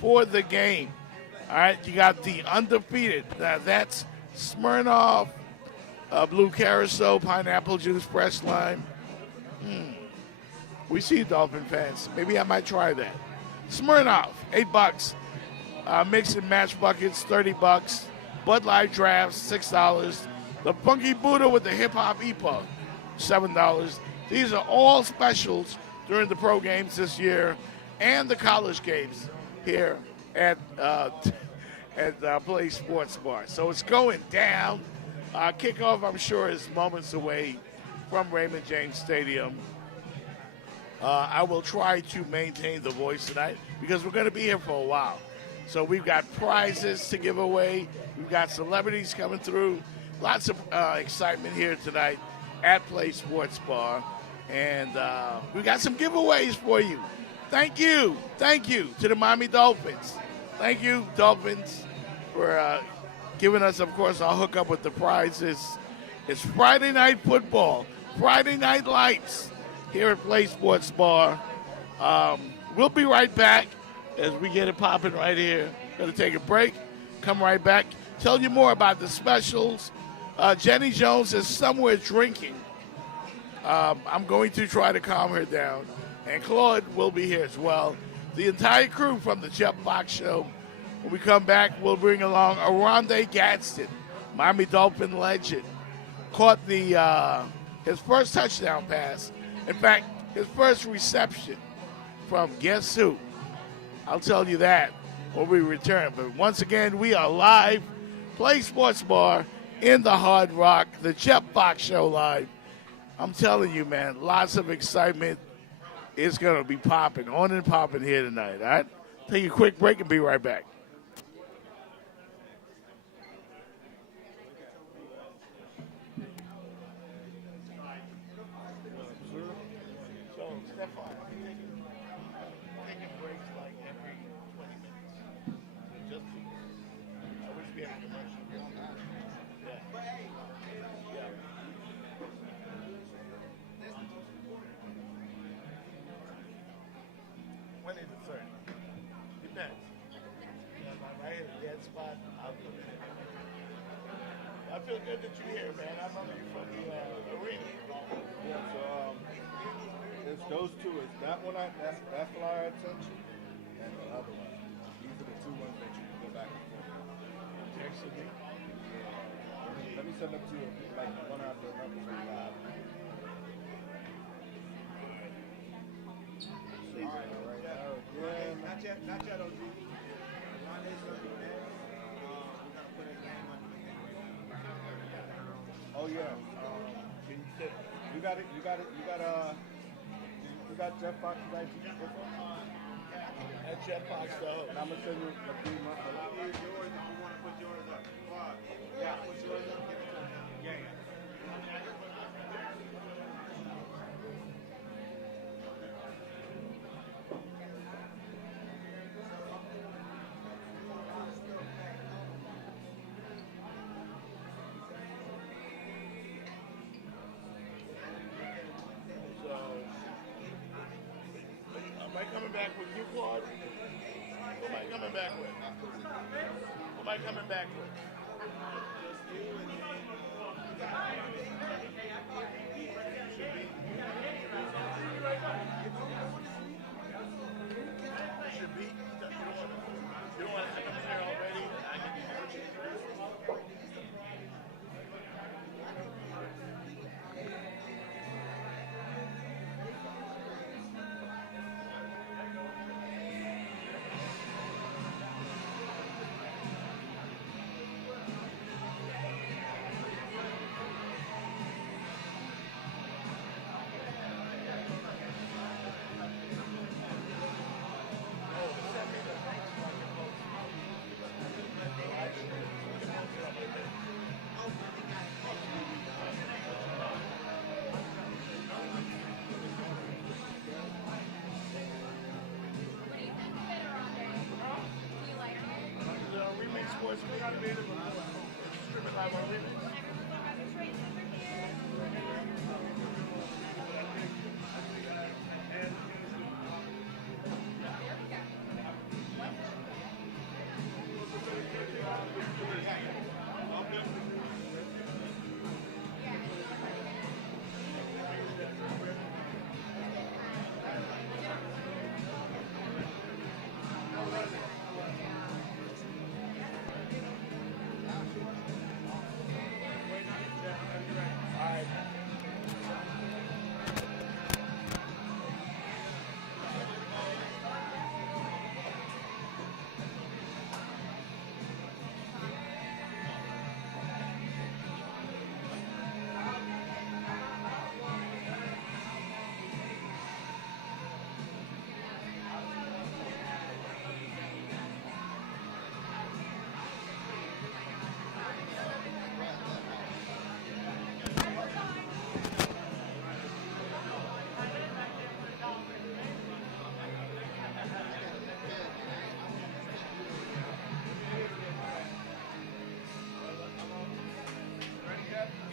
for the game. All right, you got the undefeated. That's Smirnoff, Blue Carousel, Pineapple Juice, Fresh Lime. We see Dolphin fans. Maybe I might try that. Smirnoff, $8. Mix and match buckets, $30. Bud Light drafts, $6. The Funky Buddha with the Hip Hop EPA, $7. These are all specials during the pro games this year and the college games here at PLA Sports Bar. So it's going down. Kickoff, I'm sure, is moments away from Raymond James Stadium. I will try to maintain the voice tonight because we're going to be here for a while. So we've got prizes to give away. We've got celebrities coming through. Lots of excitement here tonight at PLA Sports Bar. And we got some giveaways for you. Thank you to the Miami Dolphins. Thank you, Dolphins, for giving us, of course, our hookup with the prizes. It's Friday Night Football, Friday Night Lights here at PLA Sports Bar. We'll be right back as we get it popping right here. Going to take a break, come right back, tell you more about the specials. Jenny Jones is somewhere drinking. I'm going to try to calm her down. And Claude will be here as well. The entire crew from the Jeff Fox Show. When we come back, we'll bring along Aronde Gadsden, Miami Dolphin legend. Caught his first touchdown pass. In fact, his first reception from guess who? I'll tell you that when we return. But once again, we are live, PLA Sports Bar in the Hard Rock, the Jeff Fox Show live. I'm telling you, man, lots of excitement. It's going to be popping, on and popping here tonight, all right? Take a quick break and be right back. I feel good that you're here, man. I remember you from the arena. Yeah, so it's those two. It's that one that's got our attention, and the other one. These are the two ones that you can go back and forth. Texted me. Let me send them to you, like one after another. So you have. Not yet, OG. Oh yeah. You got it. You got Jeff Fox's IG. That's Jeff Fox, though. And I'm gonna send you a few months. Here's yours if you want to put yours up. Yeah, put yours up. Give it to him. Yeah. Am I coming back with you, Claude? Who am I coming back with? Who am I coming back with? Should be. You don't want to come here already? I can do that. Sports, we got available. Streaming live on Remix.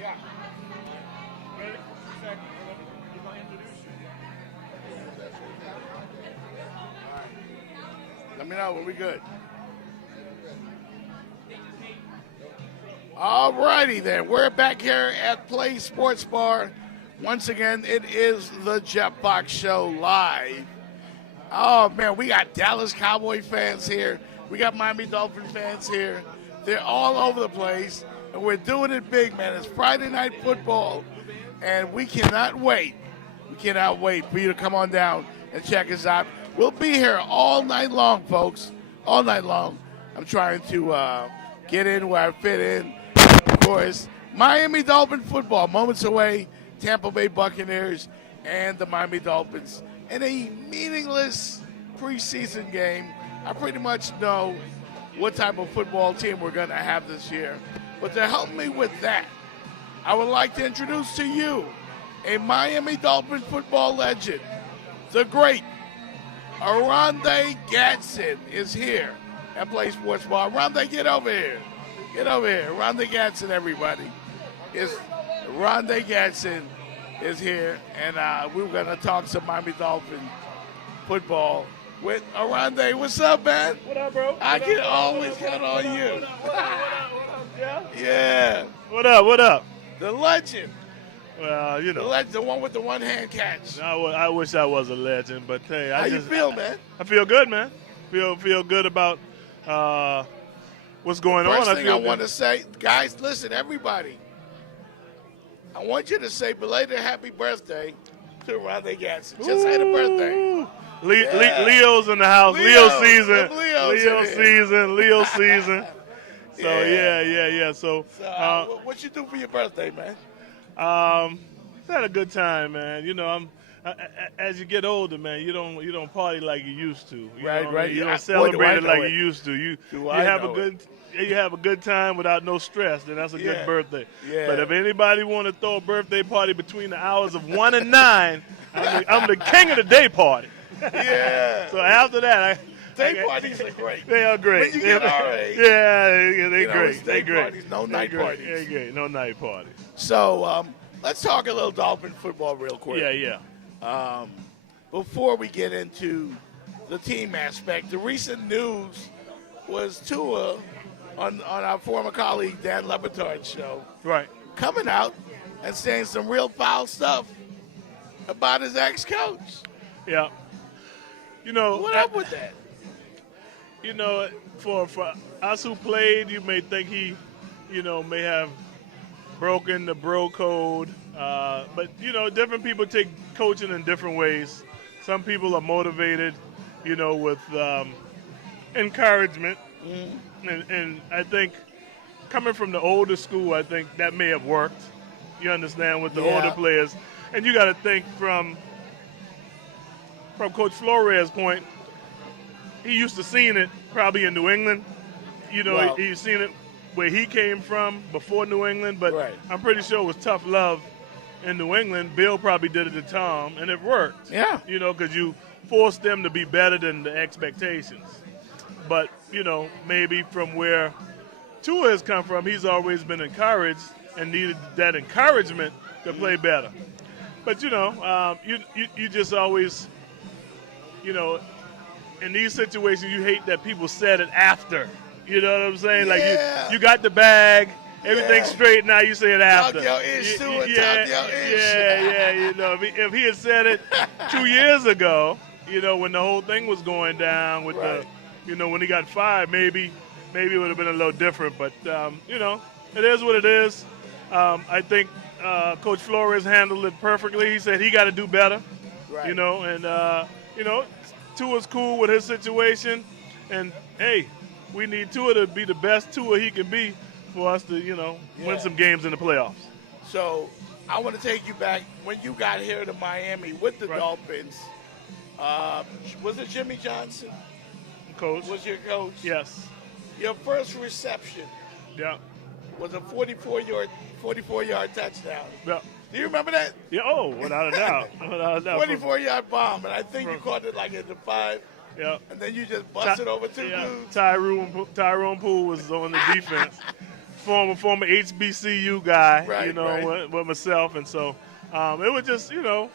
Yeah. Ready? Second. He's going to introduce you. Let me know when we good. All righty then. We're back here at Play Sports Bar. Once again, it is the Jeff Box Show live. Oh, man, we got Dallas Cowboy fans here. We got Miami Dolphin fans here. They're all over the place, and we're doing it big, man. It's Friday Night Football, and we cannot wait. We cannot wait for you to come on down and check us out. We'll be here all night long, folks, all night long. I'm trying to get in where I fit in. Of course, Miami Dolphin football, moments away, Tampa Bay Buccaneers and the Miami Dolphins in a meaningless preseason game. I pretty much know what type of football team we're going to have this year. But to help me with that, I would like to introduce to you a Miami Dolphin football legend, the great Aronde Gatson is here at Play Sports Bar. Aronde, get over here. Get over here. Aronde Gatson, everybody. Aronde Gatson is here, and we're going to talk some Miami Dolphin football with Aronde. What's up, man? What up, bro? I can always count on you. What up, Jeff? Yeah. What up? The legend. Well, you The know, legend, the one with the one-hand catch. I wish I was a legend, but hey, How you feel, man? I feel good, man. Feel good about what's going on. First thing I feel want good. to say, guys, listen, everybody. I want you to say belated happy birthday to Aronde Gatson. Just say the birthday. Ooh. Yeah. Leo's in the house. Leo, Leo season. the Leo's Leo season. So Yeah. yeah. So So, what you do for your birthday, man? had a good time, man. You know, as you get older, man, you don't party like you used to. You Right, know? right. You Yeah. don't Boy, celebrate do I it know like it. you used to. You Do I have know a good. You have a good time without no stress, then that's a Yeah. good birthday. Yeah. But if anybody want to throw a birthday party between the hours of 1 and 9, I'm the king of the day party. Yeah. So after that, Day parties are great. they are great. When you get our age, yeah, they're you know, great. it's day They're great. parties, no They're night great. parties. They're great. No night parties. So let's talk a little Dolphin football real quick. Yeah. Before we get into the team aspect, the recent news was Tua on our former colleague Dan Lebertard's show Right. coming out and saying some real foul stuff about his ex-coach. Yeah. You know, What up with that? you know, for us who played, you may think he, may have broken the bro code. But, different people take coaching in different ways. Some people are motivated, with encouragement. And I think coming from the older school, I think that may have worked. You understand, with the Yeah. older players. And you got to think from Coach Flores' point, he used to seeing it probably in New England. Wow. He's seen it where he came from before New England, but Right. I'm pretty sure it was tough love in New England. Bill probably did it to Tom, and it worked. Yeah. Because you forced them to be better than the expectations. But, maybe from where Tua has come from, he's always been encouraged and needed that encouragement to play better. But, you just always, in these situations, you hate that people said it after. You know what I'm saying? Like, Yeah. you got the bag, everything's Yeah. straight, now you say it after. Talk your ish, Tua, Yeah, talk your ish. yeah. If he had said it 2 years ago, when the whole thing was going down with Right. when he got fired, maybe it would have been a little different. But, it is what it is. I think Coach Flores handled it perfectly. He said he got to do better, Right. and, Tua's cool with his situation. And, hey, we need Tua to be the best Tua he can be for us to, Yeah. win some games in the playoffs. So I want to take you back when you got here to Miami with the Right. Dolphins. Was it Jimmy Johnson? Coach? Was your coach? Yes. Your first reception Yeah. was a 44-yard touchdown. Yeah. Do you remember that? Yeah. Oh, without a doubt. Without a doubt. 44-yard bomb, and I think you From- caught it like at the 5, Yeah. and then you just busted over two Yeah. dudes. Tyrone Poole was on the defense. former HBCU guy, Right, you know, right. with myself, and so it was just, you know,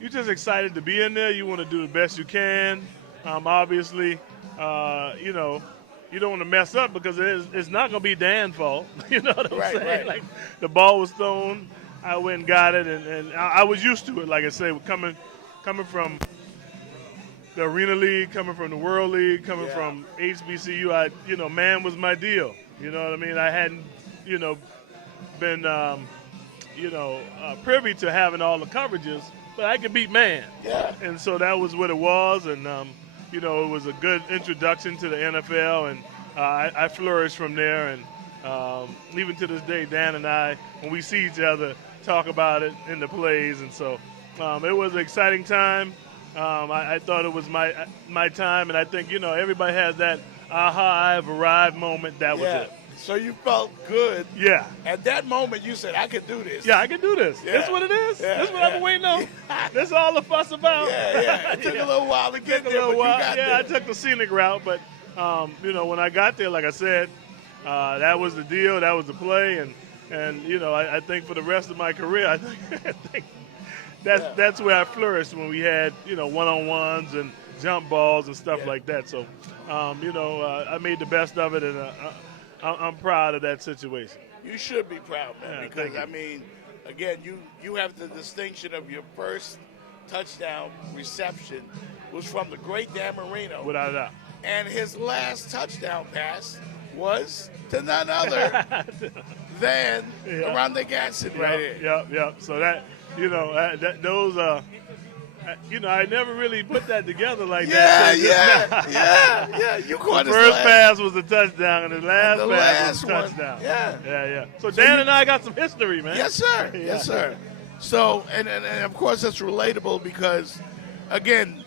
you're just excited to be in there. You want to do the best you can. Obviously, you know, you don't want to mess up because it's not going to be Dan's fault. You know what I'm Right, saying? right. Like the ball was thrown, I went and got it, and I was used to it. Like I say, coming from the Arena League, coming from the World League, coming Yeah. from HBCU, you know, man was my deal. You know what I mean? I hadn't, you know, been, privy to having all the coverages, but I could beat man. Yeah. And so that was what it was, and you know, it was a good introduction to the NFL, and I flourished from there. And even to this day, Dan and I, when we see each other, talk about it in the plays, and so it was an exciting time. I thought it was my time, and I think, you know, everybody has that aha, I've arrived moment. That was Yeah. it. So you felt good. Yeah. At that moment, you said, I could do this. Yeah, I can do this. Yeah. This is what it is. Yeah, This is what I've been waiting on. This is all the fuss about. Yeah. It took a little while to get Took a there, little but while. you got Yeah, there. I took the scenic route, but you know, when I got there, like I said, that was the deal. That was the play, and you know, I think for the rest of my career, I think that's where I flourished when we had, you know, one-on-ones and jump balls and stuff like that. So, you know, I made the best of it, and I'm proud of that situation. You should be proud, man, Yeah, because, thank you. I mean, again, you have the distinction of your first touchdown reception was from the great Dan Marino, Without a doubt. and his last touchdown pass was to none other than Yeah. Rondé Gatson right here. Yep. So that, you know, those, you know, I never really put that together like that. Yeah. You caught his First last. pass was a touchdown, and the last the pass was a last one, touchdown. yeah. So Dan and I got some history, man. Yes, sir. Yeah. Yes, sir. So, and of course, that's relatable because, again,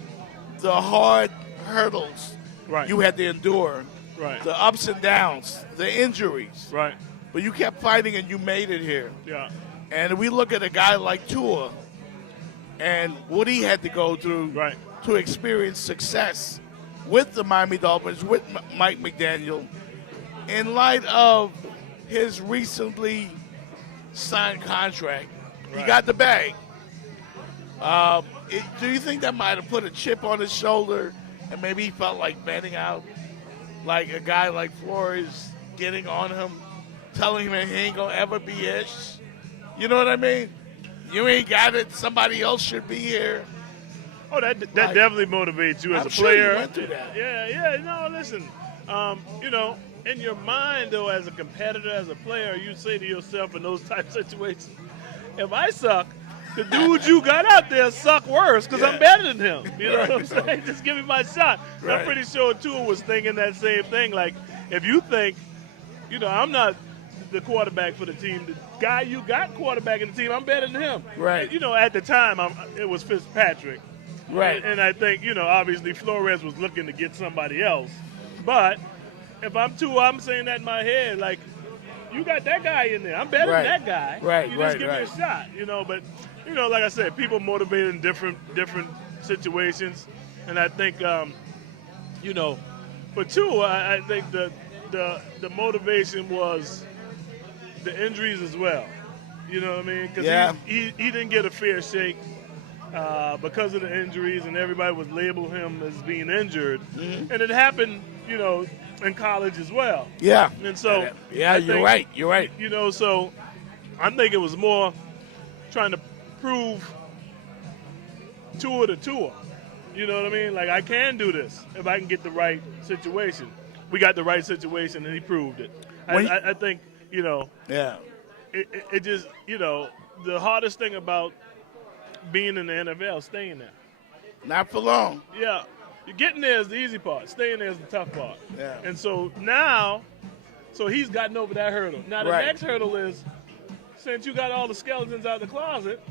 the hard hurdles Right. you had to endure, Right. the ups and downs, the injuries, Right. but you kept fighting and you made it here. Yeah. And we look at a guy like Tua and what he had to go through Right. to experience success with the Miami Dolphins, with Mike McDaniel, in light of his recently signed contract. He Right. got the bag. Do you think that might have put a chip on his shoulder and maybe he felt like bending out? Like a guy like Flores getting on him, telling him he ain't going to ever be ish? You know what I mean? You ain't got it. Somebody else should be here. Oh, that Like, definitely motivates you as I'm a sure player. you went through that. Yeah. No, listen. You know, in your mind, though, as a competitor, as a player, you say to yourself in those type of situations, if I suck, the dude you got out there suck worse because I'm Yeah. better than him. You know Right. what I'm saying? Just give me my shot. And Right. I'm pretty sure Tua was thinking that same thing. Like, if you think, you know, I'm not the quarterback for the team, the guy you got quarterbacking the team, I'm better than him. Right. You know, at the time, it was Fitzpatrick. Right. And I think, you know, obviously Flores was looking to get somebody else. But if I'm Tua, I'm saying that in my head, like, you got that guy in there. I'm better Right. than that guy. Right, You right, just give me right. a shot, you know. But, you know, like I said, people motivated in different situations. And I think, you know, for Tua, I think the motivation was the injuries as well. You know what I mean? Because Yeah. he didn't get a fair shake because of the injuries, and everybody was labeling him as being injured. Mm-hmm. And it happened, you know, in college as well. Yeah. And so, Yeah, I you're think, right. You're right. You know, so I think it was more trying to prove Tua to Tua. You know what I mean? Like, I can do this if I can get the right situation. We got the right situation, and he proved it. When- I think, you know, Yeah. it just, you know, the hardest thing about being in the NFL is staying there. Not for long. Yeah, getting there is the easy part. Staying there is the tough part. Yeah. And so now, he's gotten over that hurdle. Now the Right. next hurdle is, since you got all the skeletons out the closet,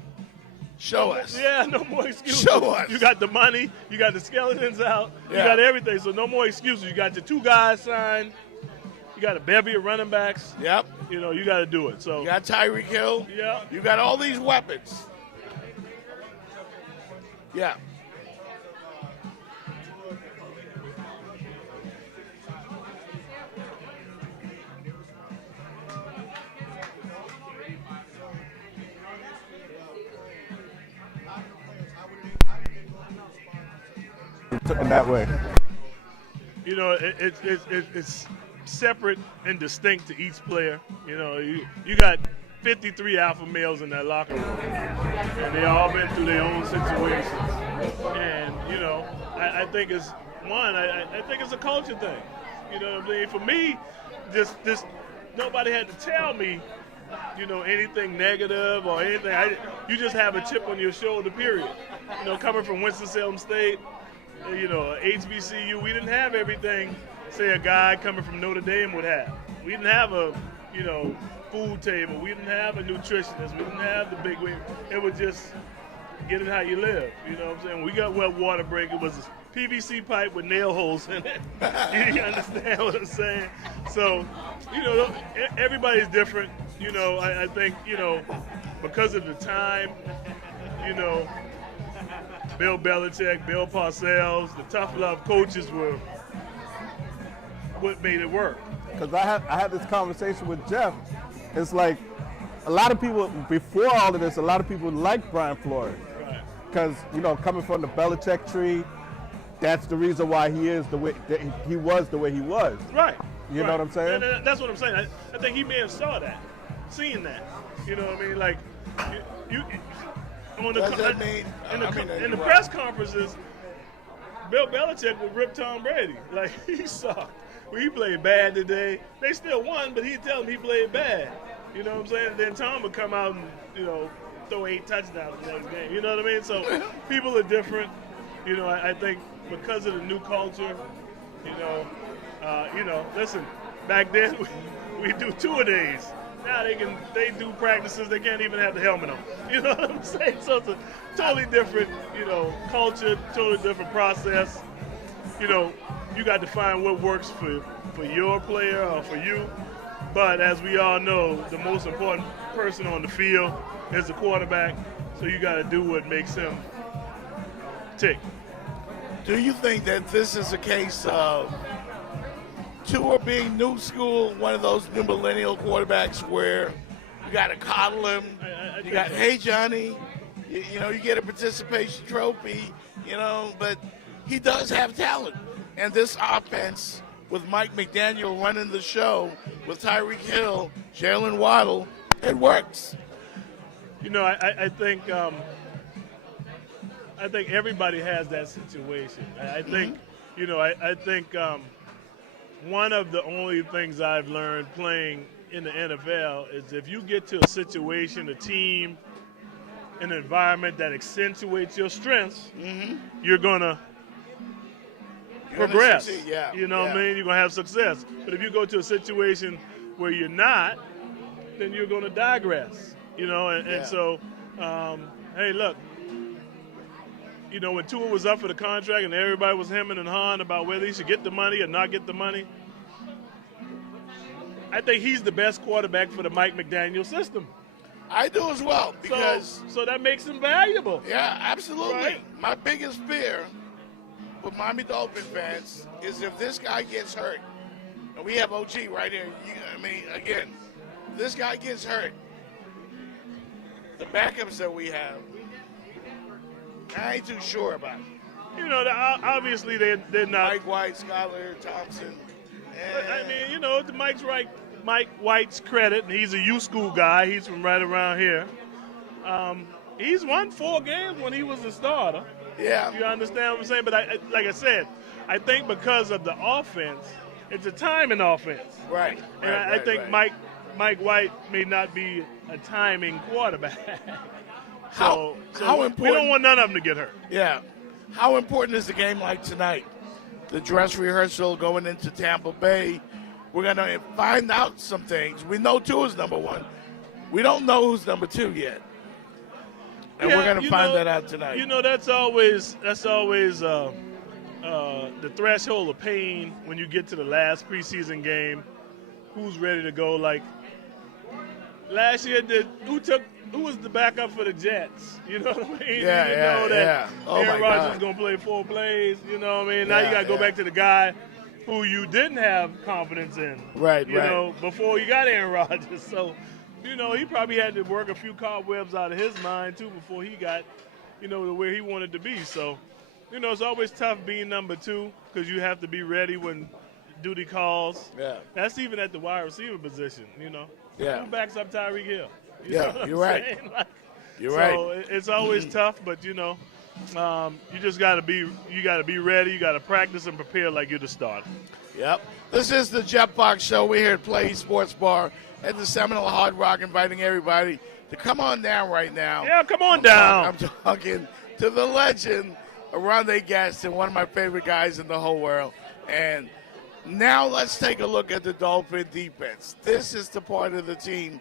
Show us. yeah, no more excuses. Show us. You got the money, you got the skeletons out, Yeah. you got everything. So no more excuses. You got your 2 guys signed. You got a bevy of running backs. Yep. You know, you got to do it. So You got Tyreek Hill. yeah. You got all these weapons. Yeah. in that way? You know, it's separate and distinct to each player. You know, you got 53 alpha males in that locker room, and they all been through their own situations. And you know, I think it's I think it's a culture thing. You know what I mean? For me, just nobody had to tell me, you know, anything negative or anything. You just have a chip on your shoulder, period. You know, coming from Winston-Salem State, you know, HBCU, we didn't have everything, say, a guy coming from Notre Dame would have. We didn't have a, you know, food table. We didn't have a nutritionist. We didn't have the big wing. It was just get it how you live. You know what I'm saying? We got wet water break. It was a PVC pipe with nail holes in it. You understand what I'm saying? So, you know, everybody's different. You know, I think, you know, because of the time, you know, Bill Belichick, Bill Parcells, the tough love coaches were what made it work. Because I had this conversation with Jeff. It's like a lot of people, before all of this, a lot of people liked Brian Flores. Because, you know, coming from the Belichick tree, that's the reason why he is the way that he was the way he was. Right. You know what I'm saying? And that's what I'm saying. I think he may have seen that. You know what I mean? Like, you on the, in the press conferences, Bill Belichick would rip Tom Brady. Like, he sucked. Well, he played bad today. They still won, but he'd tell him he played bad. You know what I'm saying? And then Tom would come out and, you know, throw 8 touchdowns the next game. You know what I mean? So people are different. You know, I think because of the new culture, you know, listen, back then we do 2-a-days. Now they do practices, they can't even have the helmet on. You know what I'm saying? So it's a totally different, you know, culture, totally different process. You know, you got to find what works for your player or for you. But as we all know, the most important person on the field is the quarterback. So you got to do what makes him tick. Do you think that this is a case of Tua being new school, one of those new millennial quarterbacks where you got to coddle him, you got, hey, Johnny, you know, you get a participation trophy, you know, but he does have talent. And this offense with Mike McDaniel running the show, with Tyreek Hill, Jalen Waddle, it works. You know, I think everybody has that situation. I think, you know, I think one of the only things I've learned playing in the NFL is if you get to a situation, a team, an environment that accentuates your strengths, you're going to progress. Yeah. You know what I mean? You're going to have success. But if you go to a situation where you're not, then you're going to digress. You know, and so, hey, look, you know, when Tua was up for the contract and everybody was hemming and hawing about whether he should get the money or not get the money, I think he's the best quarterback for the Mike McDaniel system. I do as well, because so that makes him valuable. Yeah, absolutely. Right. My biggest fear with Miami Dolphins fans is if this guy gets hurt, and we have OG right here. Again, if this guy gets hurt, the backups that we have, I ain't too sure about it. You know, obviously they're not. Mike White, Skylar Thompson. I mean, you know, to Mike White's credit, and he's a U school guy. He's from right around here. He's won 4 games when he was a starter. Yeah. You understand what I'm saying? But like I said, I think because of the offense, it's a timing offense. Right. And I think Mike White may not be a timing quarterback. How important? We don't want none of them to get hurt. Yeah. How important is a game like tonight? The dress rehearsal going into Tampa Bay. We're going to find out some things. We know Tua's number 1. We don't know who's number 2 yet. And we're going to find that out tonight. You know, that's always the threshold of pain when you get to the last preseason game. Who's ready to go? Like last year, who was the backup for the Jets? You know what I mean? You know that Aaron Rodgers was going to play 4 plays. You know what I mean? Now you got to go back to the guy who you didn't have confidence in. Right, You know, before you got Aaron Rodgers. So, you know, he probably had to work a few cobwebs out of his mind, too, before he got, you know, to where he wanted to be. So, You know, it's always tough being number 2 because you have to be ready when duty calls. Yeah. That's even at the wide receiver position, you know. Yeah. Who backs up Tyreek Hill? You Yeah, know what you're I'm right. saying? Like, You're so right. it's always tough, but you know, you just got to be ready. You got to practice and prepare like you're the starter. Yep. This is the Jeff Box Show. We're here at Play Sports Bar at the Seminole Hard Rock, inviting everybody to come on down right now. Yeah, come on down. I'm talking to the legend, Rondé Gaston, one of my favorite guys in the whole world. And now let's take a look at the Dolphin defense. This is the part of the team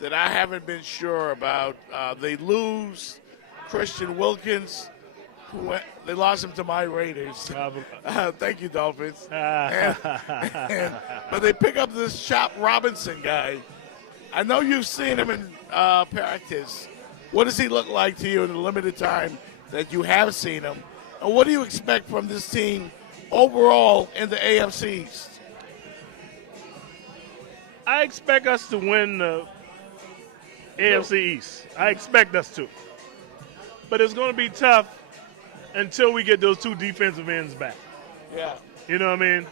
that I haven't been sure about. They lose Christian Wilkins. They lost him to my Raiders. Thank you, Dolphins. But they pick up this Chop Robinson guy. I know you've seen him in practice. What does he look like to you in the limited time that you have seen him? And what do you expect from this team overall in the AFC East? I expect us to win the AFC East. I expect us to. But it's going to be tough until we get those 2 defensive ends back. Yeah. You know what I mean?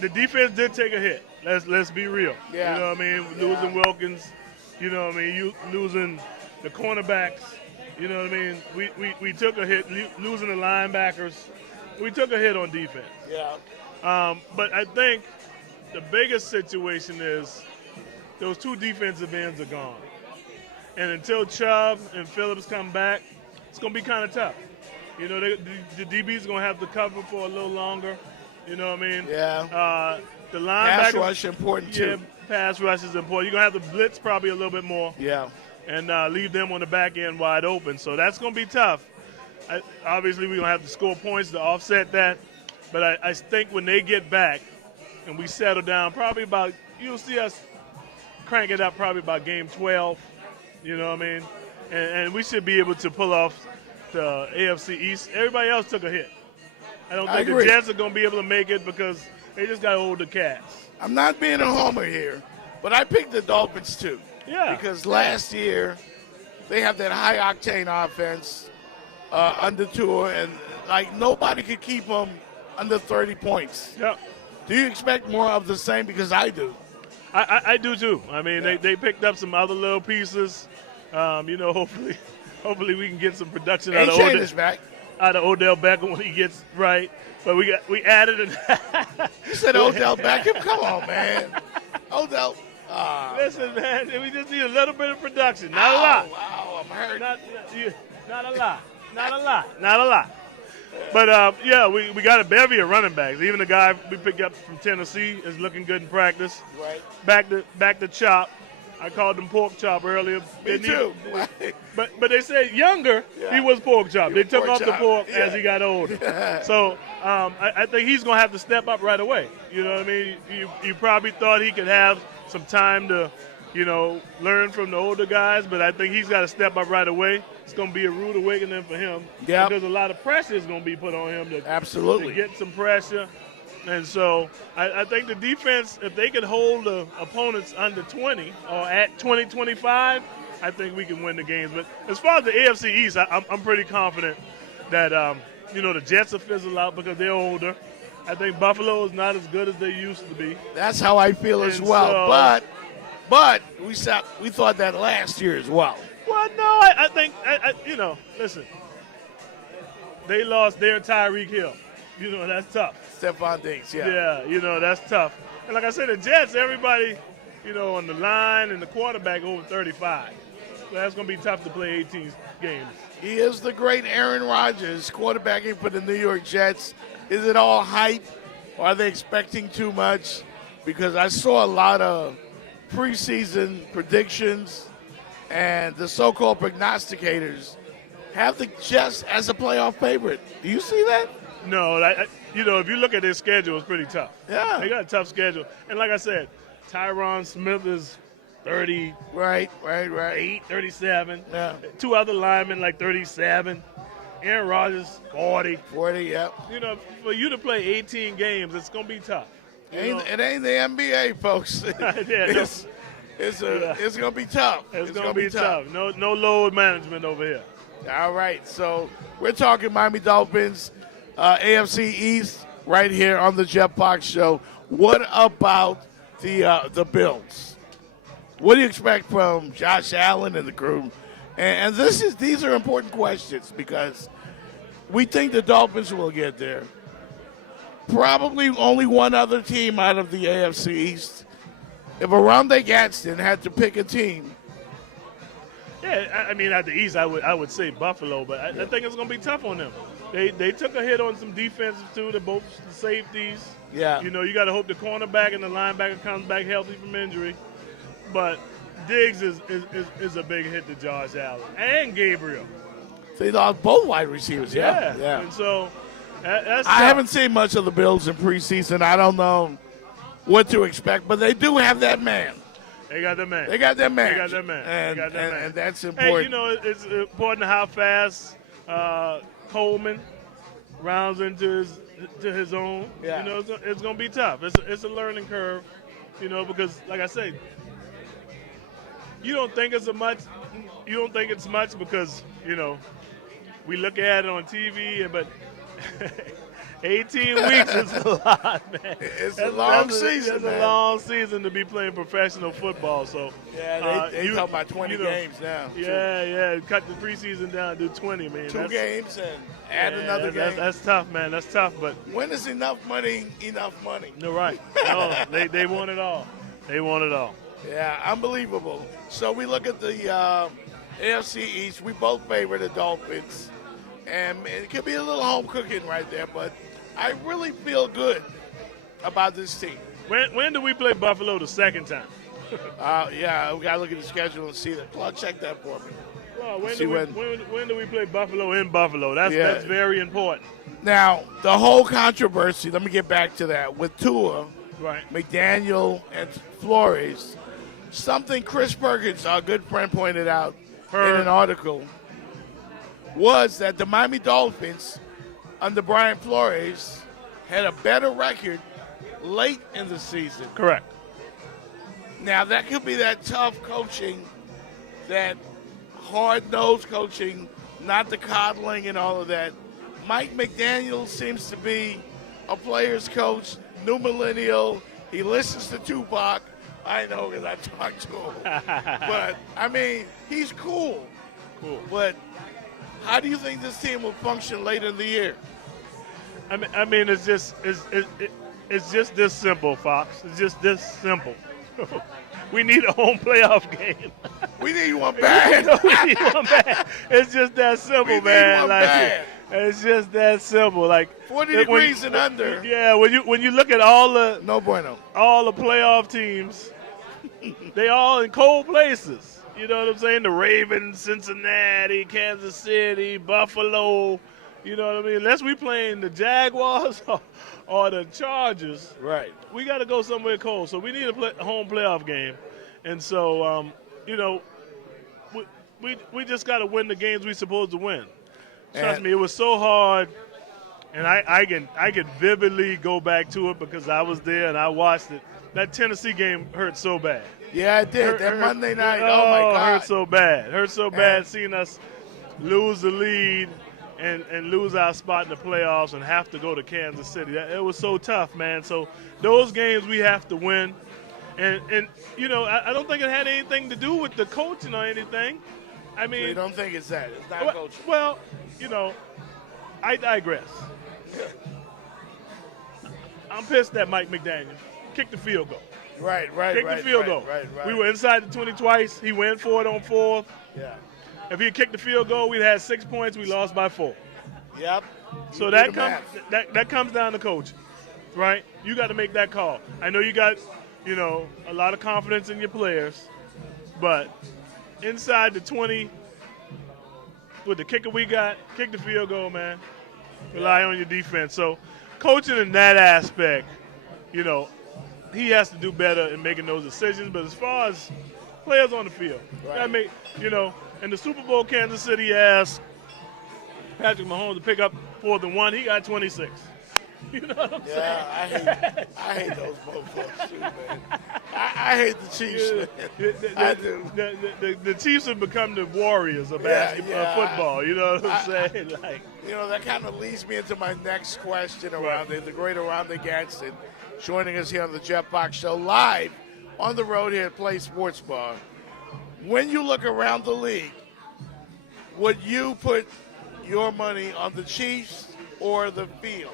The defense did take a hit. Let's be real. Yeah. You know what I mean? Losing Wilkins. You know what I mean? You losing the cornerbacks. You know what I mean? We took a hit. Losing the linebackers. We took a hit on defense. Yeah. But I think the biggest situation is those 2 defensive ends are gone. And until Chubb and Phillips come back, it's going to be kind of tough. You know, the DB's going to have to cover for a little longer. You know what I mean? Yeah. The linebacker. Pass rush important too. Yeah, pass rush is important. You're going to have to blitz probably a little bit more. Yeah. And leave them on the back end wide open. So that's going to be tough. Obviously, we're going to have to score points to offset that. But I think when they get back and we settle down, you'll see us crank it up probably about game 12. You know what I mean? And we should be able to pull off the AFC East. Everybody else took a hit. I don't think the Jets are going to be able to make it because they just got older cats. I'm not being a homer here, but I picked the Dolphins too. Yeah. Because last year they have that high-octane offense under Tua, and like nobody could keep them under 30 points. Yep. Do you expect more of the same? Because I do. I do too. I mean, Yeah. they picked up some other little pieces. You know, hopefully we can get some production And out Shane of is back. Odell Beckham when he gets right. But we added it. You said Odell Beckham? Come on, man. Odell. Listen, man, we just need a little bit of production. Not a lot. Wow, I'm hurt. Not a lot. Not a lot. But, yeah, we got a bevy of running backs. Even the guy we picked up from Tennessee is looking good in practice. Right. Back to Chop. I called him Pork Chop earlier. Me too. But they said younger, Yeah. he was Pork Chop. They took Pork off the chop. pork Yeah. as he got older. Yeah. So I think he's going to have to step up right away. You know what I mean? You probably thought he could have some time to, you know, learn from the older guys, but I think he's got to step up right away. It's going to be a rude awakening for him. Yep. Because a lot of pressure is going to be put on him to Absolutely. get some pressure. And so I think the defense, if they could hold the opponents under 20 or at 20, 25, I think we can win the games. But as far as the AFC East, I'm pretty confident that, you know, the Jets will fizzle out because they're older. I think Buffalo is not as good as they used to be. That's how I feel as And well. so- But we thought that last year as well. Well, no, I think, you know, listen, they lost their Tyreek Hill. You know, that's tough. Stephon Diggs, yeah. Yeah, you know, that's tough. And like I said, the Jets, everybody, you know, on the line and the quarterback over 35. So that's going to be tough to play 18 games. He is the great Aaron Rodgers, quarterbacking for the New York Jets. Is it all hype, or are they expecting too much? Because I saw a lot of preseason predictions, and the so-called prognosticators have the Jets as a playoff favorite. Do you see that? No, you know, if you look at their schedule, it's pretty tough. Yeah. They got a tough schedule. And like I said, Tyron Smith is 38, Right. 37. Yeah. 2 other linemen like 37. Aaron Rodgers, 40. 40, yeah. You know, for you to play 18 games, it's going to be tough. You know? It ain't the NBA, folks. Yeah, It's going to be tough. It's going to be tough. No load management over here. All right, so we're talking Miami Dolphins, AFC East, right here on the Jeff Fox Show. What about the Bills? What do you expect from Josh Allen and the crew? And these are important questions because we think the Dolphins will get there. Probably only one other team out of the AFC East. If Aronde Gadsden had to pick a team. Yeah, I mean, at the East, I would say Buffalo, but I think it's going to be tough on them. They took a hit on some defenses, too, both the safeties. Yeah. You know, you got to hope the cornerback and the linebacker comes back healthy from injury. But Diggs is a big hit to Josh Allen and Gabriel. They lost both wide receivers, yeah. And so that's I haven't seen much of the Bills in preseason. I don't know what to expect, but they do have that man. They got that man. And that's important. And, you know, it's important how fast Coleman rounds into his own. Yeah. You know, it's going to be tough. It's a learning curve, you know, because, like I say, you don't think it's much because, you know, we look at it on TV, but 18 weeks is a lot, man. It's a long season, It's man. a long season to be playing professional football. So they talk about 20 games now. Yeah. Cut the preseason down to 20, man. Two games and add another game. That's tough, man. That's tough. But when is enough money? You're right. No, they want it all. They want it all. Yeah, unbelievable. So we look at the AFC East. We both favor the Dolphins. And it could be a little home cooking right there, but I really feel good about this team. When do we play Buffalo the second time? Yeah, we got to look at the schedule and see that. Claude, check that for me. Well, when do we play Buffalo in Buffalo? That's very important. Now, the whole controversy, let me get back to that, with Tua, Right. McDaniel, and Flores, something Chris Perkins, our good friend, pointed out in an article, was that the Miami Dolphins under Brian Flores had a better record late in the season. Correct. Now, that could be that tough coaching, that hard-nosed coaching, not the coddling and all of that. Mike McDaniel seems to be a player's coach, new millennial. He listens to Tupac. I know because I talked to him. But, I mean, he's cool. But how do you think this team will function later in the year? I mean, it's just this simple, Fox. It's just this simple. We need a home playoff game. We need one bad. We need one bad. It's just that simple, we man. Need one bad. It's just that simple. Like 40 degrees and under. Yeah, when you look at all the playoff teams, they all in cold places. You know what I'm saying? The Ravens, Cincinnati, Kansas City, Buffalo. You know what I mean? Unless we playing the Jaguars or the Chargers, right? We got to go somewhere cold. So we need a home playoff game, and so you know, we just got to win the games we supposed to win. Trust me, it was so hard, and I can vividly go back to it because I was there and I watched it. That Tennessee game hurt so bad. Yeah, it did. That Monday night, oh my God. Hurt so bad. Hurt so bad seeing us lose the lead and lose our spot in the playoffs and have to go to Kansas City. It was so tough, man. So those games we have to win. And you know, I don't think it had anything to do with the coaching or anything. I mean, so you don't think it's that? It's not coaching. Well, you know, I digress. I'm pissed that Mike McDaniel kicked the field goal. Right. Kicked the field goal. Right. We were inside the 20 twice. He went for it on fourth. Yeah. If he had kicked the field goal, we'd had 6 points. We lost by 4. Yep. So that comes down to coaching, right? You got to make that call. I know you got, you know, a lot of confidence in your players, but inside the 20, with the kicker we got, kick the field goal, man. Rely on your defense. So coaching in that aspect, you know, he has to do better in making those decisions. But as far as players on the field, right. You know, in the Super Bowl, Kansas City asked Patrick Mahomes to pick up 4th and 1. He got 26. You know what I'm saying? Yeah, I hate those motherfuckers too, man. I hate the Chiefs. Man. I do. The Chiefs have become the Warriors of basketball, football. You know what I'm saying? Like, you know, that kind of leads me into my next question around it. The great Around Gadsden joining us here on the Jeff Box Show live on the road here at Play Sports Bar. When you look around the league, would you put your money on the Chiefs or the field?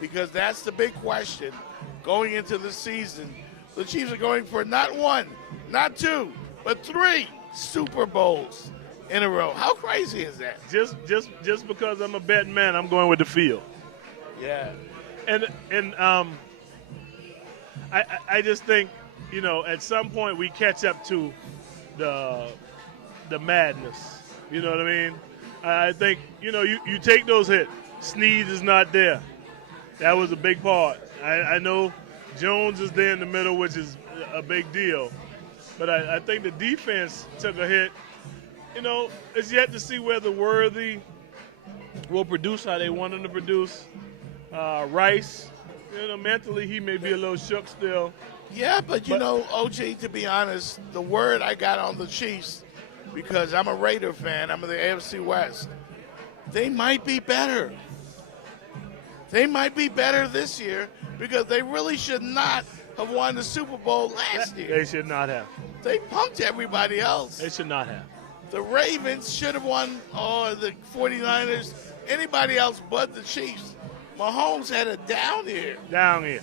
Because that's the big question going into the season. The Chiefs are going for not one, not two, but 3 Super Bowls in a row. How crazy is that? Just because I'm a betting man, I'm going with the field. Yeah. And I just think, you know, at some point we catch up to the madness. You know what I mean? I think, you know, you take those hits. Snead is not there. That was a big part. I know Jones is there in the middle, which is a big deal. But I think the defense took a hit. You know, it's yet to see whether Worthy will produce how they want him to produce. Rice, you know, mentally he may be a little shook still. Yeah, but you know, OG, to be honest, the word I got on the Chiefs, because I'm a Raider fan, I'm in the AFC West, they might be better. They might be better this year because they really should not have won the Super Bowl last year. They should not have. They punked everybody else. They should not have. The Ravens should have won, or the 49ers, anybody else but the Chiefs. Mahomes had a down year. Down here.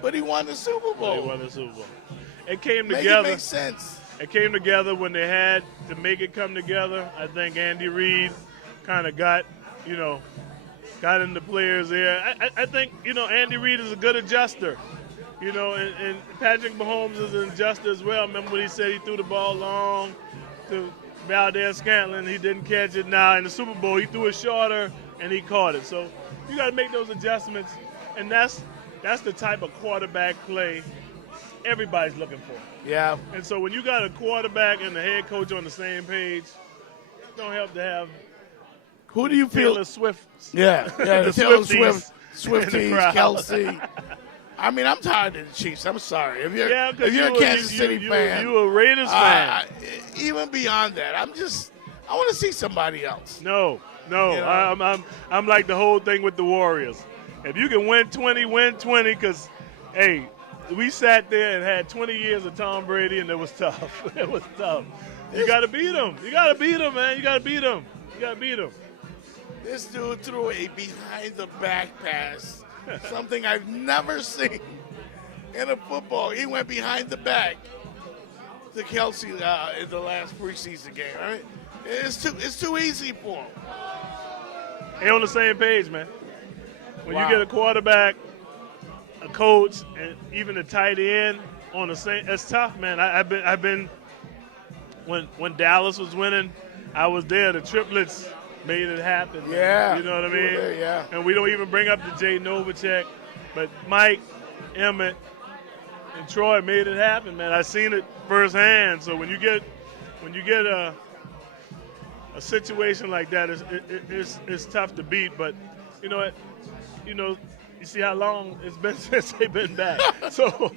But he won the Super Bowl. They won the Super Bowl. It came Make together. it make sense. It came together when they had to make it come together. I think Andy Reid kind of got in the players there. I think, you know, Andy Reid is a good adjuster. You know, and Patrick Mahomes is an adjuster as well. Remember when he said he threw the ball long to Valdez-Scantling, he didn't catch it. Now in the Super Bowl, he threw it shorter and he caught it. So you got to make those adjustments, and that's the type of quarterback play everybody's looking for. Yeah. And so when you got a quarterback and the head coach on the same page, it don't help to have who do you feel? Taylor Swift. Yeah, the Taylor Swifties Swift, in the crowd. Kelsey. I mean, I'm tired of the Chiefs. I'm sorry. If you're a you Kansas City fan, you a Raiders fan. Even beyond that, I want to see somebody else. No. You know? I'm like the whole thing with the Warriors. If you can win 20, win 20. Because, hey, we sat there and had 20 years of Tom Brady, and it was tough. It was tough. You got to beat them. You got to beat them, man. You got to beat them. You got to beat them. This dude threw a behind-the-back pass, something I've never seen in a football. He went behind the back to Kelsey in the last preseason game. I mean, it's too easy for him. They're on the same page, man. When Wow. you get a quarterback, a coach, and even a tight end on the same, it's tough, man. I've been when Dallas was winning, I was there. The triplets made it happen. Man. Yeah. You know what I You were mean? there, yeah. And we don't even bring up the Jay Novacek, but Mike, Emmett, and Troy made it happen, man. I seen it firsthand. So when you get a situation like that, it's tough to beat. But you know what? You see how long it's been since they've been back. So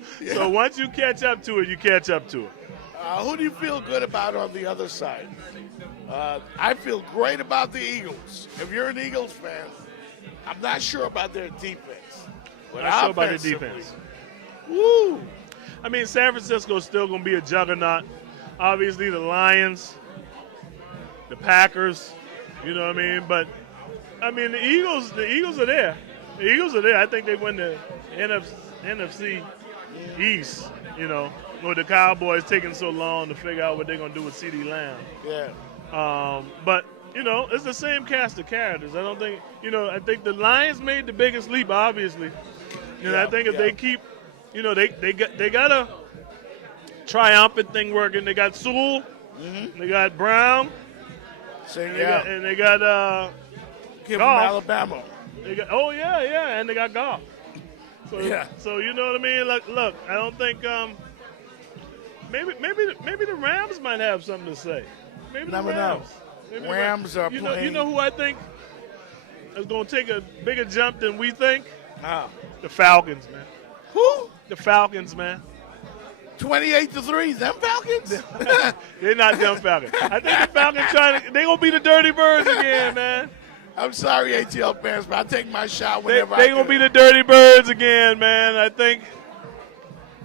once you catch up to it, you catch up to it. Who do you feel good about on the other side? I feel great about the Eagles. If you're an Eagles fan, I'm not sure about their defense. But Not sure about their offensively, defense. Woo! I mean, San Francisco's still going to be a juggernaut. Obviously, the Lions, the Packers, you know what I mean? But, I mean, the Eagles are there. The Eagles are there. I think they win the NFC East, you know, with the Cowboys taking so long to figure out what they're going to do with CeeDee Lamb. Yeah. But, you know, it's the same cast of characters. I don't think, I think the Lions made the biggest leap, obviously. I think if they keep, they got a triumphant thing working. They got Sewell, they got Brown, and they got Kid from Goff. Alabama. They got, and they got Goff. So you know what I mean? Look, I don't think maybe the Rams might have something to say. Maybe Never the Rams. know. Maybe the Rams are you playing. You know who I think is going to take a bigger jump than we think? The Falcons, man. Who? The Falcons, man. 28-3. Them Falcons? They're not them Falcons. I think the Falcons they're going to be the Dirty Birds again, man. I'm sorry, ATL fans, but I take my shot whenever They're I going to be can. the Dirty Birds again, man. I think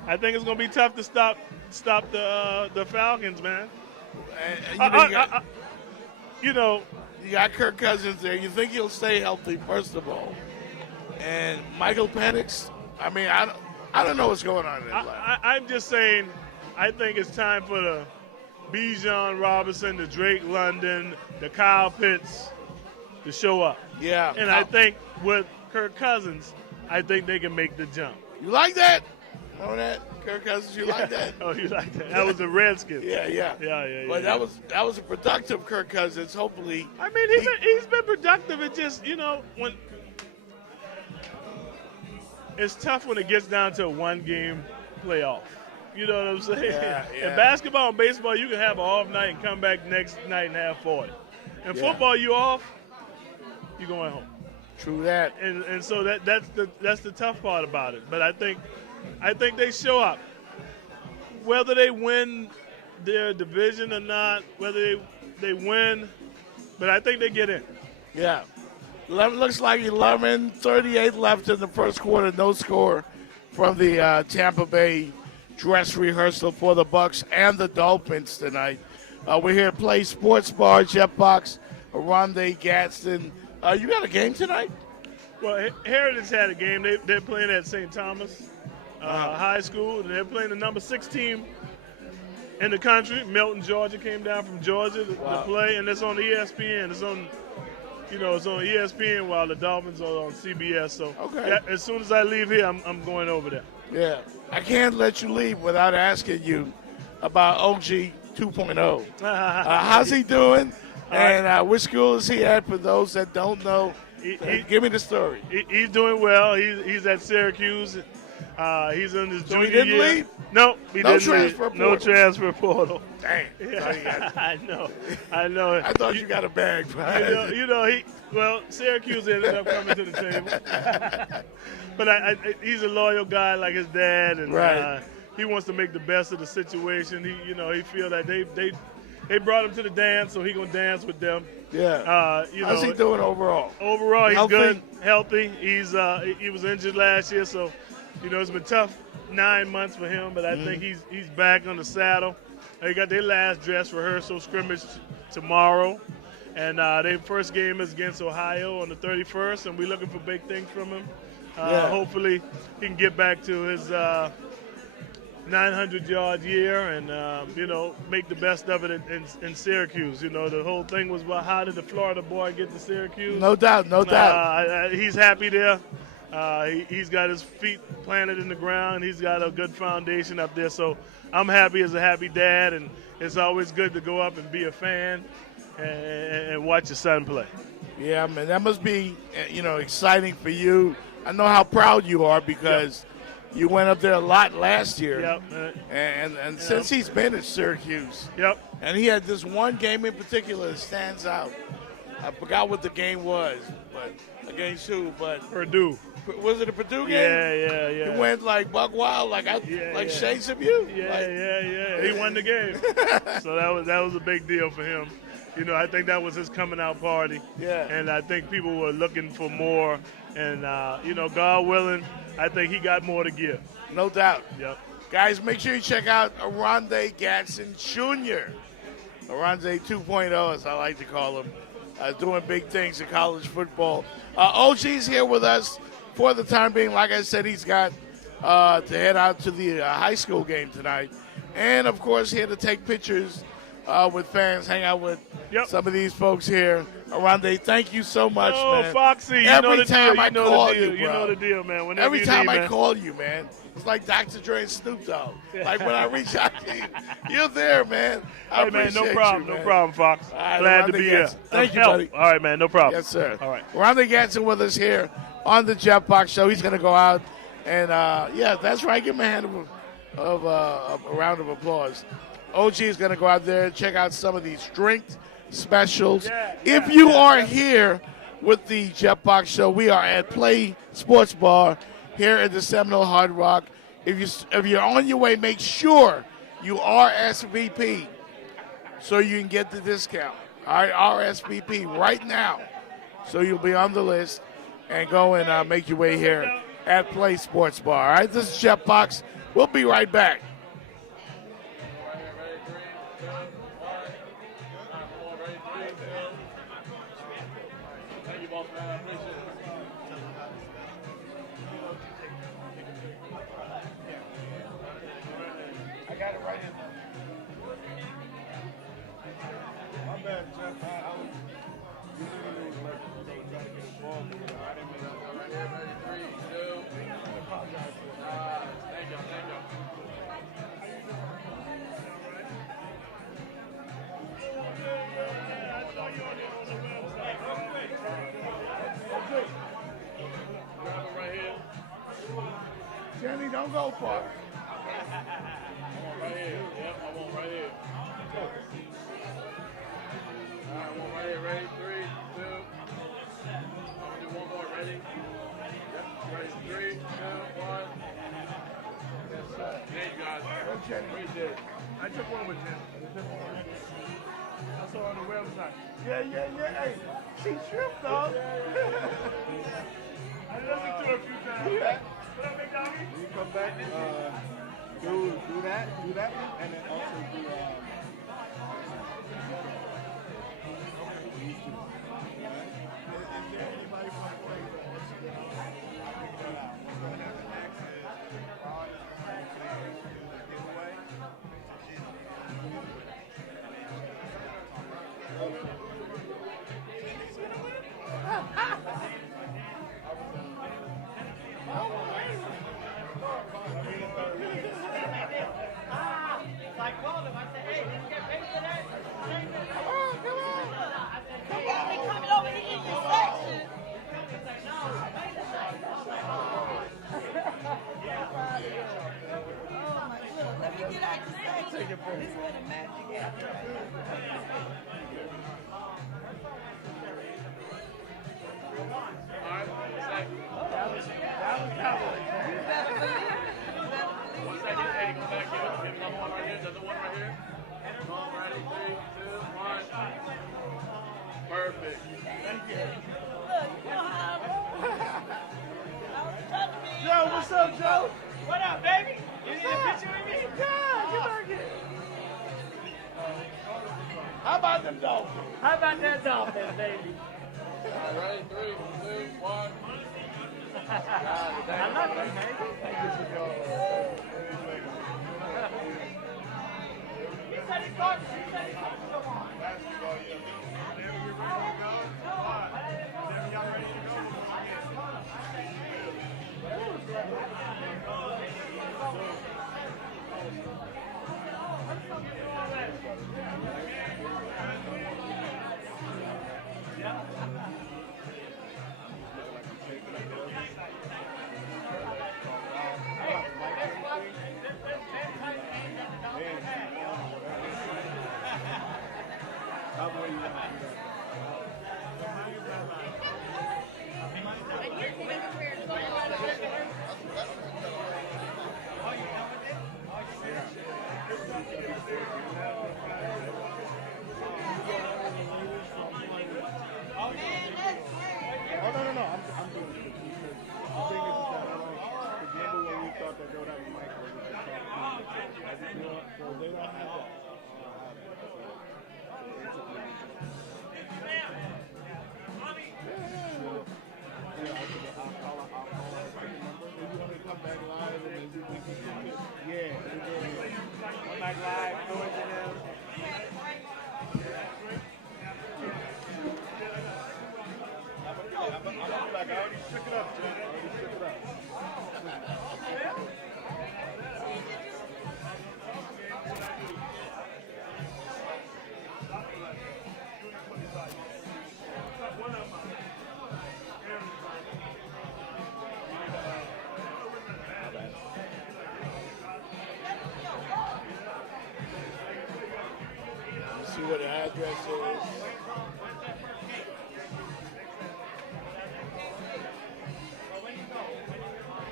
it's going to be tough to stop the Falcons, man. You got Kirk Cousins there. You think he'll stay healthy, first of all. And Michael Penix, I mean, I don't know what's going on in his life. I'm just saying, I think it's time for the Bijan Robinson, the Drake London, the Kyle Pitts to show up. Yeah. And I think with Kirk Cousins, I think they can make the jump. You like that? Know that? Kirk Cousins, you like that? Oh, you like that? That was the Redskins. Yeah. But that was a productive Kirk Cousins. Hopefully, I mean, he's been productive. It just when it's tough when it gets down to a one-game playoff. You know what I'm saying? Yeah. In basketball and baseball, you can have an off night and come back next night and have 40. In football, you off, you're going home. True that. And so that's the tough part about it. But I think they show up. Whether they win their division or not, whether they win, but I think they get in. Yeah. Looks like 11:38 left in the first quarter. No score from the Tampa Bay dress rehearsal for the Bucks and the Dolphins tonight. We're here at Play Sports Bar, Jeff Box, Rondé Gadsden. You got a game tonight? Well, Heritage had a game. They're playing at St. Thomas High School, and they're playing the number 6 team in the country. Milton, Georgia, came down from Georgia to play, and it's on ESPN. It's on ESPN while the Dolphins are on CBS. So as soon as I leave here, I'm going over there. Yeah. I can't let you leave without asking you about OG 2.0. How's he doing? And which school is he at for those that don't know? Give me the story. He's doing well. He's at Syracuse. He's in his junior he didn't year. leave? No, he didn't transfer leave. No transfer portal. Dang. Yeah, I know. I thought you got a bag. Syracuse ended up coming to the table. But he's a loyal guy like his dad, and he wants to make the best of the situation. He feel that they brought him to the dance, so he gonna dance with them. Yeah. How's he doing overall? Overall, he's Healthy? good, healthy. He was injured last year, so it's been tough 9 months for him. But I think he's back on the saddle. They got their last dress rehearsal scrimmage tomorrow, and their first game is against Ohio on the 31st, and we're looking for big things from him. Hopefully, he can get back to his 900-yard year and make the best of it in Syracuse. The whole thing was about how did the Florida boy get to Syracuse? No doubt. He's happy there. He's got his feet planted in the ground. He's got a good foundation up there. So I'm happy as a happy dad, and it's always good to go up and be a fan and watch your son play. Yeah, man, that must be exciting for you. I know how proud you are because you went up there a lot last year. Yep. And since he's been at Syracuse. Yep. And he had this one game in particular that stands out. I forgot what the game was, but against who? But Purdue. Was it a Purdue game? Yeah. He went like buck wild, like shades of you. Yeah. He won the game. So that was a big deal for him. I think that was his coming out party. Yeah. And I think people were looking for more. And God willing, I think he got more to give. No doubt. Yep. Guys, make sure you check out Rondé Gadsden Jr. Rondé 2.0, as I like to call him, doing big things in college football. OG's here with us for the time being. Like I said, he's got to head out to the high school game tonight. And, of course, here to take pictures with fans, hang out with some of these folks here. Rondé, thank you so much, man. Foxy, every time I call you, bro. You know the deal, man. Whenever every time I man. call you, man, it's like Dr. Dre and Snoop Dogg. Like when I reach out to you, you're there, man. I appreciate no problem, you, man. No problem, Fox. Right, Glad to Rondé be here. Thank you, buddy. All right, man, no problem. Yes, sir. All right. Rondé Gadsden with us here on the Jeff Box Show. He's going to go out and, that's right. Give him a hand of a round of applause. OG is going to go out there and check out some of these drink specials. If you are here with the Jeff Box Show, we are at Play Sports Bar here at the Seminole Hard Rock If you're on your way, make sure you RSVP so you can get the discount. All right, RSVP right now, so you'll be on the list and go and make your way here at Play Sports Bar. All right, this is Jeff Box. We'll be right back. I got it right in there. My bad, Jeff. I was trying to get involved. I didn't mean to. Right here, ready, 3, 2. I apologize for that. Thank y'all. Grab it right here. Jenny, don't go far. I want right here. Yep, I want right here. All right, I want right here. Ready? 3, 2. I'm gonna do one more. Ready? Yep. Ready? 3, 2, 1. Yes, sir. There you guys. Appreciate it. I took one with Jen. I saw her on the website. Yeah. Hey, she tripped, dog. I listened to her a few times. Yeah. What up, big doggy? You come back, do that one, and then also do perfect. Thank you. Joe, what's up, Joe? What up, baby? You need a picture with me? Yeah, get back here. How about them Dolphins? How about that Dolphins, baby? All right, 3, 2, 1. I love you, baby. He said he thought to go on. Basketball, yeah. Whenever you're ready to go, fine. Whenever y'all ready to go, See what the address is.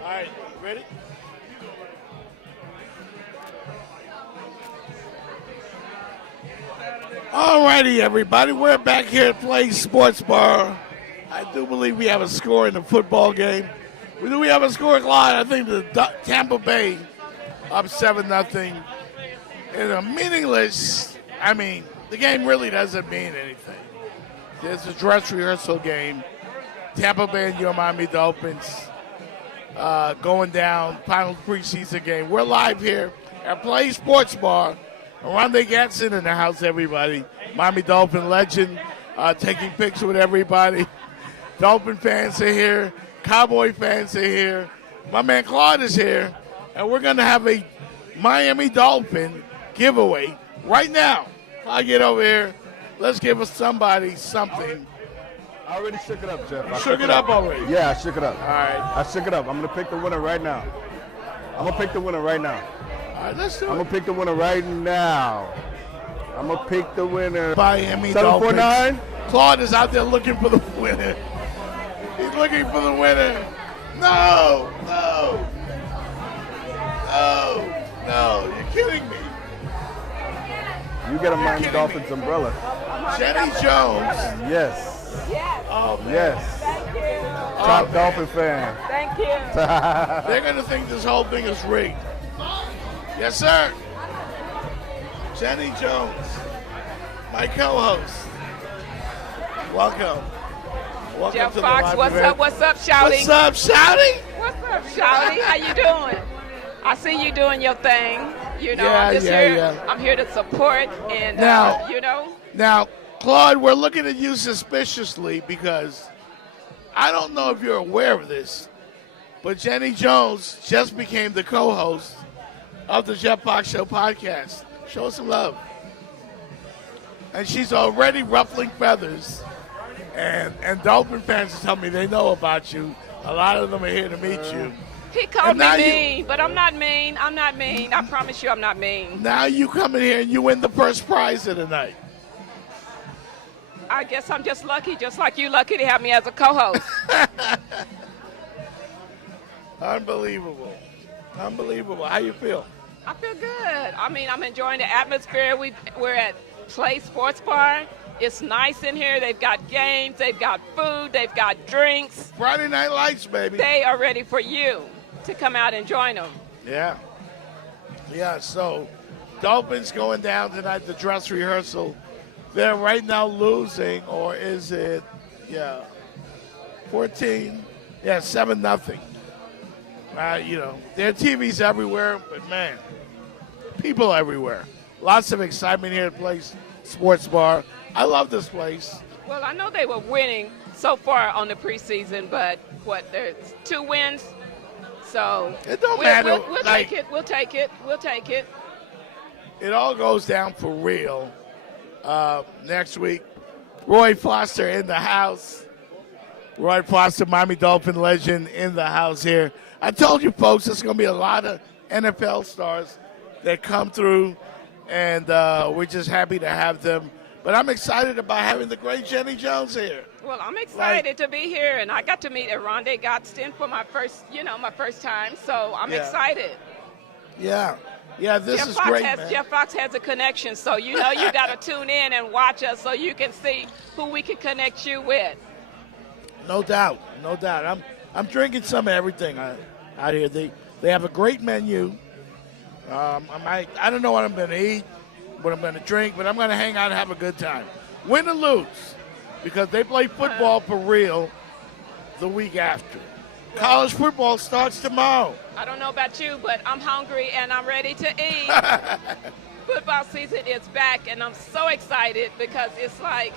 All right, ready? Alrighty, everybody, we're back here at PLA Sports Bar. I do believe we have a score in the football game. We have a scoring line. I think the Tampa Bay up 7-0 in a meaningless. I mean, the game really doesn't mean anything. There's a dress rehearsal game. Tampa Bay and your Miami Dolphins going down. Final preseason game. We're live here at PLA Sports Bar. Rondé Gatson in the house, everybody. Miami Dolphin legend, taking pictures with everybody. Dolphin fans are here. Cowboy fans are here. My man Claude is here. And we're going to have a Miami Dolphin giveaway right now. I'll get over here. Let's give us somebody something. I already shook it up, Jeff. You shook it up already? Yeah, I shook it up. All right. I shook it up. I'm going to pick the winner right now. I'm going to pick the winner right now. All right, let's do I'm it. going to pick the winner right now. I'm going to pick the winner. Miami Dolphins. 749. Claude is out there looking for the winner. He's looking for the winner. No, no, no, no. You're kidding me. You get a Miami kidding Dolphins umbrella. Jenny Jones. Yes. Oh, man. Yes. Thank you. Top man. Dolphin fan. Thank you. They're going to think this whole thing is rigged. Yes, sir. Jenny Jones, my co-host. Welcome. Welcome Jeff to the Fox, live what's event. up? What's up, Shouty? What's up, Shouty? What's up, Shouty? How you doing? I see you doing your thing. You know, Yeah, I'm just yeah, here. yeah. I'm here to support and Now- you know. Now, Claude, we're looking at you suspiciously because I don't know if you're aware of this, but Jenny Jones just became the co-host of the Jeff Fox Show podcast. Show us some love. And she's already ruffling feathers. And Dolphin fans tell me they know about you. A lot of them are here to meet you. He called And me now you- mean, but I'm not mean. I'm not mean. I promise you I'm not mean. Now you come in here and you win the first prize of the night. I guess I'm just lucky, just like you lucky to have me as a co-host. Unbelievable. Unbelievable. How you feel? I feel good. I mean, I'm enjoying the atmosphere. We're at PLA Sports Bar. It's nice in here. They've got games. They've got food. They've got drinks. Friday Night Lights, baby. They are ready for you to come out and join them. Yeah. Yeah, so Dolphins going down tonight, the dress rehearsal. They're right now losing, or is it, 14? Yeah, 7-0. You know, there are TVs everywhere, but man, people everywhere. Lots of excitement here at Place Sports Bar. I love this place. Well, I know they were winning so far on the preseason, but there's 2 wins. So It don't matter, We'll like- take it. We'll take it. We'll take it. It all goes down for real next week. Roy Foster in the house. Roy Foster, Miami Dolphin legend, in the house here. I told you, folks, there's going to be a lot of NFL stars that come through, and we're just happy to have them. But I'm excited about having the great Jenny Jones here. Well, I'm excited to be here, and I got to meet Rondé Gatson for my first time. So I'm Yeah. excited. Yeah. Yeah, this Jeff is Fox great, has man. Jeff Fox has a connection, so you know you got to tune in and watch us so you can see who we can connect you with. No doubt, no doubt. I'm drinking some of everything out here. They have a great menu. I don't know what I'm going to eat, what I'm going to drink, but I'm going to hang out and have a good time. Win or lose, because they play football for real the week after. College football starts tomorrow. I don't know about you, but I'm hungry and I'm ready to eat. Football season is back, and I'm so excited because it's like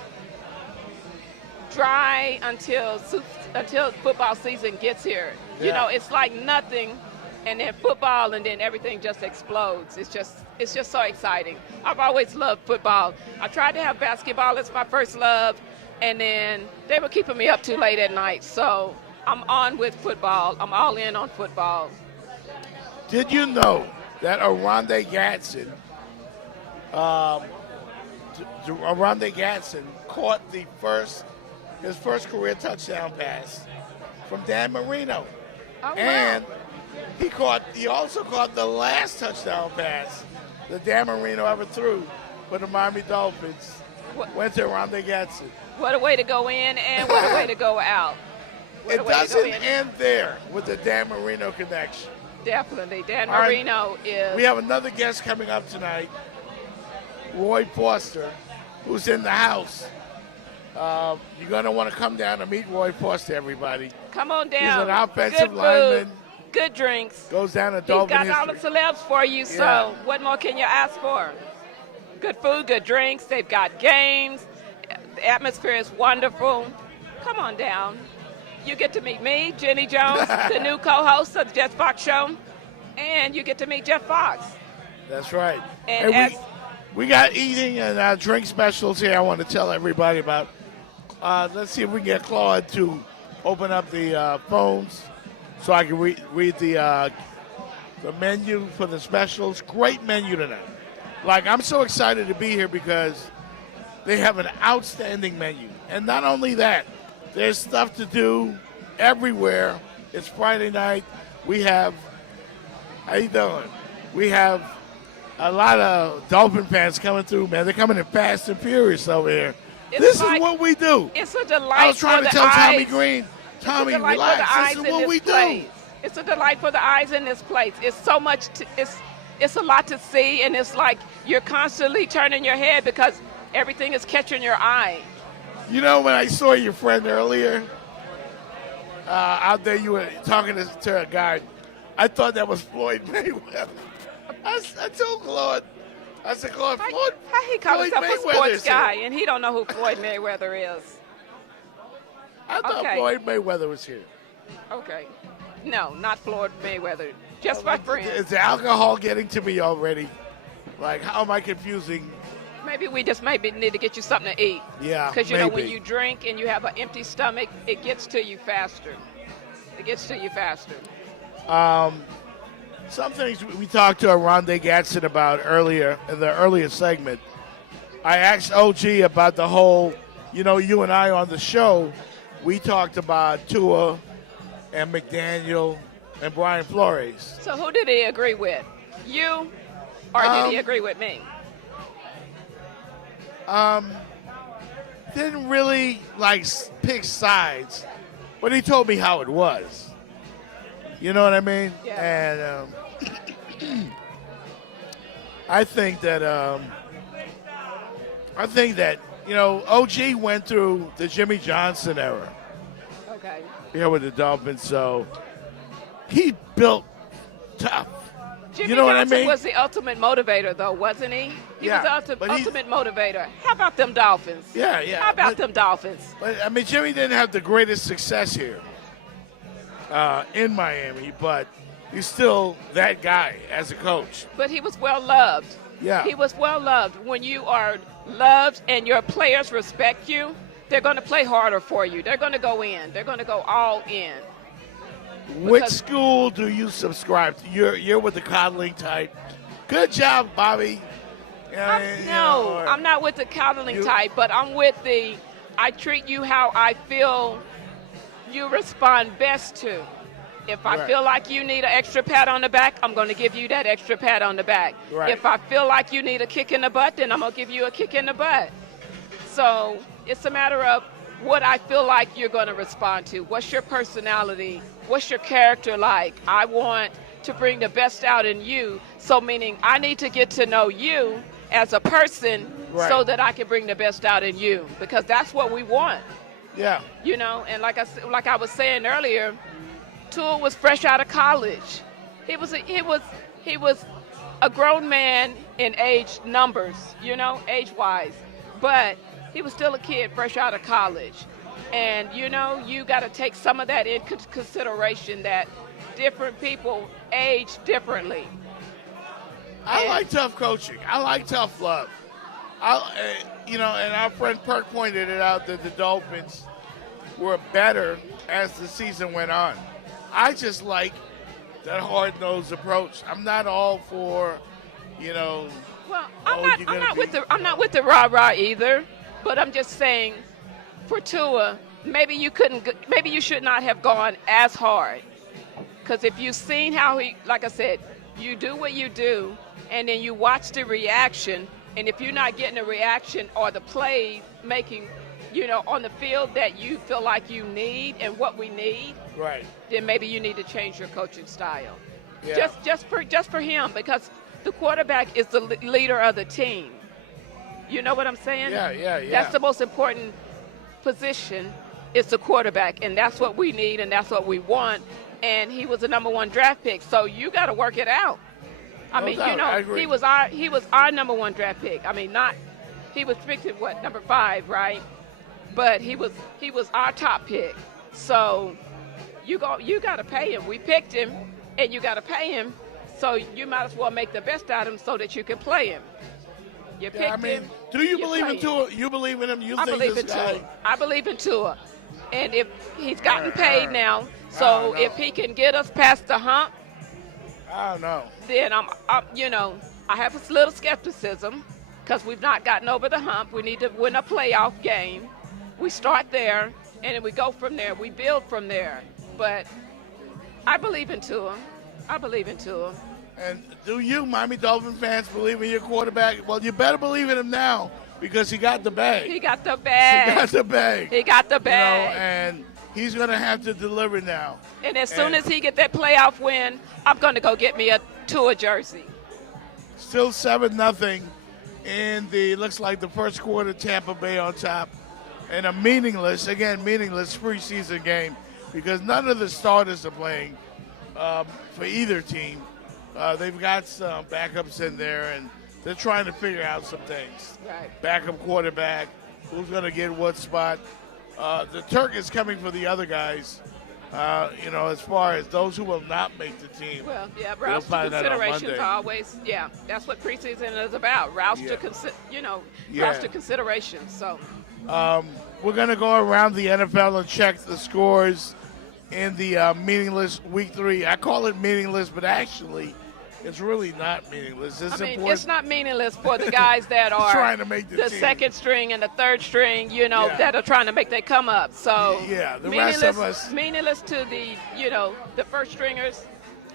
dry until football season gets here. You Yeah. know, it's like nothing, and then football, and then everything just explodes. It's just so exciting. I've always loved football. I tried to have basketball as my first love, and then they were keeping me up too late at night. So I'm on with football. I'm all in on football. Did you know that Rondé Gatson, caught his first career touchdown pass from Dan Marino, Oh, wow. and he also caught the last touchdown pass that Dan Marino ever threw for the Miami Dolphins went to Rondé Gatson. What a way to go in and what a way to go out. What It a way to go doesn't in. end there with the Dan Marino connection. Definitely. Dan All right. Marino is. We have another guest coming up tonight, Roy Foster, who's in the house. You're going to want to come down and meet Roy Foster, everybody. Come on down. He's an offensive Good lineman. food, good drinks. Goes down to He's Dolphin got all the history. celebs for you, so Yeah. what more can you ask for? Good food, good drinks. They've got games. The atmosphere is wonderful. Come on down. You get to meet me, Jenny Jones, the new co-host of the Jeff Fox Show, and you get to meet Jeff Fox. That's right. And And as- we got eating and drink specials here I want to tell everybody about. Let's see if we can get Claude to open up the phones so I can read the menu for the specials. Great menu tonight. Like, I'm so excited to be here because they have an outstanding menu. And not only that, there's stuff to do everywhere. It's Friday night. We have, how you doing? We have a lot of Dolphin fans coming through, man. They're coming in fast and furious over here. It's This like- is what we do. It's a delight I was trying for to the tell Tommy eyes. Green, Tommy, It's a delight for relax. the eyes This is in what this we place. do. It's a delight for the eyes in this place. It's so much. It's a lot to see, and it's like you're constantly turning your head because everything is catching your eye. You know, when I saw your friend earlier, out there, you were talking to a guy. I thought that was Floyd Mayweather. I told Claude, I said, Claude, Floyd, How he call Floyd himself a Mayweather sports is here. guy, and he don't know who Floyd Mayweather is. I thought Okay. Floyd Mayweather was here. Okay, no, not Floyd Mayweather. Just my friend. Is the alcohol getting to me already? Like, how am I confusing? Maybe we just maybe need to get you something to eat. Yeah, Because you know when maybe. you drink and you have an empty stomach, it gets to you faster. It gets to you faster. Some things we talked to Rondé Gatson about earlier in the earlier segment. I asked OG about the whole, you and I on the show, we talked about Tua and McDaniel and Brian Flores. So who did he agree with? You, or did he agree with me? Didn't really pick sides, but he told me how it was. You know what I mean? Yeah. And I think that OG went through the Jimmy Johnson era Okay. here with the Dolphins, so he built tough. Jimmy You know what I Johnson mean? was the ultimate motivator, though, wasn't he? He Yeah, was the but he- ultimate motivator. How about them Dolphins? Yeah, yeah. How about but- them Dolphins? But I mean, Jimmy didn't have the greatest success here in Miami, but he's still that guy as a coach. But he was well loved. Yeah. He was well loved. When you are loved and your players respect you, they're going to play harder for you. They're going to go in. They're going to go all in. Which Because- school do you subscribe to? You're with the coddling type. Good job, Bobby. I'm not with the coddling You- type, but I'm with the I treat you how I feel you respond best to. If I Right. feel like you need an extra pat on the back, I'm going to give you that extra pat on the back. Right. If I feel like you need a kick in the butt, then I'm going to give you a kick in the butt. So it's a matter of what I feel like you're going to respond to. What's your personality? What's your character like? I want to bring the best out in you. So meaning I need to get to know you as a person Right. so that I can bring the best out in you, because that's what we want. Yeah. And like I was saying earlier, Tua was fresh out of college. He was a grown man in age numbers, age-wise, but he was still a kid fresh out of college. And you got to take some of that in consideration, that different people age differently. I like tough coaching. I like tough love. And our friend Perk pointed it out that the Dolphins were better as the season went on. I just like that hard-nosed approach. I'm not all for, Well, you're I'm not gonna I'm not with the rah-rah either, but I'm just saying, for Tua, maybe you should not have gone as hard, because if you've seen how he, like I said, you do what you do, and then you watch the reaction, And if you're not getting the reaction or the play making, on the field that you feel like you need and what we need, Right. then maybe you need to change your coaching style. Yeah. Just for him, because the quarterback is the leader of the team. You know what I'm saying? Yeah. That's the most important position, is the quarterback, and that's what we need and that's what we want. And he was the number 1 draft pick, so you got to work it out. I No mean, doubt. I agree. he was our number 1 draft pick. I mean, he was picked at number 5, right? But he was our top pick. So you got to pay him. We picked him, and you got to pay him. So you might as well make the best out of him so that you can play him. You picked I mean, him. do you believe play in Tua? You believe in him? You I think believe this in guy? Tua. I believe in Tua. And if he's gotten paid now, I so don't know. if he can get us past the hump, I don't know. then I have a little skepticism because we've not gotten over the hump. We need to win a playoff game. We start there, and then we go from there. We build from there. But I believe in Tua. I believe in Tua. And do you, Miami Dolphin fans, believe in your quarterback? Well, you better believe in him now because he got the bag. He got the bag. He got the bag. He got the You know, bag. and he's going to have to deliver now. And as soon and- as he get that playoff win, I'm going to go get me a Tua jersey. Still 7-0 in looks like the first quarter, Tampa Bay on top. And a meaningless preseason game because none of the starters are playing for either team. They've got some backups in there, and they're trying to figure out some things. Right. Backup quarterback, who's going to get what spot. The Turk is coming for the other guys, as far as those who will not make the team. Well, yeah, We'll roster find that on considerations Monday. are always, that's what preseason is about. Roster, Yeah. roster considerations. So, We're going to go around the NFL and check the scores in the meaningless Week 3. I call it meaningless, but actually, it's really not meaningless. It's important. it's not meaningless for the guys that are Trying to make the team. second string and the third string, Yeah. that are trying to make their come up. So, Yeah, the rest of us- meaningless to the first stringers,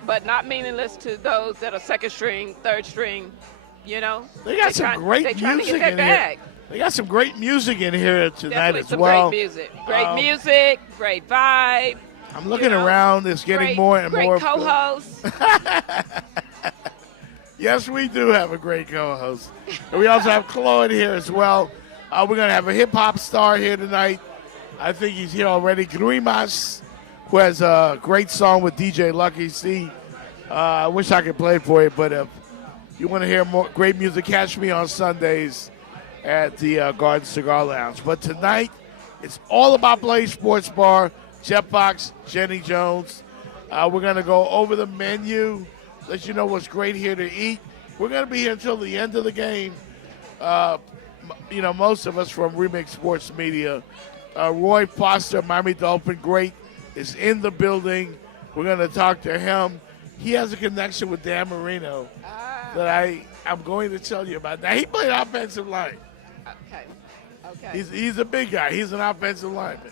but not meaningless to those that are second string, third string. They got some great They're trying to music get in that here. bag. They got some great music in here tonight Definitely as some well. great music. Great music, great vibe. I'm looking around. It's getting great, more and great more. co-hosts. Yes, we do have a great co-host. And we also have Claude here as well. We're going to have a hip-hop star here tonight. I think he's here already. Grimas, who has a great song with DJ Lucky C. I wish I could play it for you, but if you want to hear more great music, catch me on Sundays at the Garden Cigar Lounge. But tonight, it's all about Blaze Sports Bar. Jeff Fox, Jenny Jones. We're going to go over the menu, let you know what's great here to eat. We're going to be here until the end of the game. Most of us from Remix Sports Media. Roy Foster, Miami Dolphin great, is in the building. We're going to talk to him. He has a connection with Dan Marino that I'm going to tell you about. Now, he played offensive line. Okay. He's a big guy. He's an offensive lineman.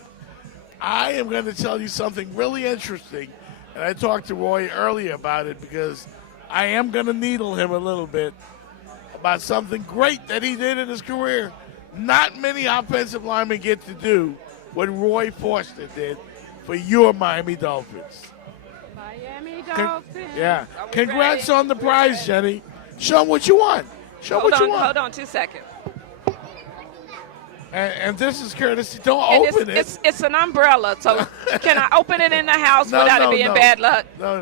I am going to tell you something really interesting, and I talked to Roy earlier about it because I am going to needle him a little bit about something great that he did in his career. Not many offensive linemen get to do what Roy Foster did for your Miami Dolphins. Miami Dolphins. Yeah. Are we Congrats ready? on the prize, Jenny. Show them what you want. Show Hold what you on, want. hold on 2 seconds. And this is courtesy. Don't And open it. it's an umbrella, so can I open it in the house No, without no, it being no. bad luck? No,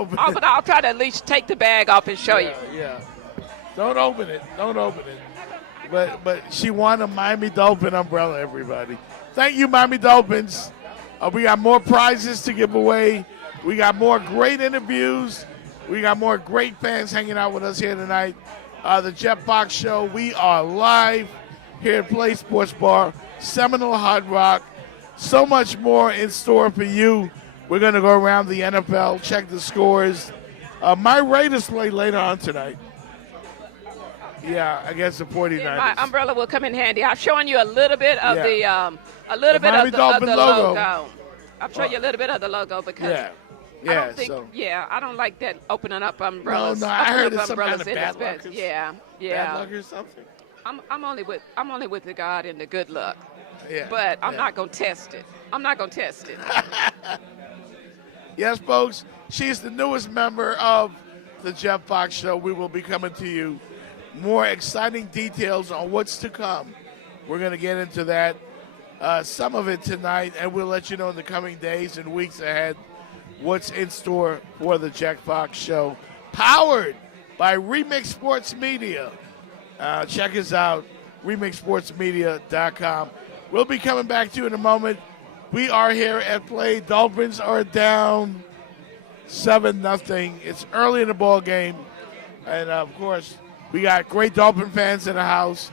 open it. But I'll try to at least take the bag off and show you. Yeah. Don't open it. But she won a Miami Dolphin umbrella, everybody. Thank you, Miami Dolphins. We got more prizes to give away. We got more great interviews. We got more great fans hanging out with us here tonight. The Jeff Fox Show. We are live here at Play Sports Bar, Seminole Hard Rock. So much more in store for you. We're going to go around the NFL, check the scores. My Raiders play later on tonight. Yeah, against the 49ers. My umbrella will come in handy. I'm showing you a little bit of Yeah. the Miami Dolphin logo. I'll show you a little bit of the logo because I Yeah, don't think. so- Yeah, I don't like that opening up umbrellas. No, I heard Opening it's up some kind of umbrellas in bad his bed. luck or Yeah, bad yeah. luck or something. I'm only with the God and the good luck. Yeah. But I'm yeah. not gonna test it. I'm not gonna test it. Yes, folks, she's the newest member of the Jeff Fox Show. We will be coming to you more exciting details on what's to come. We're going to get into that, some of it tonight, and we'll let you know in the coming days and weeks ahead what's in store for the Jeff Fox Show. Powered by Remix Sports Media. Check us out, remixsportsmedia.com. We'll be coming back to you in a moment. We are here at play. Dolphins are down 7-0. It's early in the ball game. And, of course, we got great Dolphin fans in the house.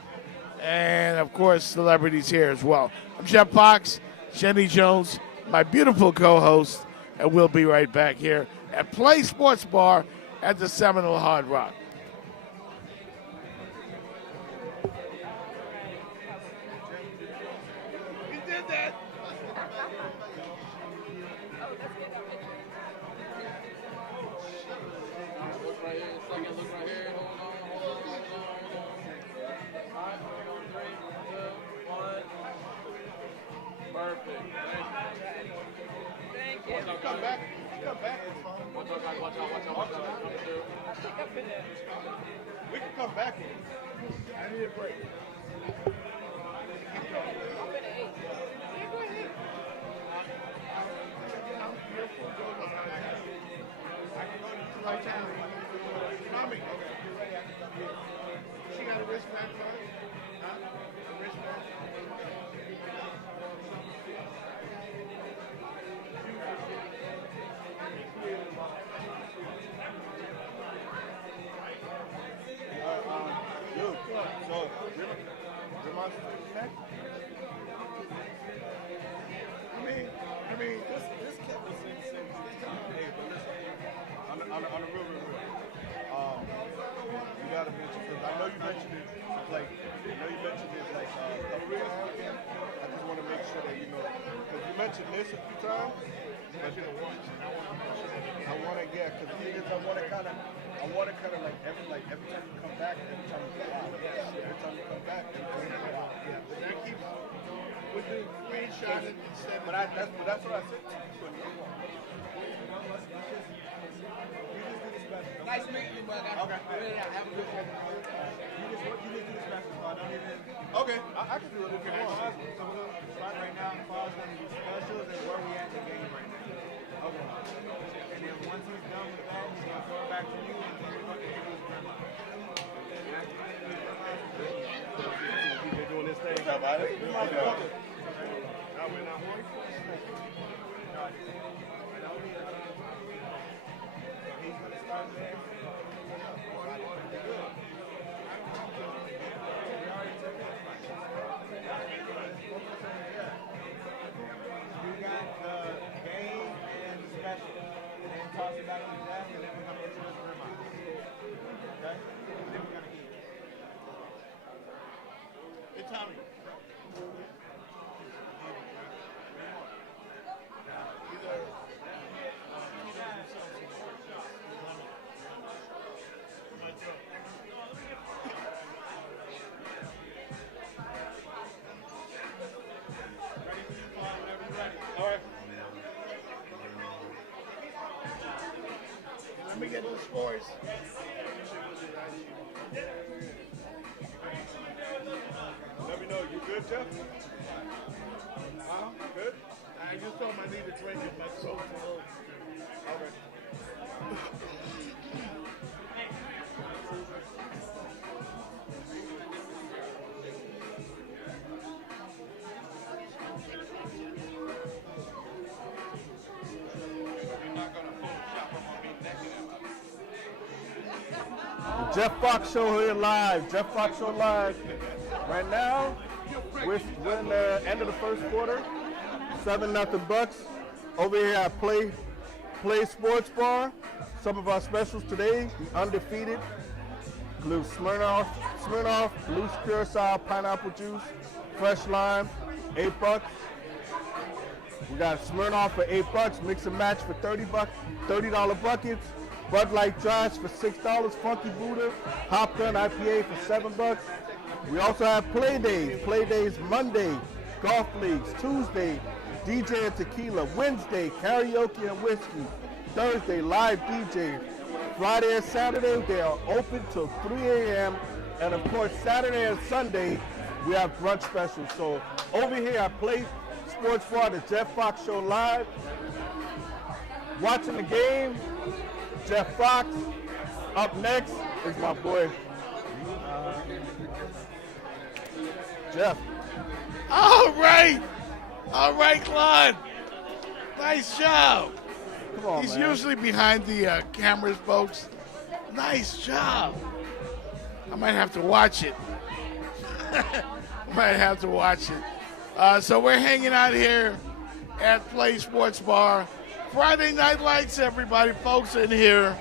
And, of course, celebrities here as well. I'm Jeff Fox, Jenny Jones, my beautiful co-host. And we'll be right back here at Play Sports Bar at the Seminole Hard Rock. You did that. Look right here, second, look right here. Hold on. All right, we're on 3, 2, 1. Perfect. Thank you. Come back. Watch out, guys. Watch out. Coming through. We can come back in. I need a break. She got a wristband for it? Huh? A wristband? Dude, so, demonstration next? I mean, This kept us in sync. Hey, but listen, on the real, you gotta mention, because I know you mentioned it, like, a couple weeks ago. I just want to make sure that you know, because you mentioned this a few times. I want to, yeah, because the thing is, I want to kind of like every time you come back, every time you go out, every time you come back, that keeps with the screenshot instead But that's what I said to you. Nice meeting you, brother. Okay. Have a good one. You just do the special, so I don't even. Okay, I can do it if you want. So we're going to start right now and pause on the specials and where we at in the game right now. Okay. And then once he's done with that, he's going to throw it back to you and then we're going to introduce Grandma. Keep doing this thing. What's up, buddy? He's going to start there. You got the game and the special. And then toss it back to Jeff, and then we're going to introduce Grandma. Okay? And then we're going to eat. Hey, Tommy. Let me get those scores. Let me know. You good, Jeff? Huh? Good? I just told him I need a drink if my throat's a little. Okay. Jeff Fox Show here live. Jeff Fox Show live. Right now, we're in the end of the first quarter. 7-0 Bucks. Over here at Play Sports Bar. Some of our specials today, the undefeated. Blue Smirnoff, loose curacao, pineapple juice, fresh lime, $8. We got Smirnoff for $8, mix and match for $30 buckets, Bud Light Dries for $6, Funky Buddha, Hop Gun IPA for $7. We also have play days. Play days Monday, golf leagues. Tuesday, DJ and tequila. Wednesday, karaoke and whiskey. Thursday, live DJ. Friday and Saturday, they are open till 3 a.m. And of course, Saturday and Sunday, we have brunch specials. So over here at Play Sports Bar, the Jeff Fox Show live. Watching the game, Jeff Fox. Up next is my boy, Jeff. All right, Claude. Nice job. Come on, He's man. usually behind the cameras, folks. Nice job. I might have to watch it. So we're hanging out here at Play Sports Bar. Friday Night Lights, everybody, folks, in here.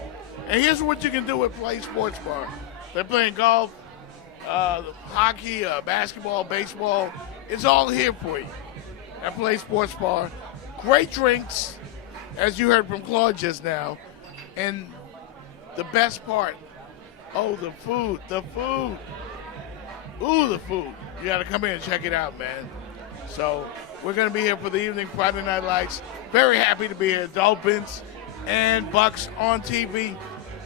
And here's what you can do at Play Sports Bar. They're playing golf, hockey, basketball, baseball. It's all here for you at Play Sports Bar. Great drinks, as you heard from Claude just now. And the best part, the food. Ooh, the food. You got to come in and check it out, man. So we're going to be here for the evening Friday Night Lights. Very happy to be here. Dolphins and Bucks on TV.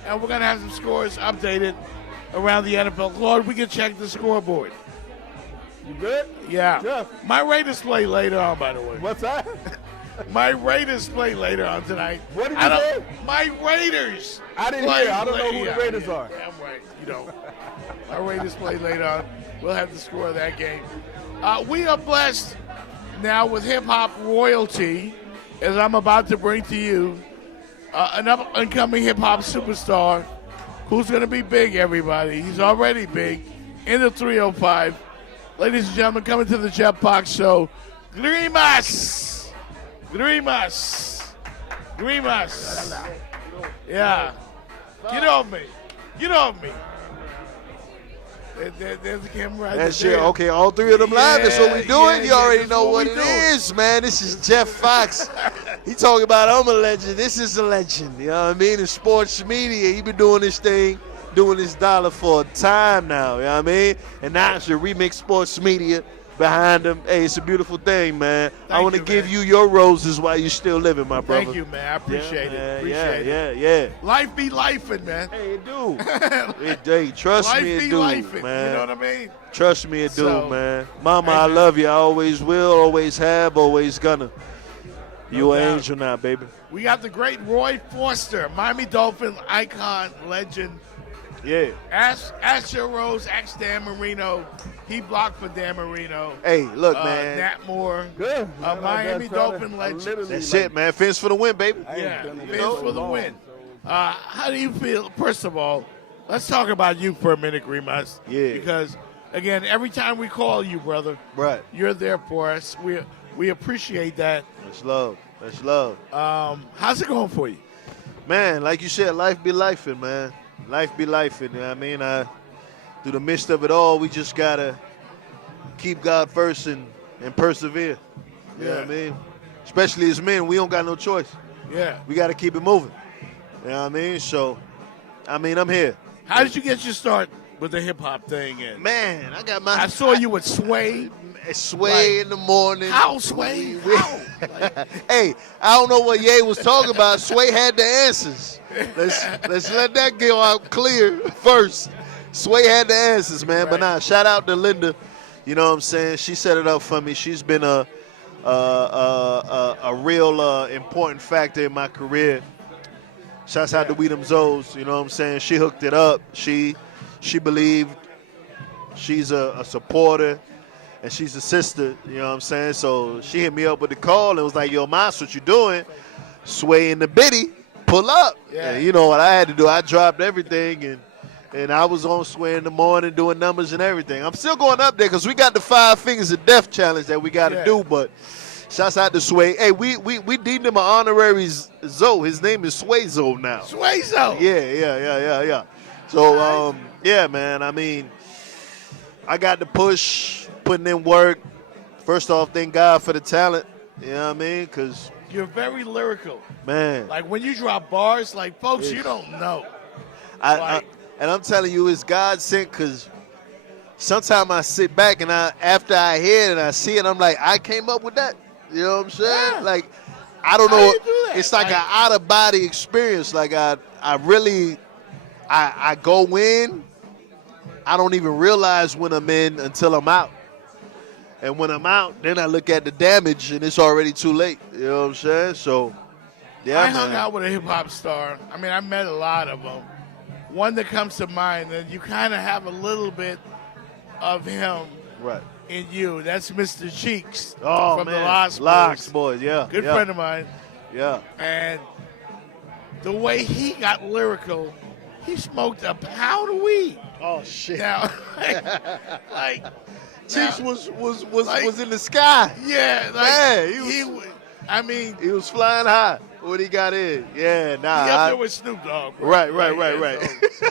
And we're going to have some scores updated around the NFL. Claude, we can check the scoreboard. You good? Yeah. Jeff. My Raiders play later on, by the way. What's that? My Raiders play later on tonight. What did you say? My Raiders. I didn't play hear. I don't know who later. the Raiders are. Damn right. You don't. My Raiders play later on. We'll have the score of that game. We are blessed now with hip-hop royalty, as I'm about to bring to you an up-and-coming hip-hop superstar who's going to be big, everybody. He's already big in the 305. Ladies and gentlemen, coming to the Jeff Fox Show, Grimas. Yeah. Get off me. There's the camera right That's there. it. Okay, all three of them live. That's what we doing. You already that's know what what we it doing. is, man. This is Jeff Fox. He talking about I'm a legend. This is a legend. You know what I mean? In sports media, he been doing this thing, doing this dollar for a time now. You know what I mean? And now it's the Remix Sports Media behind him. Hey, it's a beautiful thing, man. I want to you, give man. you your roses while you still living, my brother. Thank you, man. I appreciate it. Man. Appreciate it. Yeah. Life be lifing, man. Hey, it do. Hey, trust Life me, be it do, lifing. man. You know what I mean? Trust me, it do, So, man. Mama, hey, I man. love you. I always will, always have, always gonna. You an doubt. angel now, baby. We got the great Roy Foster, Miami Dolphin icon, legend. Yeah. Ask Joe Rose, ask Dan Marino. He blocked for Dan Marino. Hey, look, man. Nat Moore. Good. Miami Dolphin legend. That's it, man. Fence for the win, baby. Yeah, done it Vince so for the long. win. How do you feel? First of all, let's talk about you for a minute, Grimas. Yeah. Because, again, every time we call you, brother, Right. you're there for us. We appreciate that. That's love. That's love. How's it going for you? Man, like you said, life be lifing, man. Life be lifing. You know what I mean? Through the midst of it all, we just got to keep God first and persevere. You know what I mean? Especially as men, we don't got no choice. Yeah. We got to keep it moving. You know what I mean? So, I mean, I'm here. How did you get your start with the hip hop thing? And Man, I got my. I saw you with Sway. Sway Like, in the morning. How, Sway? How? Hey, I don't know what Ye was talking about. Sway had the answers. Let's let that go out clear first. Sway had the answers, man. But nah, shout out to Linda. You know what I'm saying? She set it up for me. She's been a real important factor in my career. Shouts out to Weedham Zoes. You know what I'm saying? She hooked it up. She believed. She's a supporter. And she's a sister, you know what I'm saying? So she hit me up with the call and was like, yo, Mas, what you doing? Sway in the biddy, pull up. Yeah. And you know what I had to do? I dropped everything and I was on Sway in the morning doing numbers and everything. I'm still going up there because we got the 5 Fingers of Death challenge that we got to do, but shouts out to Sway. Hey, we deemed him an honorary Zoe. His name is Sway Zoe now. Sway Zoe. Yeah. So, yeah, man, I mean, I got to push, putting in work. First off, thank God for the talent. You know what I mean? Because, You're very lyrical. man, Like when you drop bars, like folks, you don't know. and I'm telling you, it's God sent because sometimes I sit back and after I hear it and I see it, I'm like, I came up with that. You know what I'm saying? Yeah. Like, I don't How know. you do that? It's like Like- an out of body experience. Like I really, I go in. I don't even realize when I'm in until I'm out. And when I'm out, then I look at the damage and it's already too late. You know what I'm saying? So, yeah, I man. hung out with a hip hop star. I mean, I met a lot of them. One that comes to mind, and you kind of have a little bit of him Right. in you. That's Mr. Cheeks Oh, from man. the Lost Locks Boys. Boys, yeah. Good yeah, friend of mine. Yeah. And the way he got lyrical, he smoked a pound of weed. Oh, shit. Now, like Cheeks now- was in the sky. yeah, like Man, he He was flying high when he got in. Yeah, nah. he up there with Snoop Dogg. Bro. Right. So,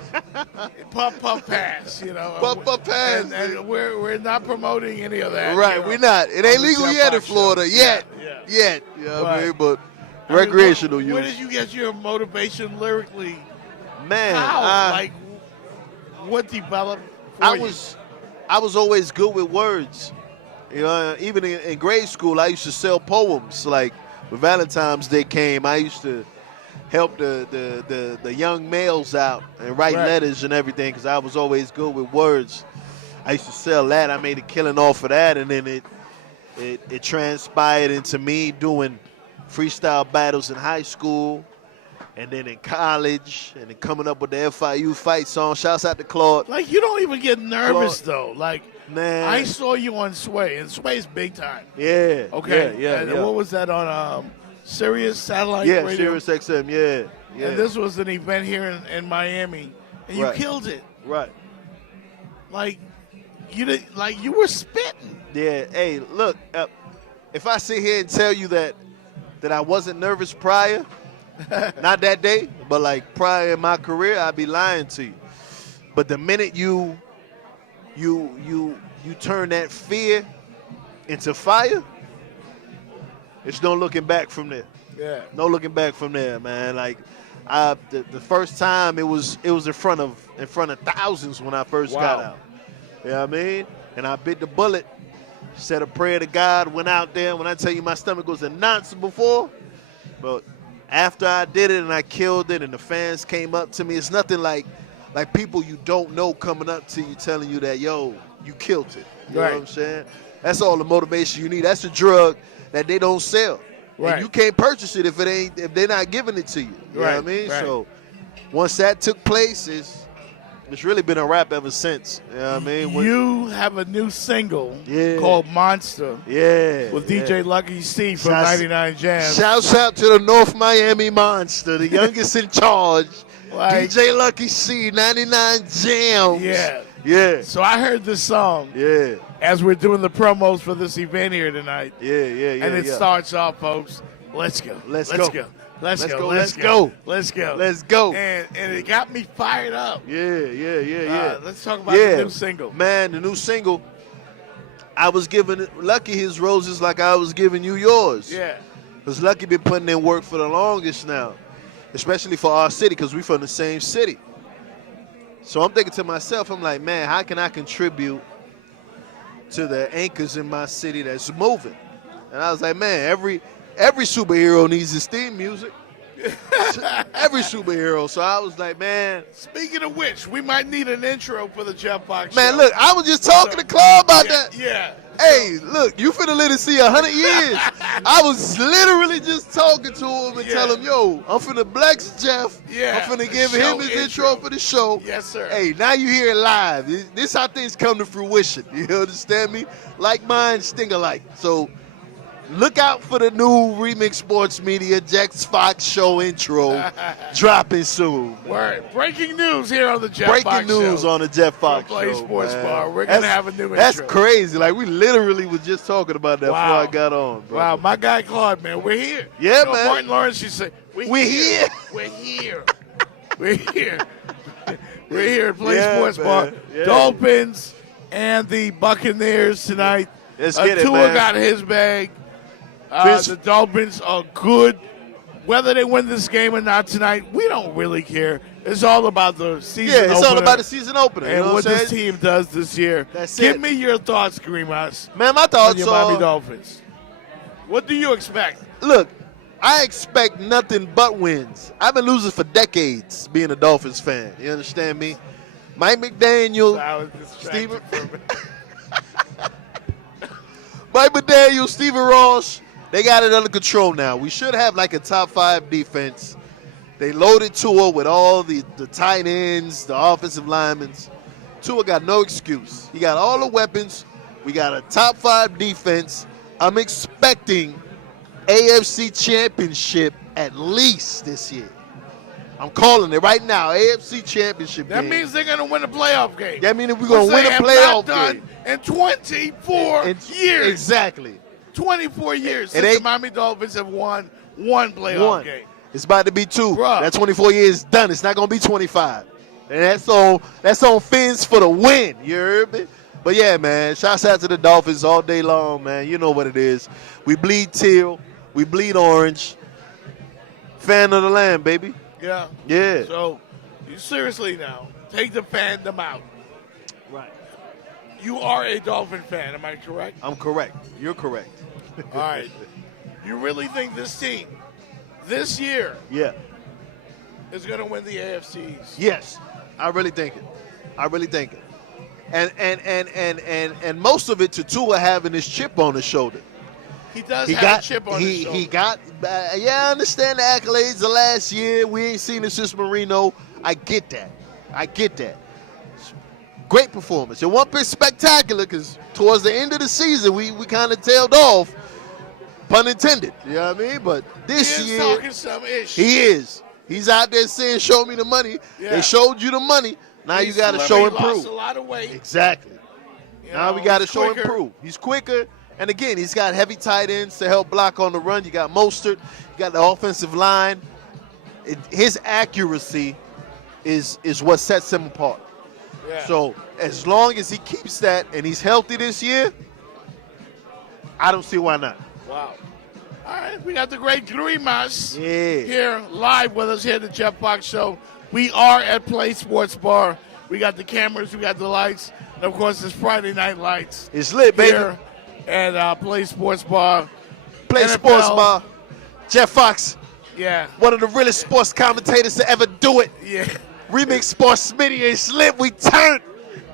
puff pass, you know. Puff pass. And we're not promoting any of that. Right, you know, we not. It ain't on the legal Jeff yet in Fox show. Florida. Yet. Yeah. Yet. You know what I Right. mean? But I mean, recreational where use. did you get your motivation lyrically? Man, How? Like, what developed for I you? was always good with words. You know, even in grade school, I used to sell poems. Like when Valentine's Day came, I used to help the young males out and write Right. letters and everything because I was always good with words. I used to sell that. I made a killing off of that, and then it transpired into me doing freestyle battles in high school, and then in college, and then coming up with the FIU fight song. Shouts out to Claude. Like, you don't even get nervous, though. Like, Man. I saw you on Sway, and Sway's big time. Yeah. Okay? Yeah. And Yeah. what was that on Sirius Satellite Yeah, Radio? Sirius XM. Yeah. Yeah. And this was an event here in Miami, and you Right. killed it. Right. Like, you did, like you were spitting. Yeah. Hey, look. If I sit here and tell you that I wasn't nervous prior, not that day, but like prior in my career, I'd be lying to you. But the minute you turn that fear into fire, it's no looking back from there. Yeah. No looking back from there, man. Like the first time it was in front of thousands when I first got Wow. out. You know what I mean? And I bit the bullet, said a prayer to God, went out there. When I tell you my stomach was a knots before, but after I did it and I killed it and the fans came up to me, it's nothing like people you don't know coming up to you telling you that, yo, you killed it. You know Right. what I'm saying? That's all the motivation you need. That's a drug that they don't sell. Right. And you can't purchase it if they're not giving it to you. You know what I Right, mean? right. So once that took place, it's really been a wrap ever since. You know what I mean? You have a new single Yeah. called Monster Yeah. with yeah. DJ Lucky C from Shouts- 99 Jams. Shouts out to the North Miami Monster, the youngest in charge. Like- DJ Lucky C, 99 Jams. Yeah. Yeah. So I heard this song Yeah. as we're doing the promos for this event here tonight. Yeah. And it yeah. starts off, folks. Let's go. Let's go. Let's go. Let's go. Let's go. Let's go. And it got me fired up. Yeah. Let's talk about the new single. Man, the new single, I was giving Lucky his roses like I was giving you yours. Yeah. Because Lucky been putting in work for the longest now, especially for our city because we from the same city. So I'm thinking to myself, I'm like, man, how can I contribute to the anchors in my city that's moving? And I was like, man, every superhero needs his theme music. Every superhero. So I was like, man. Speaking of which, we might need an intro for the Jeff Fox Man, show. look, I was just talking to Claude about that. Yeah. Hey, look, you finna live to see 100 years. I was literally just talking to him and Yeah. telling him, yo, I'm finna bless Jeff. Yeah, I'm finna the give show him his intro. intro for the show. Yes, sir. Hey, now you hear it live. This how things come to fruition. You understand me? Like mine, sting alike. So look out for the new Remix Sports Media Jeff Fox show intro dropping soon. Word. Breaking news here on the Jeff Breaking Fox news show. on the Jeff Fox From Play show. Sports man. Bar. We're gonna have a new That's intro. crazy. Like we literally was just talking about that Wow. before I got on, bro. Wow, my guy Claude, man, we're here. Yeah, You know, man. Martin Lawrence used to say, We're here. We're here. We're here. We're here at Play Yeah, Sports man. Bar. Yeah. Dolphins and the Buccaneers tonight. Let's get it, Tua man. got his bag. The Dolphins are good. Whether they win this game or not tonight, we don't really care. It's all about the season opener. Yeah, it's all about the season opener. And you know what I'm this saying? team does this year. That's Give it. me your thoughts, Grimas, Man, my on thoughts your Miami are, Dolphins. What do you expect? look, I expect nothing but wins. I've been losing for decades being a Dolphins fan. You understand me? Mike McDaniel, I was distracted Steven, for a minute. Mike McDaniel, Steven Ross, they got it under control now. We should have like a top 5 defense. They loaded Tua with all the tight ends, the offensive linemen. Tua got no excuse. He got all the weapons. We got a top 5 defense. I'm expecting AFC Championship at least this year. I'm calling it right now, AFC Championship That game. means they're going to win a playoff game. That means we're going to Which win they a have playoff not done game. in 24 years. Exactly. 24 years It since the ain't- Miami Dolphins have won one playoff One. game. It's about to be 2. Bruh. That 24 years done. It's not going to be 25. And that's on Fins for the win. You heard me? But yeah, man, shouts out to the Dolphins all day long, man. You know what it is. We bleed teal. We bleed orange. Fan of the land, baby. Yeah. Yeah. So, you seriously now, take the fandom out. Right. You are a Dolphin fan, am I correct? I'm correct. You're correct. All right. You really think this team, this year, Yeah. is going to win the AFCs? Yes. I really think it. And most of it to Tua having this chip on his shoulder. He does He have got a chip on his shoulder. He got yeah, I understand the accolades of last year. We ain't seen it since Marino. I get that. Great performance. It wasn't been spectacular because towards the end of the season we kind of tailed off. Pun intended. You know what I mean? But this He is year talking some ish. he is. He's out there saying, "Show me the money." Yeah. They showed you the money. Now He's you got to slimmer. show He and prove. lost a lot of weight. Exactly. You Now know, we got to he's show quicker. and prove. He's quicker. And again, he's got heavy tight ends to help block on the run. You got Mostert. You got the offensive line. His accuracy is what sets him apart. Yeah. So as long as he keeps that and he's healthy this year, I don't see why not. Wow. All right, we got the great Grimas Yeah. here live with us here at the Jeff Fox Show. We are at Play Sports Bar. We got the cameras, we got the lights, and of course it's Friday Night Lights. It's lit, baby. Here at Play Sports Bar. Play NFL. Sports Bar. Jeff Fox, Yeah, one of the realest sports commentators to ever do it. yeah. Remix Sports Smitty and Slip. We turned.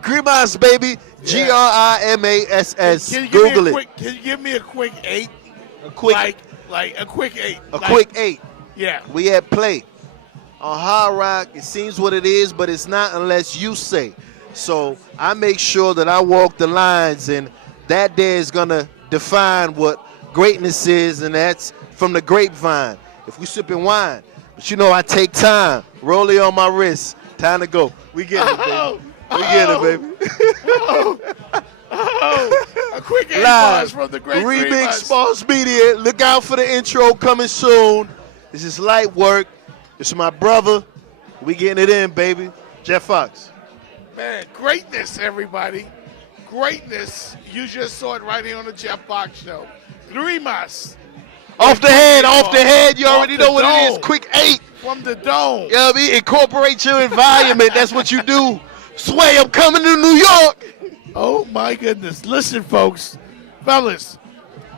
Grimas, baby. Grimass. Can you give Google me a it. quick? Can you give me a quick 8? A quick, like a quick 8. a quick 8. Yeah. We at Play. On Hard Rock, it seems what it is, but it's not unless you say. So I make sure that I walk the lines, and that day is going to define what greatness is, and that's from the grapevine. If we sipping wine, but you know I take time. Roll it on my wrist. Time to go. We get it, baby. We get it, baby. A quick 8 Live. bars from the great Remix Grimas. Sports Media. Look out for the intro coming soon. This is light work. This is my brother. We getting it in, baby. Jeff Fox. Man, greatness, everybody. Greatness. You just saw it right here on the Jeff Fox Show. Grimas Off the head, off the head. You Off already the know what it is. dome. Quick 8. from the dome. You know what I mean? Incorporate your environment. That's what you do. Sway, I'm coming to New York. Oh, my goodness. Listen, folks. Fellas,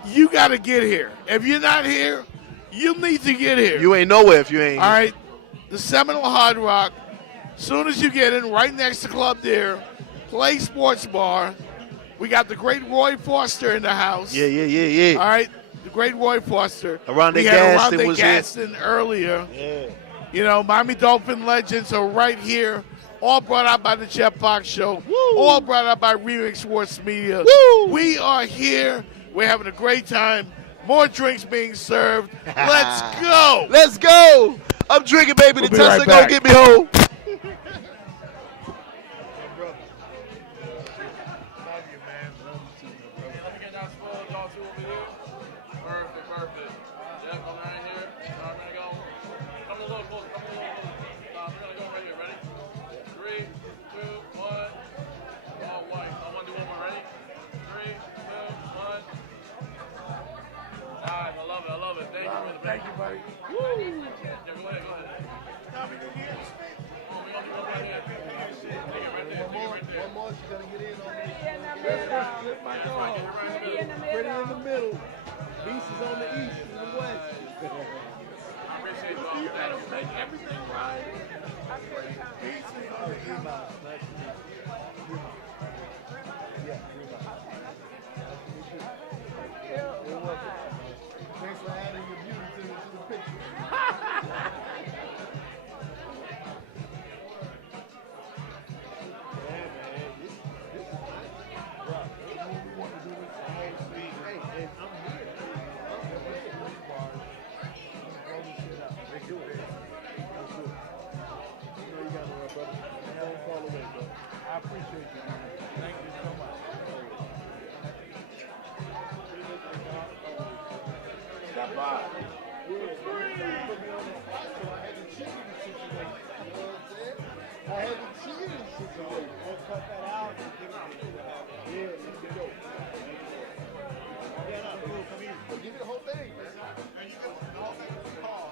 you got to get here. If you're not here, you need to get here. You ain't nowhere if you ain't. All right, the Seminole Hard Rock. Soon as you get in, right next to Club Deer, Play Sports Bar. We got the great Roy Foster in the house. Yeah. All right, the great Roy Foster. Aronde we had Gaston Aronde was here. Gaston earlier. Yeah. You know, Miami Dolphin legends are right here. All brought out by the Jeff Fox Show. Woo. All brought out by Remix Sports Media. Woo. We are here. We're having a great time. More drinks being served. Let's go. Let's go. I'm drinking, baby. We'll The be right Tesla gonna back. get me home. Let me get that spoil, y'all two over here. Perfect. Yep, I'm right here. I'm gonna go. Come a little closer. We're gonna go right here. Ready? 3, 2, 1. All white. I want to do one more. Ready? 3, 2, 1. Nice. Thank you, buddy. Yeah, go ahead, go ahead. Tommy, did you hear me speak? One more, she's gonna get in on me. Flip my dog. Pretty in the middle. Beast is on the east and the west. I appreciate you all. You gotta make everything right. Beats me on the email. Thanks for adding your beauty to the picture. I appreciate you, man. Thank you so much. Stop by. I had to cheat in the situation. Let's cut that out and give it to you. Yeah, let's go. Get up, Lou, come here. Give me the whole thing. And you get the whole thing with the call.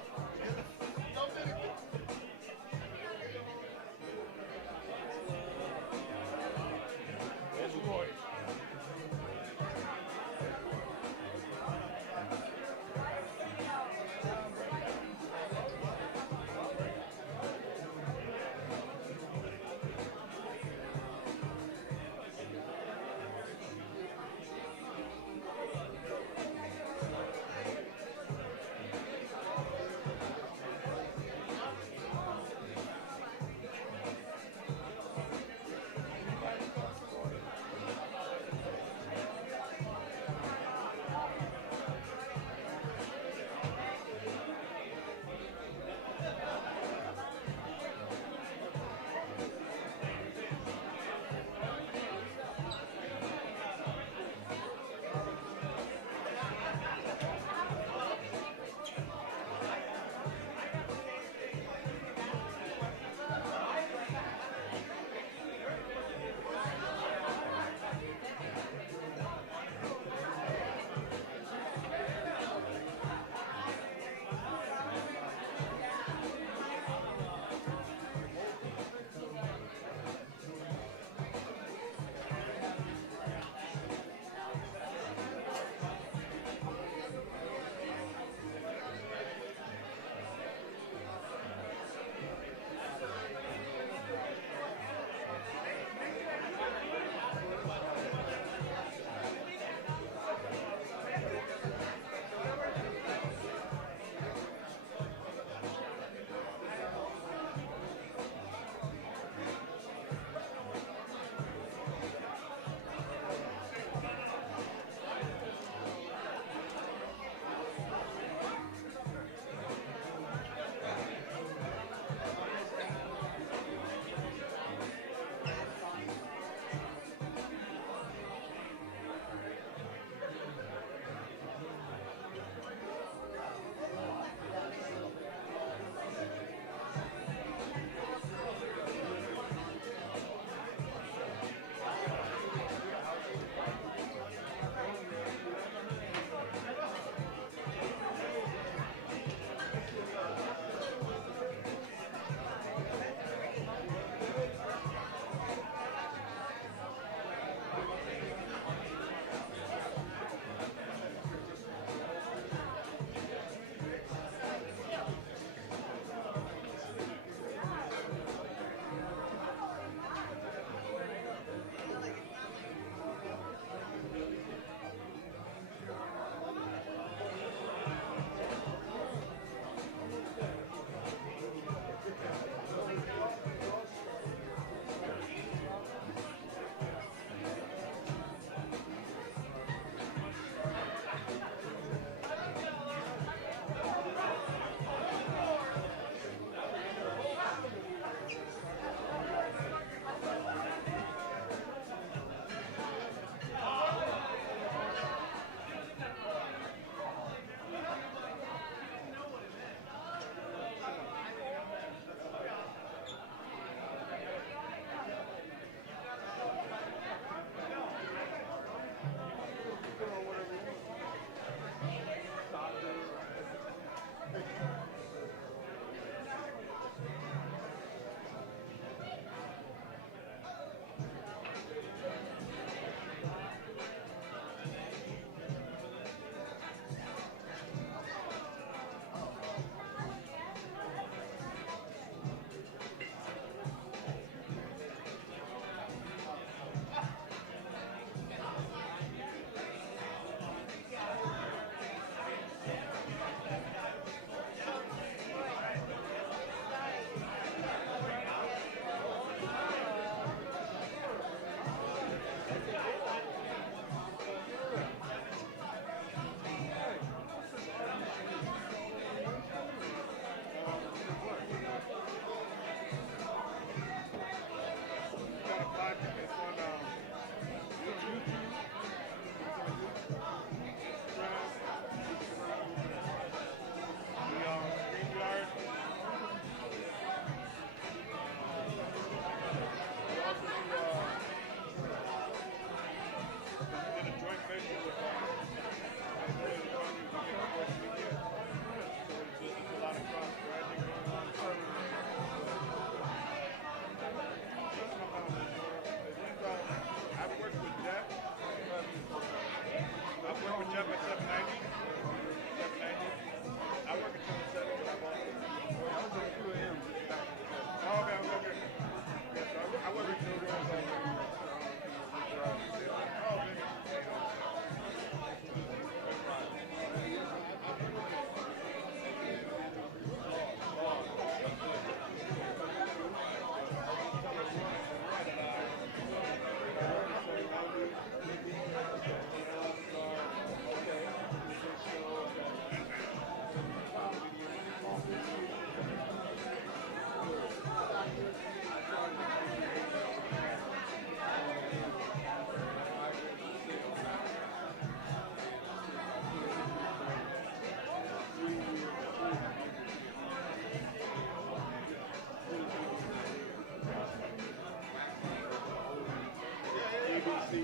BC,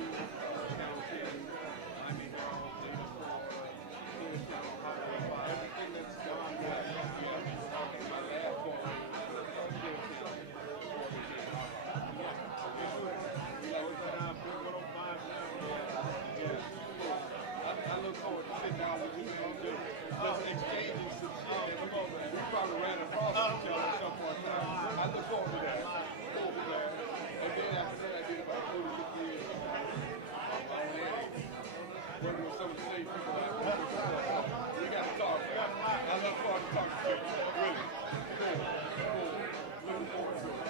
County, Miami Hall, Dana Florida, Kingstown, everything that's gone right. My last one was Kingstown. I look forward to sitting down with you and just exchanging some shit that we probably ran across each other at some point in time. I look forward to that. And then after that, I did about 46 years on my own end, working with some of the same people that I work with. We got to talk. I look forward to talking to you. Really. Cool. Looking forward to it.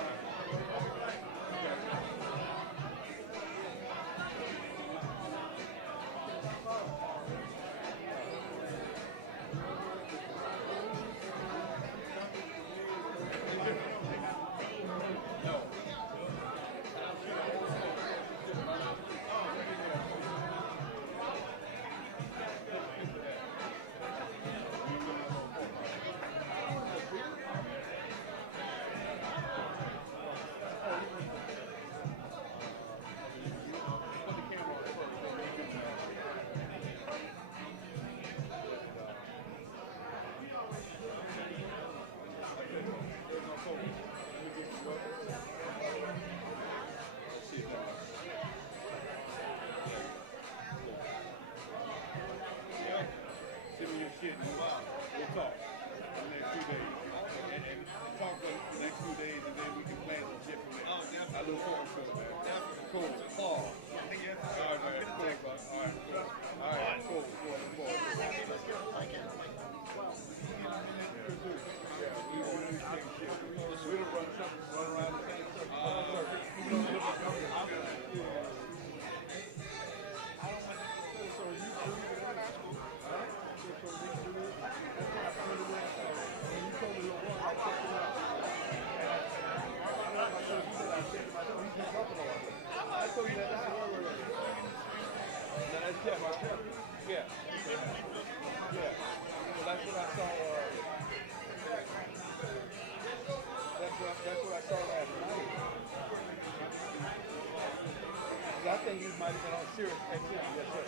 I think you might have been on Sirius XM, yes sir.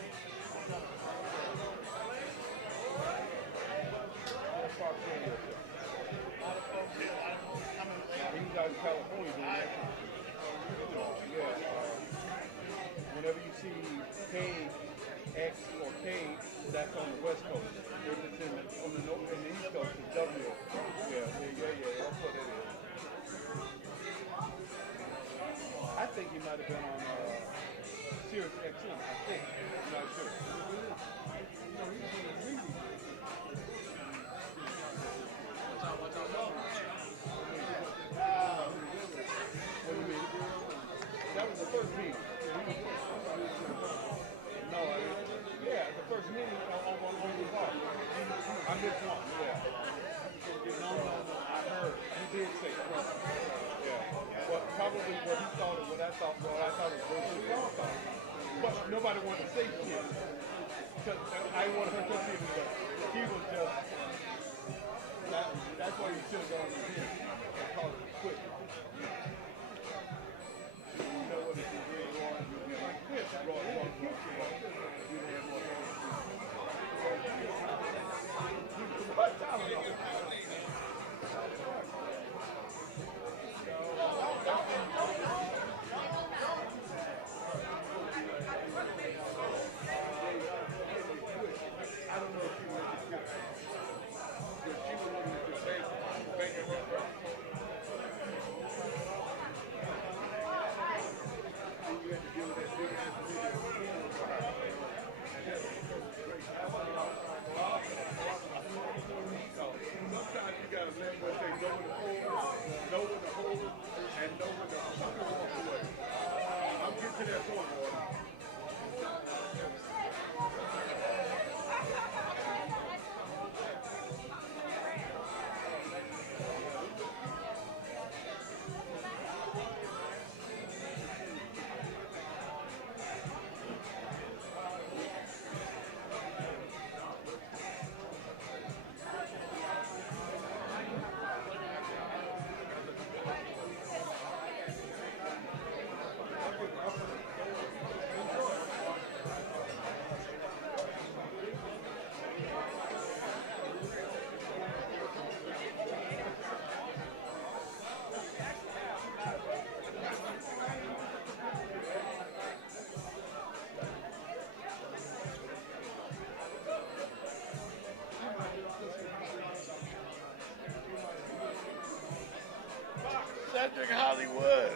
Fox Radio, sir. He's out in California doing that. Whenever you see K, X, or K, that's on the West Coast. If it's in the East Coast, it's W. Yeah, that's what it is. I think he might have been on Sirius XM, I think. I'm not sure. What do you mean? That was the first meeting. No, the first meeting on the bar. I missed one, yeah. No, I heard. You did say it. Yeah. Well, probably what he thought and what I thought was what y'all thought. But nobody wanted to say shit. Because I wanted her to see it, but he was just, that's why you should have gone to him and called it quick. You know what if you really want to do like this, Roy, you don't have more I don't know if she was good. But she was looking at the bank account. And you had to deal with that big ass video. Sometimes you gotta let what they know when to hold, and know when to fucking walk away. I'll get to that point, boy. Cedric Hollywood.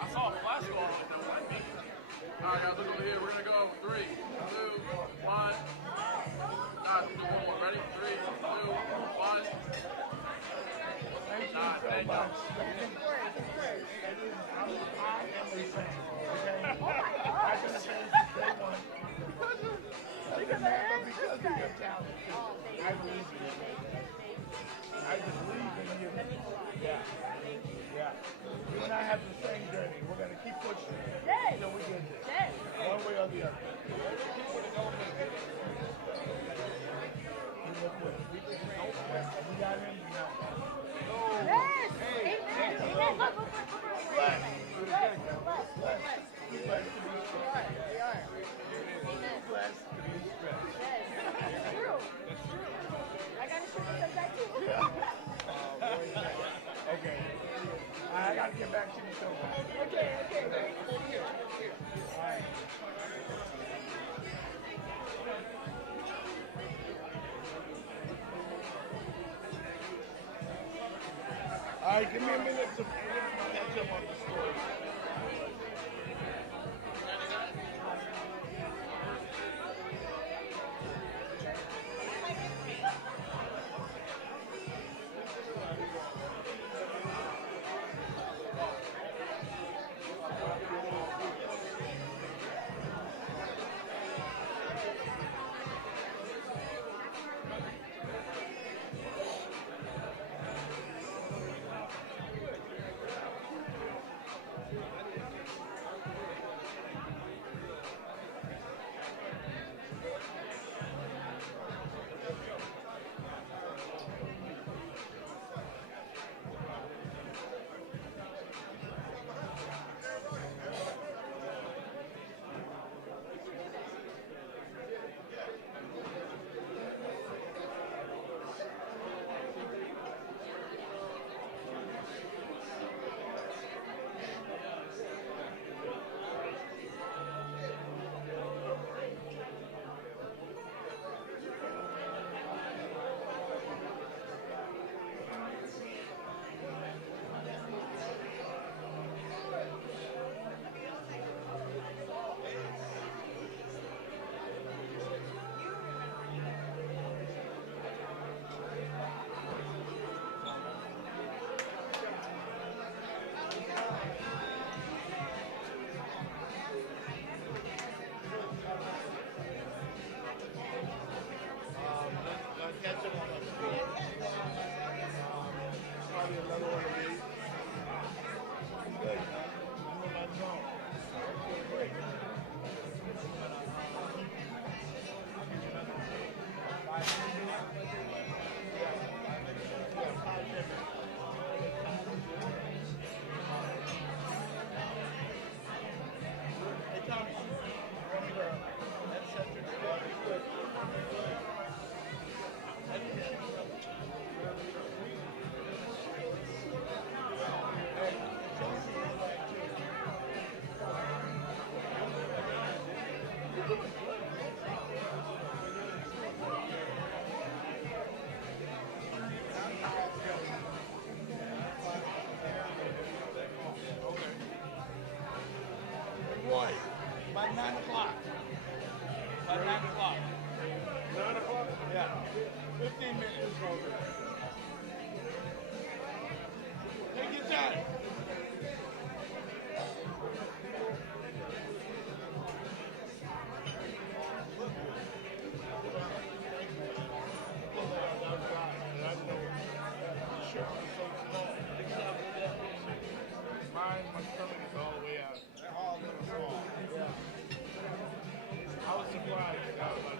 I saw a flash go on like that might be. All right, guys, look over here. We're gonna go 3, 2, 1. Do one more. Ready? 3, 2, 1. Thank you. I believe in you. I believe in you. Yeah. Yeah. You and I have the same journey. We're going to keep pushing until we get there. One way or the other. We look good. We got him. Yes! Amen. Amen. Look. Bless. Bless. Blessed to be stressed. We are. Amen. Blessed to be stressed. Yes. That's true. That's true. I got to shoot myself back too. Okay. I got to get back to the show. Okay. All right. All right, give me a minute to catch up on the story. 9 o'clock. 9 o'clock? Yeah. 15 minutes. Take your time. My stomach is all the way out. They're all a little small. I was surprised. I was like,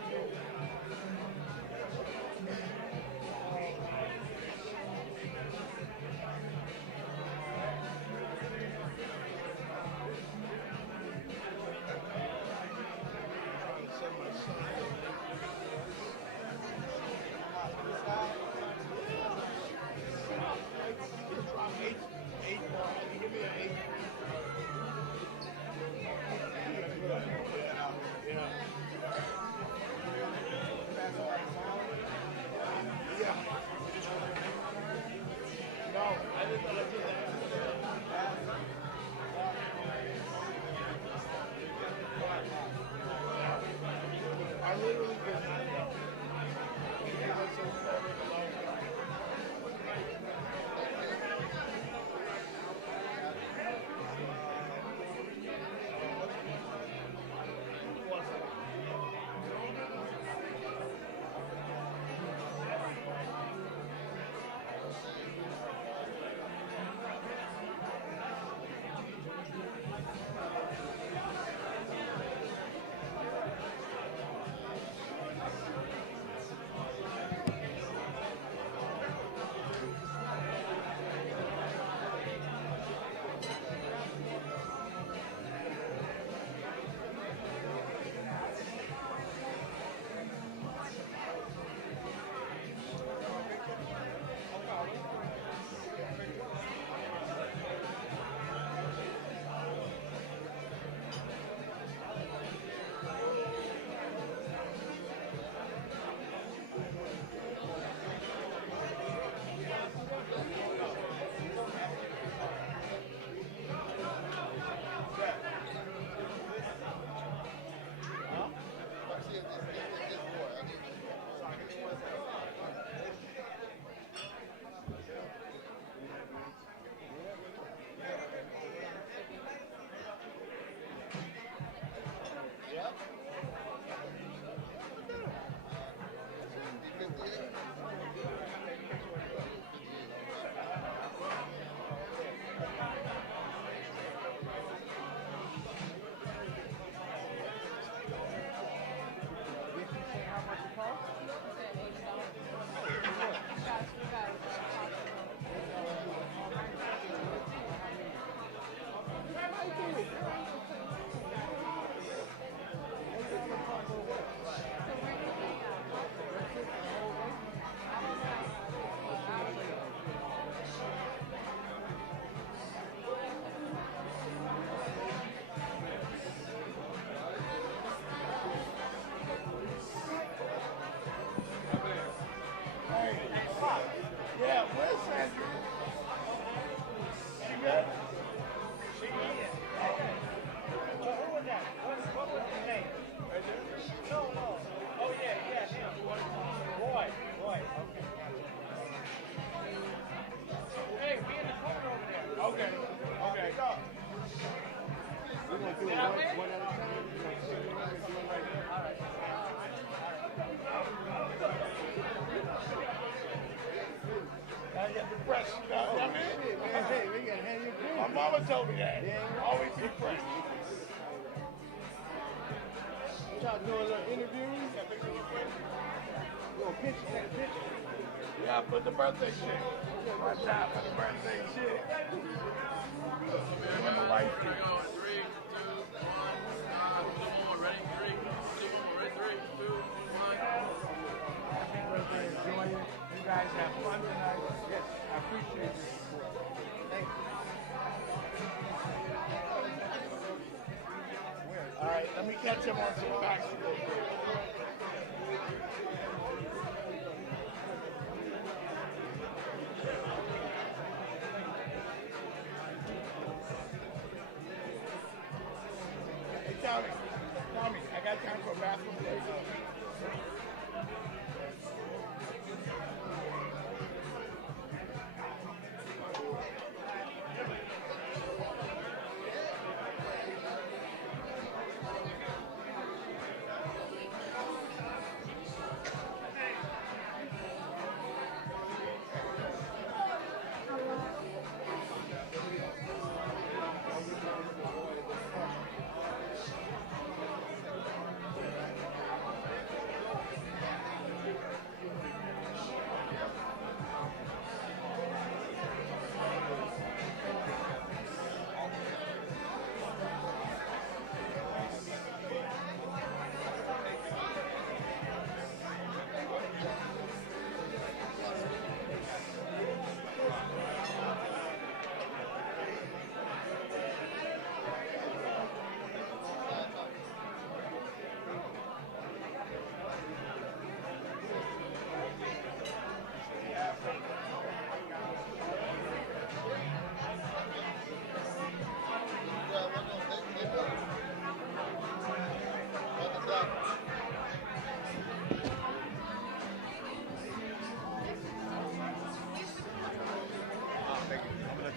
I literally did not know. It was so long. Yeah, where's Sandra? She good? She good? Okay. So who was that? What was his name? No. Oh yeah, him. Roy. Okay. Hey, we in the corner over there. Okay. We're going to do it one at a time. All right. Get the press, you know what I mean? Hey, we got to hand you a My mama told me that. Always be fresh. Y'all doing a little interviews? Little picture, take a picture. Yeah, but the birthday shit. Watch out for the birthday shit. And the wife. 3, 2, 1, more. Ready? 3, 2, 1, ready? 3, 2, 1. Happy birthday, enjoy it. You guys have fun tonight. Yes, I appreciate it. Thank you. All right, let me catch him on some facts. Hey, Tommy, I got time for a bathroom break.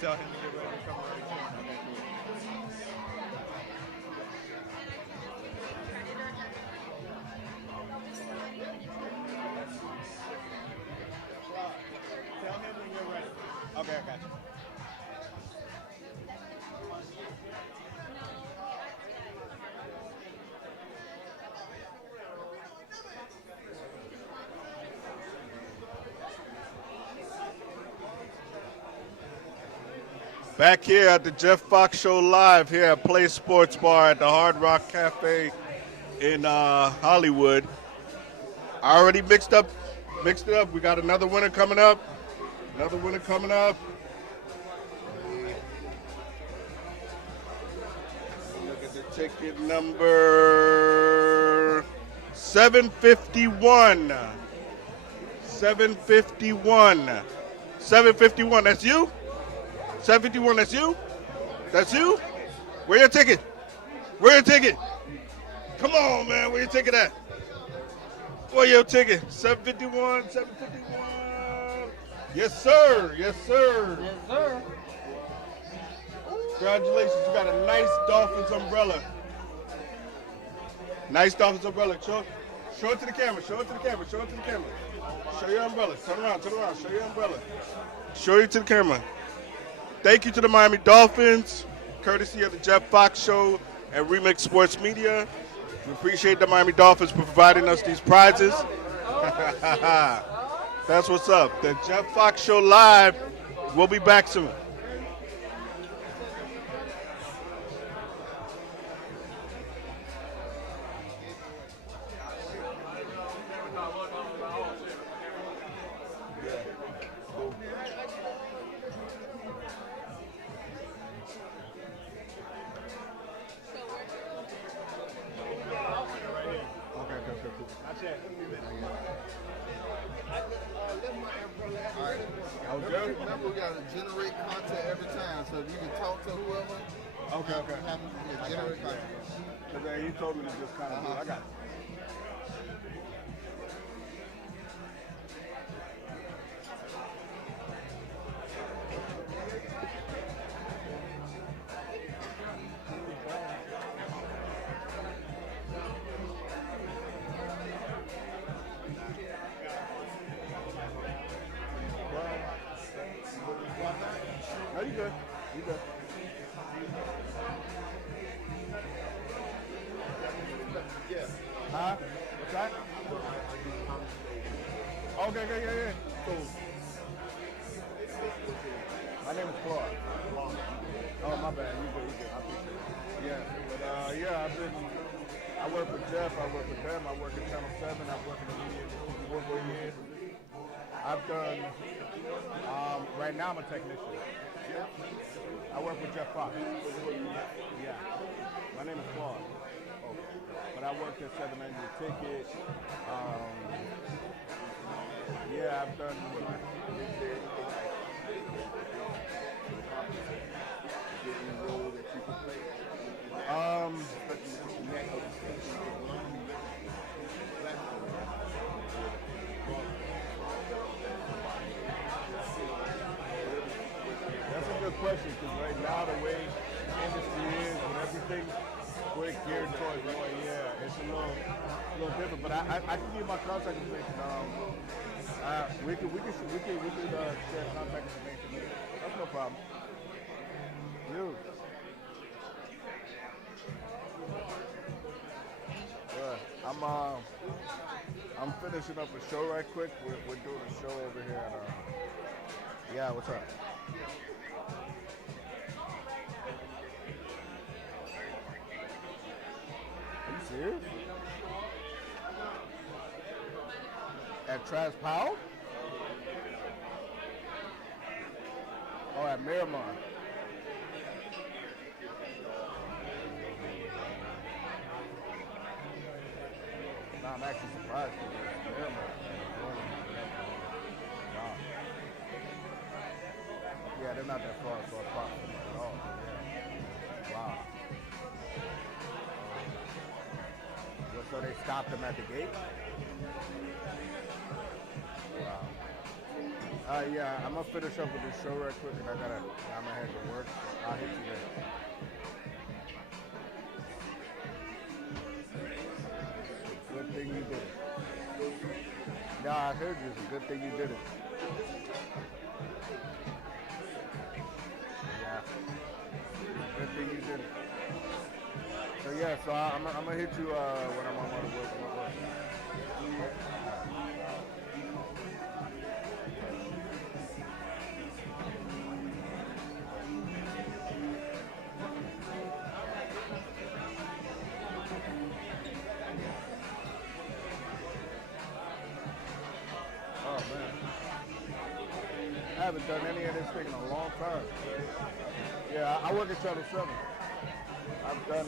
Tell him to get ready to come ready too. Okay, cool. Tell him when you're ready. Okay, I got you. Back here at the Jeff Fox Show live here at Play Sports Bar at the Hard Rock Cafe in Hollywood. I already mixed it up. We got another winner coming up. Look at the ticket number 751. 751. That's you? 751, that's you? That's you? Where your ticket? Come on, man, where your ticket at? Where your ticket? 751. Yes, sir. Congratulations, you got a nice Dolphins umbrella. Show it to the camera. Show your umbrella. Turn around. Show your umbrella. Show it to the camera. Thank you to the Miami Dolphins, courtesy of the Jeff Fox Show and Remix Sports Media. We appreciate the Miami Dolphins for providing us these prizes. That's what's up. The Jeff Fox Show live. We'll be back soon. Remember, we got to generate content every time, so if you can talk to whoever. Okay. Generate content. Because he told me to just kind of do it. I got it. No, you good. Yeah. Huh? What's that? Okay, yeah. Cool. My name is Clark. Oh, my bad. You good. I appreciate it. Yeah, but I work with Jeff. I work with them. I work at Channel 7. I work in the media industry for 4 years. I've done, right now I'm a technician. I work with Jeff Fox. Yeah. My name is Claude. But I worked at 790 Ticket. Yeah, I've done. That's a good question, because right now the way the industry is and everything, we're geared towards more. Yeah, it's a little different. But I can give you my contact information. We could share contact information. That's no problem. You. Yeah, I'm finishing up a show right quick. We're doing a show over here. Yeah, what's up? Are you serious? At Travis Powell? Oh, at Miramar. No, I'm actually surprised. Miramar. Wow. Yeah, they're not that far apart at all. Yeah. Wow. So they stopped him at the gate? Wow. Yeah, I'm gonna finish up with this show right quick, and I'm gonna head to work. So I'll hit you there. Good thing you did it. Yeah, I heard you. It's a good thing you did it. Yeah. Good thing you did it. So yeah, so I'm gonna hit you when I'm on my work. Oh man, I haven't done any of this thing in a long time. Yeah, I work at Channel 7. I've done.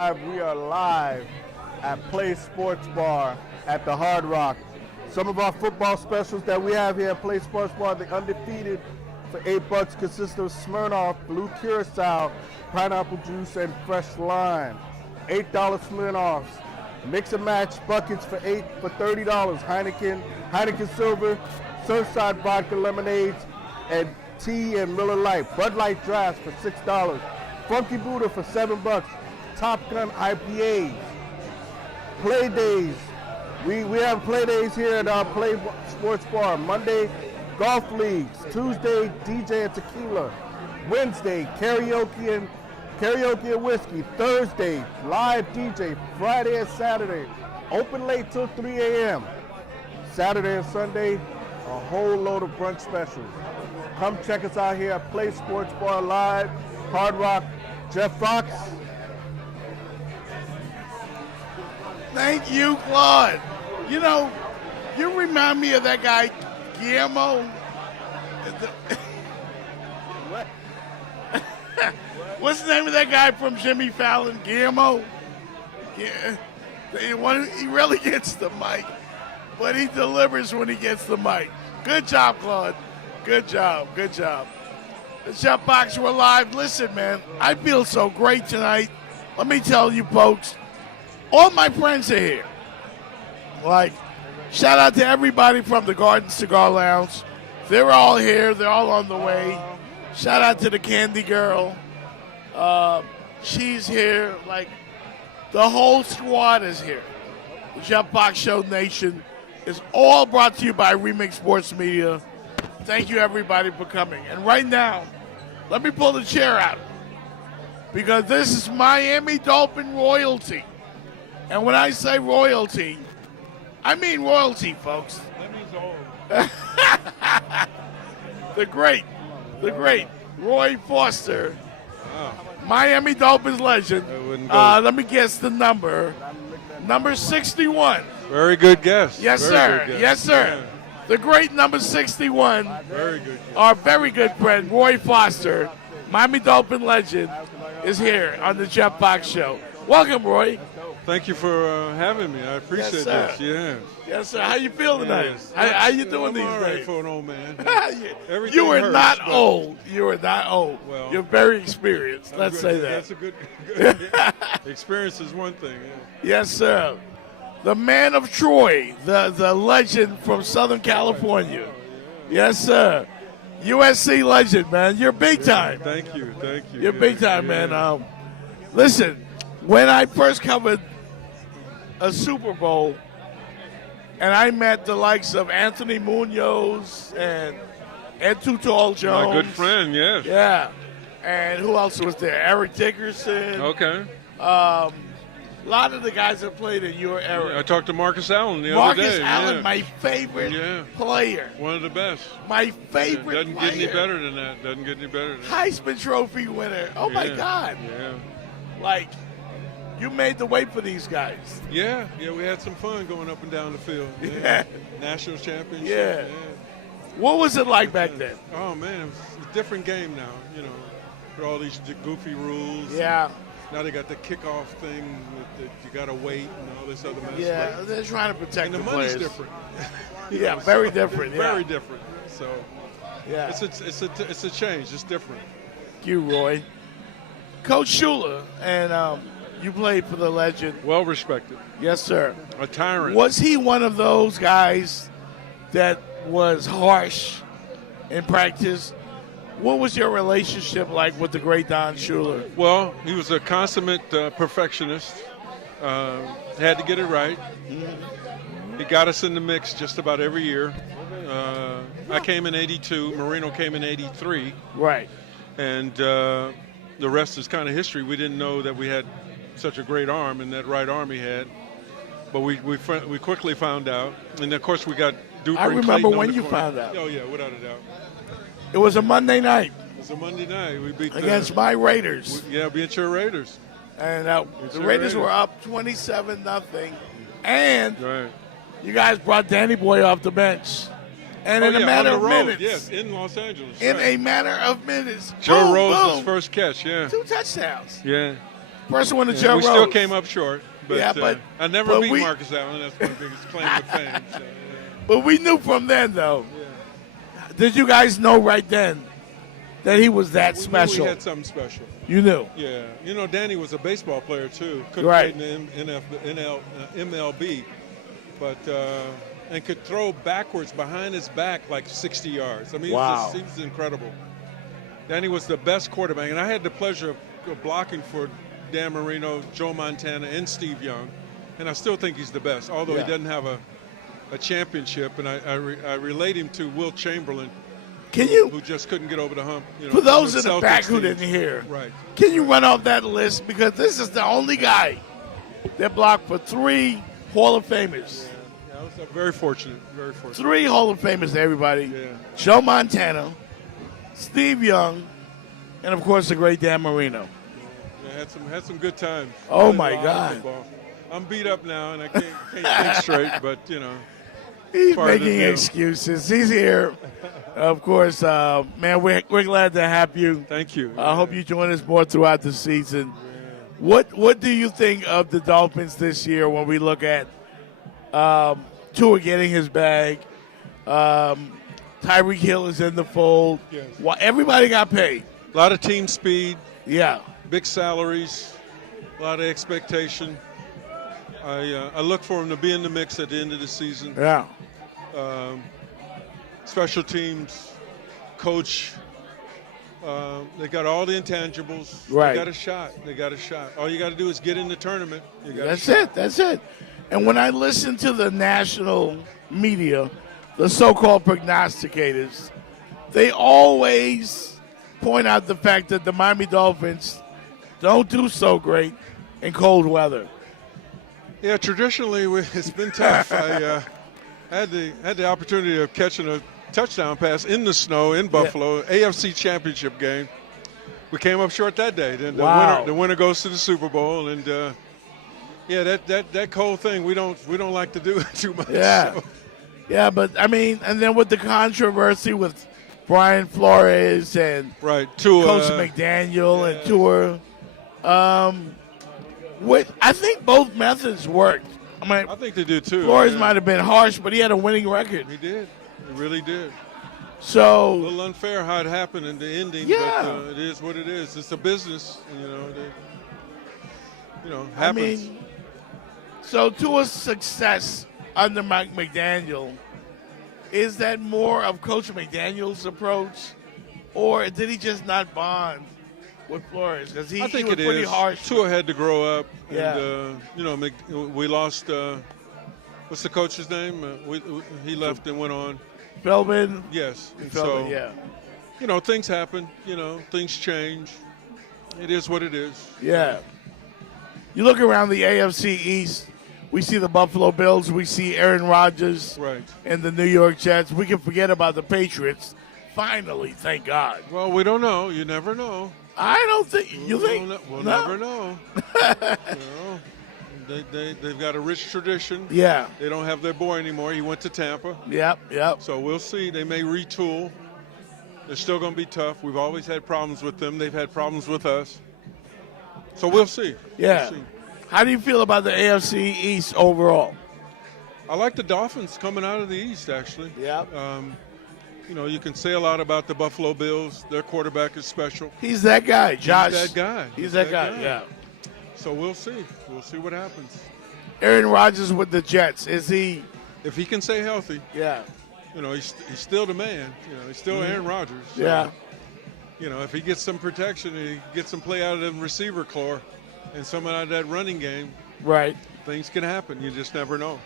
We are live at Play Sports Bar at the Hard Rock. Some of our football specials that we have here at Play Sports Bar, the undefeated for $8 consist of Smirnoff, Blue Curacao, pineapple juice, and fresh lime. $8 Smirnoffs. Mix and match buckets for $30. Heineken Silver, Surfside Vodka Lemonades, and tea and Miller Lite. Bud Light Drafts for $6. Funky Buddha for $7. Top Gun IPAs. Play days. We have play days here at our Play Sports Bar. Monday, golf leagues. Tuesday, DJ and tequila. Wednesday, karaoke and whiskey. Thursday, live DJ. Friday and Saturday, open late till 3 a.m. Saturday and Sunday, a whole load of brunch specials. Come check us out here at Play Sports Bar Live, Hard Rock. Jeff Fox. Thank you, Claude. You know, you remind me of that guy, Guillermo. What? What's the name of that guy from Jimmy Fallon? Guillermo? Yeah. He really gets the mic, but he delivers when he gets the mic. Good job, Claude. Good job. Good job. The Jeff Box, we're live. Listen, man, I feel so great tonight. Let me tell you, folks, all my friends are here. Like, shout out to everybody from the Garden Cigar Lounge. They're all here. They're all on the way. Shout out to the Candy Girl. She's here. Like, the whole squad is here. The Jeff Box Show Nation is all brought to you by Remix Sports Media. Thank you, everybody, for coming. And right now, let me pull the chair out because this is Miami Dolphin royalty. And when I say royalty, I mean royalty, folks. That means all. The great Roy Foster, Miami Dolphins legend. Let me guess the number. Number 61. Very good guess. Yes, Very sir. good guess. Yes, sir. Yeah. The great number 61. Very good guess. Our very good friend, Roy Foster, Miami Dolphin legend, is here on the Jeff Box Show. Welcome, Roy. Thank you for having me. I appreciate sir. this. Yeah. Yes, sir. How you feel tonight? Yes. How you doing I'm these all right days? for an old man. Everything You are hurts, not but old. You are not old. Well, You're very experienced. I'm Let's good. say that. That's a good yeah. Experience is one thing. Yeah. Yes, sir. The man of Troy, the legend from Southern California. Yes, sir. USC legend, man. You're big time. Thank you. Thank you. You're Yeah, big time, yeah. man. Listen, when I first covered a Super Bowl, and I met the likes of Anthony Munoz and Ed Too Tall Jones. My good friend, yes. Yeah. And who else was there? Eric Dickerson. Okay. A lot of the guys that played in your era. I talked to Marcus Allen the other day. Marcus Allen, yeah. my favorite player. One of the best. My favorite Doesn't player. get any better than that. Doesn't get any better than that. Heisman Trophy winner. Oh, my Yeah, God. Yeah. Like, you made the way for these guys. Yeah, we had some fun going up and down the field. Yeah. National championship. Yeah. What was it like back then? Oh man, it was a different game now. You know, with all these goofy rules. Yeah. Now they got the kickoff thing with you got to wait and all this other mess. Yeah, But- they're trying to protect and the players. money's different. Yeah, very different. Yeah. Very different. So Yeah. it's a change. It's different. Thank you, Roy. Coach Shula, and you played for the legend. Well respected. Yes, sir. A tyrant. Was he one of those guys that was harsh in practice? What was your relationship like with the great Don Shula? Well, he was a consummate perfectionist. Had to get it right. He got us in the mix just about every year. I came in '82. Marino came in '83. Right. And the rest is kind of history. We didn't know that we had such a great arm, and that right arm he had. But we quickly found out. And, of course, we got Duper I and remember Clayton on when the you corner. found out. Oh, yeah, without a doubt. It was a Monday night It was a Monday night. We beat against my Raiders. beat your Raiders. And It's the your Raiders Raiders. were up 27-0. And Right. you guys brought Danny Boy off the bench. And in a on matter the of road, minutes. Yes, in Los Angeles. In right. a matter of minutes. Joe boom, Rose's boom, first catch, yeah. 2 touchdowns. Yeah. First one to Yeah, Joe we Rose. still came up short, but, Yeah, but- I never but beat we- Marcus Allen. That's my biggest claim to fame. So, But we knew from then, though. Did you guys know right then that he was that we knew special? we had something special. You knew. Yeah, you know, Danny was a baseball player too. Could have Right. played in the MLB, but and could throw backwards behind his back like 60 yards. I mean, Wow. he was incredible. Danny was the best quarterback, and I had the pleasure of blocking for Dan Marino, Joe Montana, and Steve Young, and I still think he's the best. Although Yeah. he doesn't have a championship, and I relate him to Will Chamberlain. Can you, Who just couldn't get over the hump? You know, for those from in the Celtics back who teams. didn't hear, Right. can you run off that list? Because this is the only guy that blocked for 3 Hall of Famers. Yeah, I was very fortunate. Very fortunate. 3 Hall of Famers, everybody. Yeah. Joe Montana, Steve Young, and of course the great Dan Marino. Yeah, had some good times. Oh, Played a my lot of God. football. I'm beat up now and I can't think straight, but you know. He's part of the making deal. excuses. He's here. Of course, man, we're glad to have you. Thank you. I hope you join us more throughout the season. What do you think of the Dolphins this year when we look at Tua getting his bag? Tyreek Hill is in the fold. Yes. Everybody got paid. A lot of team speed, Yeah. big salaries, a lot of expectation. I look for them to be in the mix at the end of the season. Yeah. Special teams, coach, they got all the intangibles. Right. They got a shot. They got a shot. All you got to do is get in the tournament. You got That's a shot. it. That's it. And when I listen to the national media, the so-called prognosticators, they always point out the fact that the Miami Dolphins don't do so great in cold weather. Yeah, traditionally it's been tough. I had the opportunity of catching a touchdown pass in the snow in Buffalo, AFC Championship game. We came up short that day. Then Wow. the winner goes to the Super Bowl, and that cold thing we don't like to do it too much. Yeah. So. Yeah, but I mean, and then with the controversy with Brian Flores and Right, Tua. Coach McDaniel and Tua, I think both methods worked. I mean, I think they do too. Flores yeah. might have been harsh, but he had a winning record. He did. He really did. A So, little unfair how it happened in the ending, Yeah. but it is what it is. It's a business, happens. I mean, so Tua's success under Mike McDaniel, is that more of Coach McDaniel's approach, or did he just not bond with Flores? Because he I think was it pretty is. harsh. Tua had to grow up. Yeah. And, we lost, what's the coach's name? He left and went on. Philbin. Yes. And Philbin, so, yeah. Things happen. Things change. It is what it is. Yeah. You look around the AFC East, we see the Buffalo Bills, we see Aaron Rodgers Right. and the New York Jets. We can forget about the Patriots. Finally, thank God. Well, we don't know. You never know. I don't think you think. We'll no? never know. They've got a rich tradition. Yeah. They don't have their boy anymore. He went to Tampa. Yep. So we'll see. They may retool. They're still going to be tough. We've always had problems with them. They've had problems with us. So we'll see. Yeah. We'll see. How do you feel about the AFC East overall? I like the Dolphins coming out of the East, actually. Yep. You can say a lot about the Buffalo Bills. Their quarterback is special. He's that guy, Josh. He's that guy. He's that guy, yeah. So we'll see. We'll see what happens. Aaron Rodgers with the Jets. Is he? If he can stay healthy, Yeah. he's still the man. He's still Aaron Rodgers. So, Yeah. If he gets some protection and he gets some play out of the receiver core and some out of that running game, Right. things can happen. You just never know.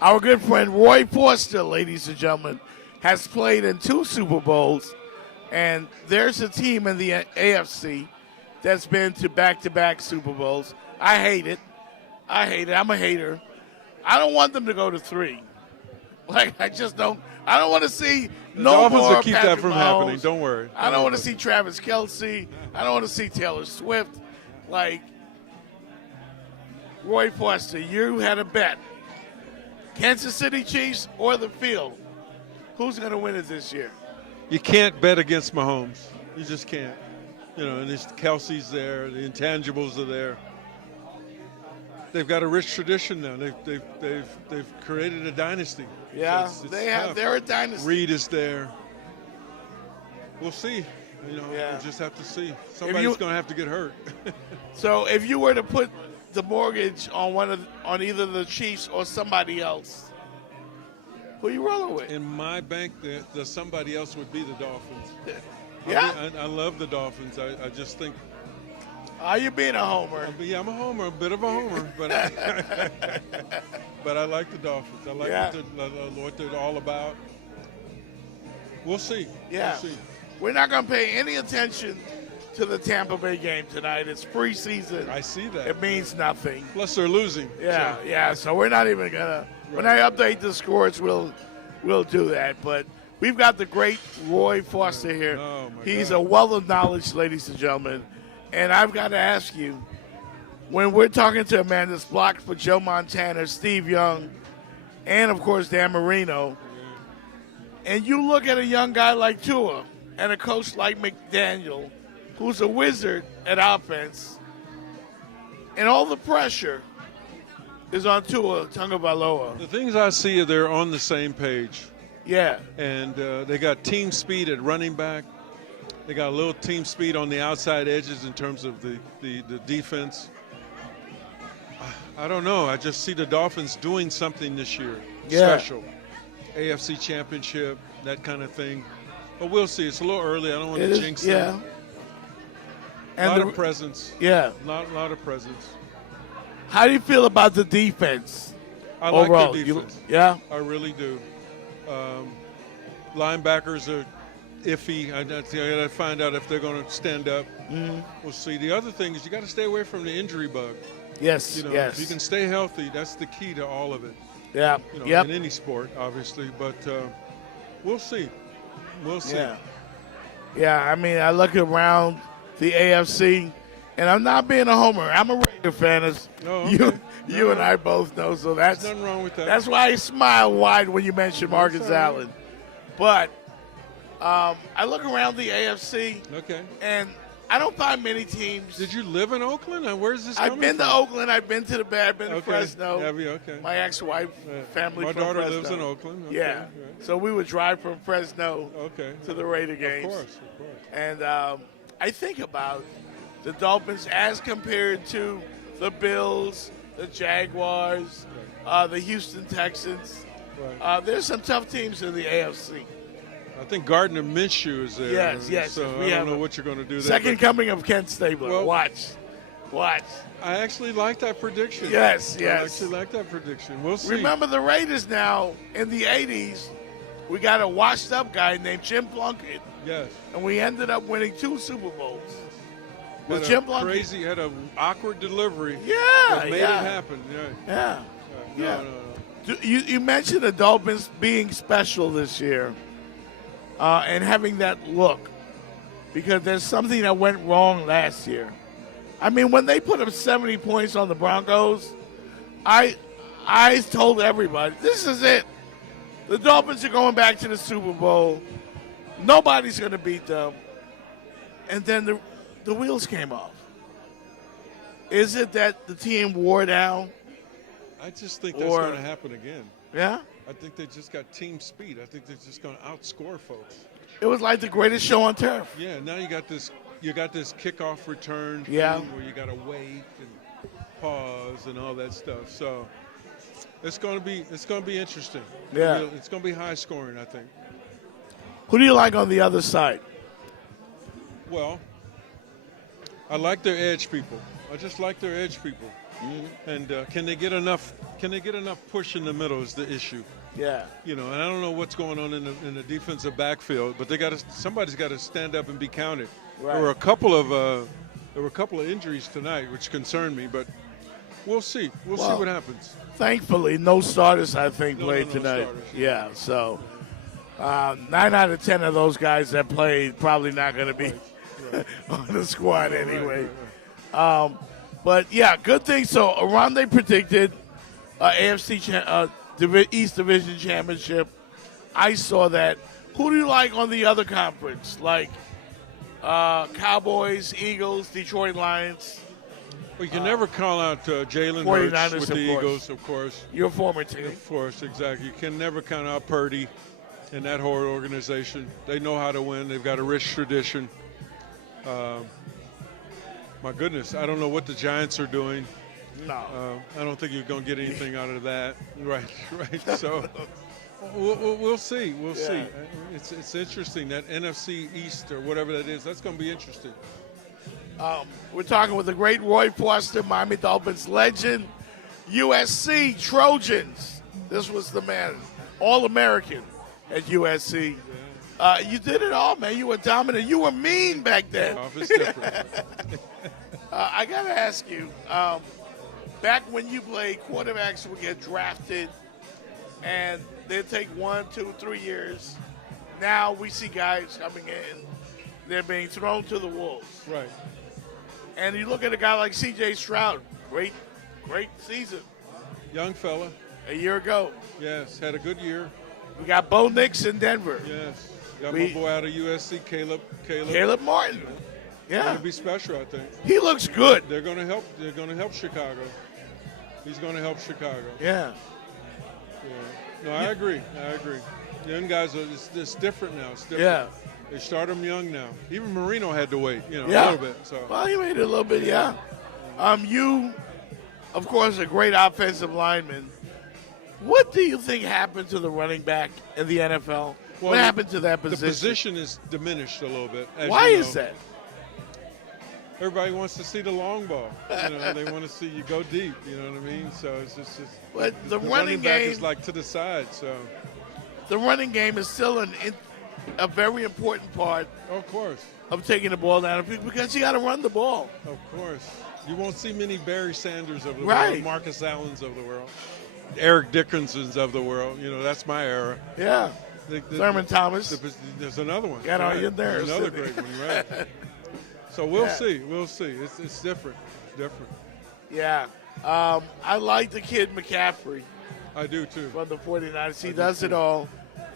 Our good friend Roy Forster, ladies and gentlemen, has played in 2 Super Bowls, and there's a team in the AFC that's been to back-to-back Super Bowls. I hate it. I'm a hater. I don't want them to go to 3. I just don't. I don't want to see The no Dolphins more will keep Patrick that from Mahomes. happening. Don't worry. I don't want to see Travis Kelce. I don't want to see Taylor Swift. Roy Forster, you had a bet. Kansas City Chiefs or the field? Who's going to win it this year? You can't bet against Mahomes. You just can't. And Kelsey's there. The intangibles are there. they've got a rich tradition now. They've created a dynasty. Yeah, It's they have. tough. They're a dynasty. Reed is there. We'll see. Yeah. We'll just have to see. Somebody's going to have to get hurt. So if you were to put the mortgage on either the Chiefs or somebody else, who you rolling with? In my bank, the somebody else would be the Dolphins. Yeah? I love the Dolphins. I just think. Are you being a homer? Yeah, I'm a homer, a bit of a homer, but but I like the Dolphins. I like what they're all about. We'll see. Yeah. We'll see. We're not going to pay any attention to the Tampa Bay game tonight. It's preseason. I see that. It means nothing. Plus, they're losing. Yeah. So we're not even gonna. When I update the scores, we'll do that. But we've got the great Roy Foster here. Oh, my He's God. a wealth of knowledge, ladies and gentlemen. And I've got to ask you, when we're talking to a man that's blocked for Joe Montana, Steve Young, and of course Dan Marino, and you look at a young guy like Tua and a coach like McDaniel, who's a wizard at offense, and all the pressure is on Tua Tagovailoa. The things I see are they're on the same page. Yeah. And they got team speed at running back. They got a little team speed on the outside edges in terms of the defense. I don't know. I just see the Dolphins doing something this year special. AFC Championship, that kind of thing. But we'll see. It's a little early. I don't want to jinx them. And a lot of presence. Yeah. Lot of presence. How do you feel about the defense? I like overall? their defense. I really do. Linebackers are iffy. I got to find out if they're going to stand up. Mm-hmm. We'll see. The other thing is you got to stay away from the injury bug. Yes, If you can stay healthy, that's the key to all of it. Yeah. In any sport, obviously. But we'll see. We'll see. Yeah, I mean, I look around the AFC, and I'm not being a homer. I'm a Raider fan, as you and I both know. So there's nothing wrong with that. That's why I smile wide when you mention Marcus Allen. But I look around the AFC, and I don't find many teams. Did you live in Oakland? Where's this I've coming been from? to Oakland. I've been to the Bay. I've been to Fresno. Okay. My ex-wife, family My from daughter Fresno. lives in Oakland. Okay. Yeah. Right. So we would drive from Fresno to the Raider games. Of course. And I think about the Dolphins as compared to the Bills, the Jaguars, the Houston Texans. Right. There's some tough teams in the AFC. I think Gardner Minshew is there. Yes. So I don't know what you're going to do there. Second coming of Kent Stabler. Well, Watch. I actually like that prediction. Yes. I actually like that prediction. We'll see. Remember the Raiders now, in the 80s, we got a washed-up guy named Jim Plunkett. Yes. And we ended up winning 2 Super Bowls. Had Jim Plunkett. Crazy, had an awkward delivery. Yeah. That made it happen. Yeah. No. You mentioned the Dolphins being special this year and having that look, because there's something that went wrong last year. I mean, when they put up 70 points on the Broncos, I told everybody, this is it. The Dolphins are going back to the Super Bowl. Nobody's going to beat them. And then the wheels came off. Is it that the team wore down? I just think that's going to happen again. Yeah? I think they just got team speed. I think they're just going to outscore folks. It was like the greatest show on turf. Yeah, now you got this kickoff return thing where you got to wait and pause and all that stuff. So it's going to be interesting. Yeah. It's going to be high scoring, I think. Who do you like on the other side? Well, I like their edge people. I just like their edge people. Mm-hmm. And can they get enough push in the middle is the issue. Yeah. And I don't know what's going on in the defensive backfield, but somebody's got to stand up and be counted. Right. There were a couple of injuries tonight, which concerned me, but we'll see. We'll see what happens. Thankfully, no starters, I think, played no tonight. starters. Yeah, so 9 out of 10 of those guys that played probably not going to be on the squad anyway. Right. But, yeah, good thing. So, Aronde predicted AFC East Division Championship. I saw that. Who do you like on the other conference? Like Cowboys, Eagles, Detroit Lions? Well, you can never call out Jalen 49ers, Hurts with of the course. Eagles, of course. Your former team. Of course, exactly. You can never count out Purdy and that whole organization. They know how to win. They've got a rich tradition. My goodness, I don't know what the Giants are doing. No. I don't think you're going to get anything out of that. Right. So we'll see. We'll see. It's interesting, that NFC East or whatever that is. That's going to be interesting. We're talking with the great Roy Foster, Miami Dolphins legend, USC Trojans. This was the man, All-American at USC. You did it all, man. You were dominant. You were mean back then. It's different. I got to ask you, back when you played, quarterbacks would get drafted, and they'd take 1, 2, 3 years. Now we see guys coming in, they're being thrown to the wolves. Right. And you look at a guy like C.J. Stroud, great season. Young fella. A year ago. Yes, had a good year. We got Bo Nix in Denver. Yes. Got my boy out of USC, Caleb. Caleb Martin. Yeah. Going to be special, I think. He looks good. They're going to help. They're going to help Chicago. He's going to help Chicago. Yeah. No, I agree. Young guys it's different now. It's different. Yeah. They start them young now. Even Marino had to wait, a Yeah. little bit. So. Well, he waited a little bit, yeah. You, of course, a great offensive lineman. What do you think happened to the running back in the NFL? What happened to that position? The position is diminished a little bit. Why is that? Everybody wants to see the long ball. They want to see you go deep. You know what I mean? So it's just. But the running back game is like to the side. So. The running game is still a very important part. Of course. Of taking the ball down because you got to run the ball. Of course. You won't see many Barry Sanders of the right. world, Marcus Allens of the world, Eric Dickersons of the world. That's my era. Yeah. Thurman Thomas. There's another one. Got all your nerves. Another great one, right? So we'll see. We'll see. It's different. Yeah. I like the kid McCaffrey. I do too. From the 49ers. He does it all.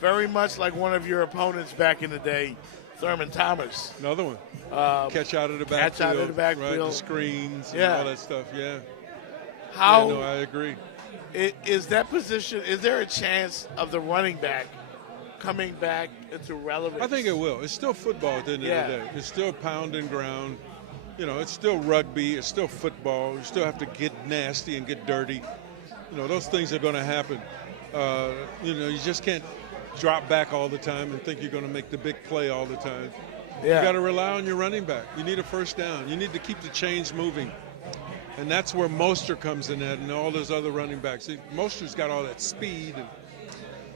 Very much like one of your opponents back in the day, Thurman Thomas. Another one. Catch out of the backfield. Catch out of the backfield. Right, the screens and all that stuff, yeah. No, I agree. Is that position, is there a chance of the running back coming back into relevance? I think it will. It's still football at the end of the day. It's still pound and ground. It's still rugby. It's still football. You still have to get nasty and get dirty. Those things are going to happen. You just can't drop back all the time and think you're going to make the big play all the time. Yeah. You got to rely on your running back. You need a first down. You need to keep the chains moving. And that's where Mostert comes in at and all those other running backs. Mostert's got all that speed. And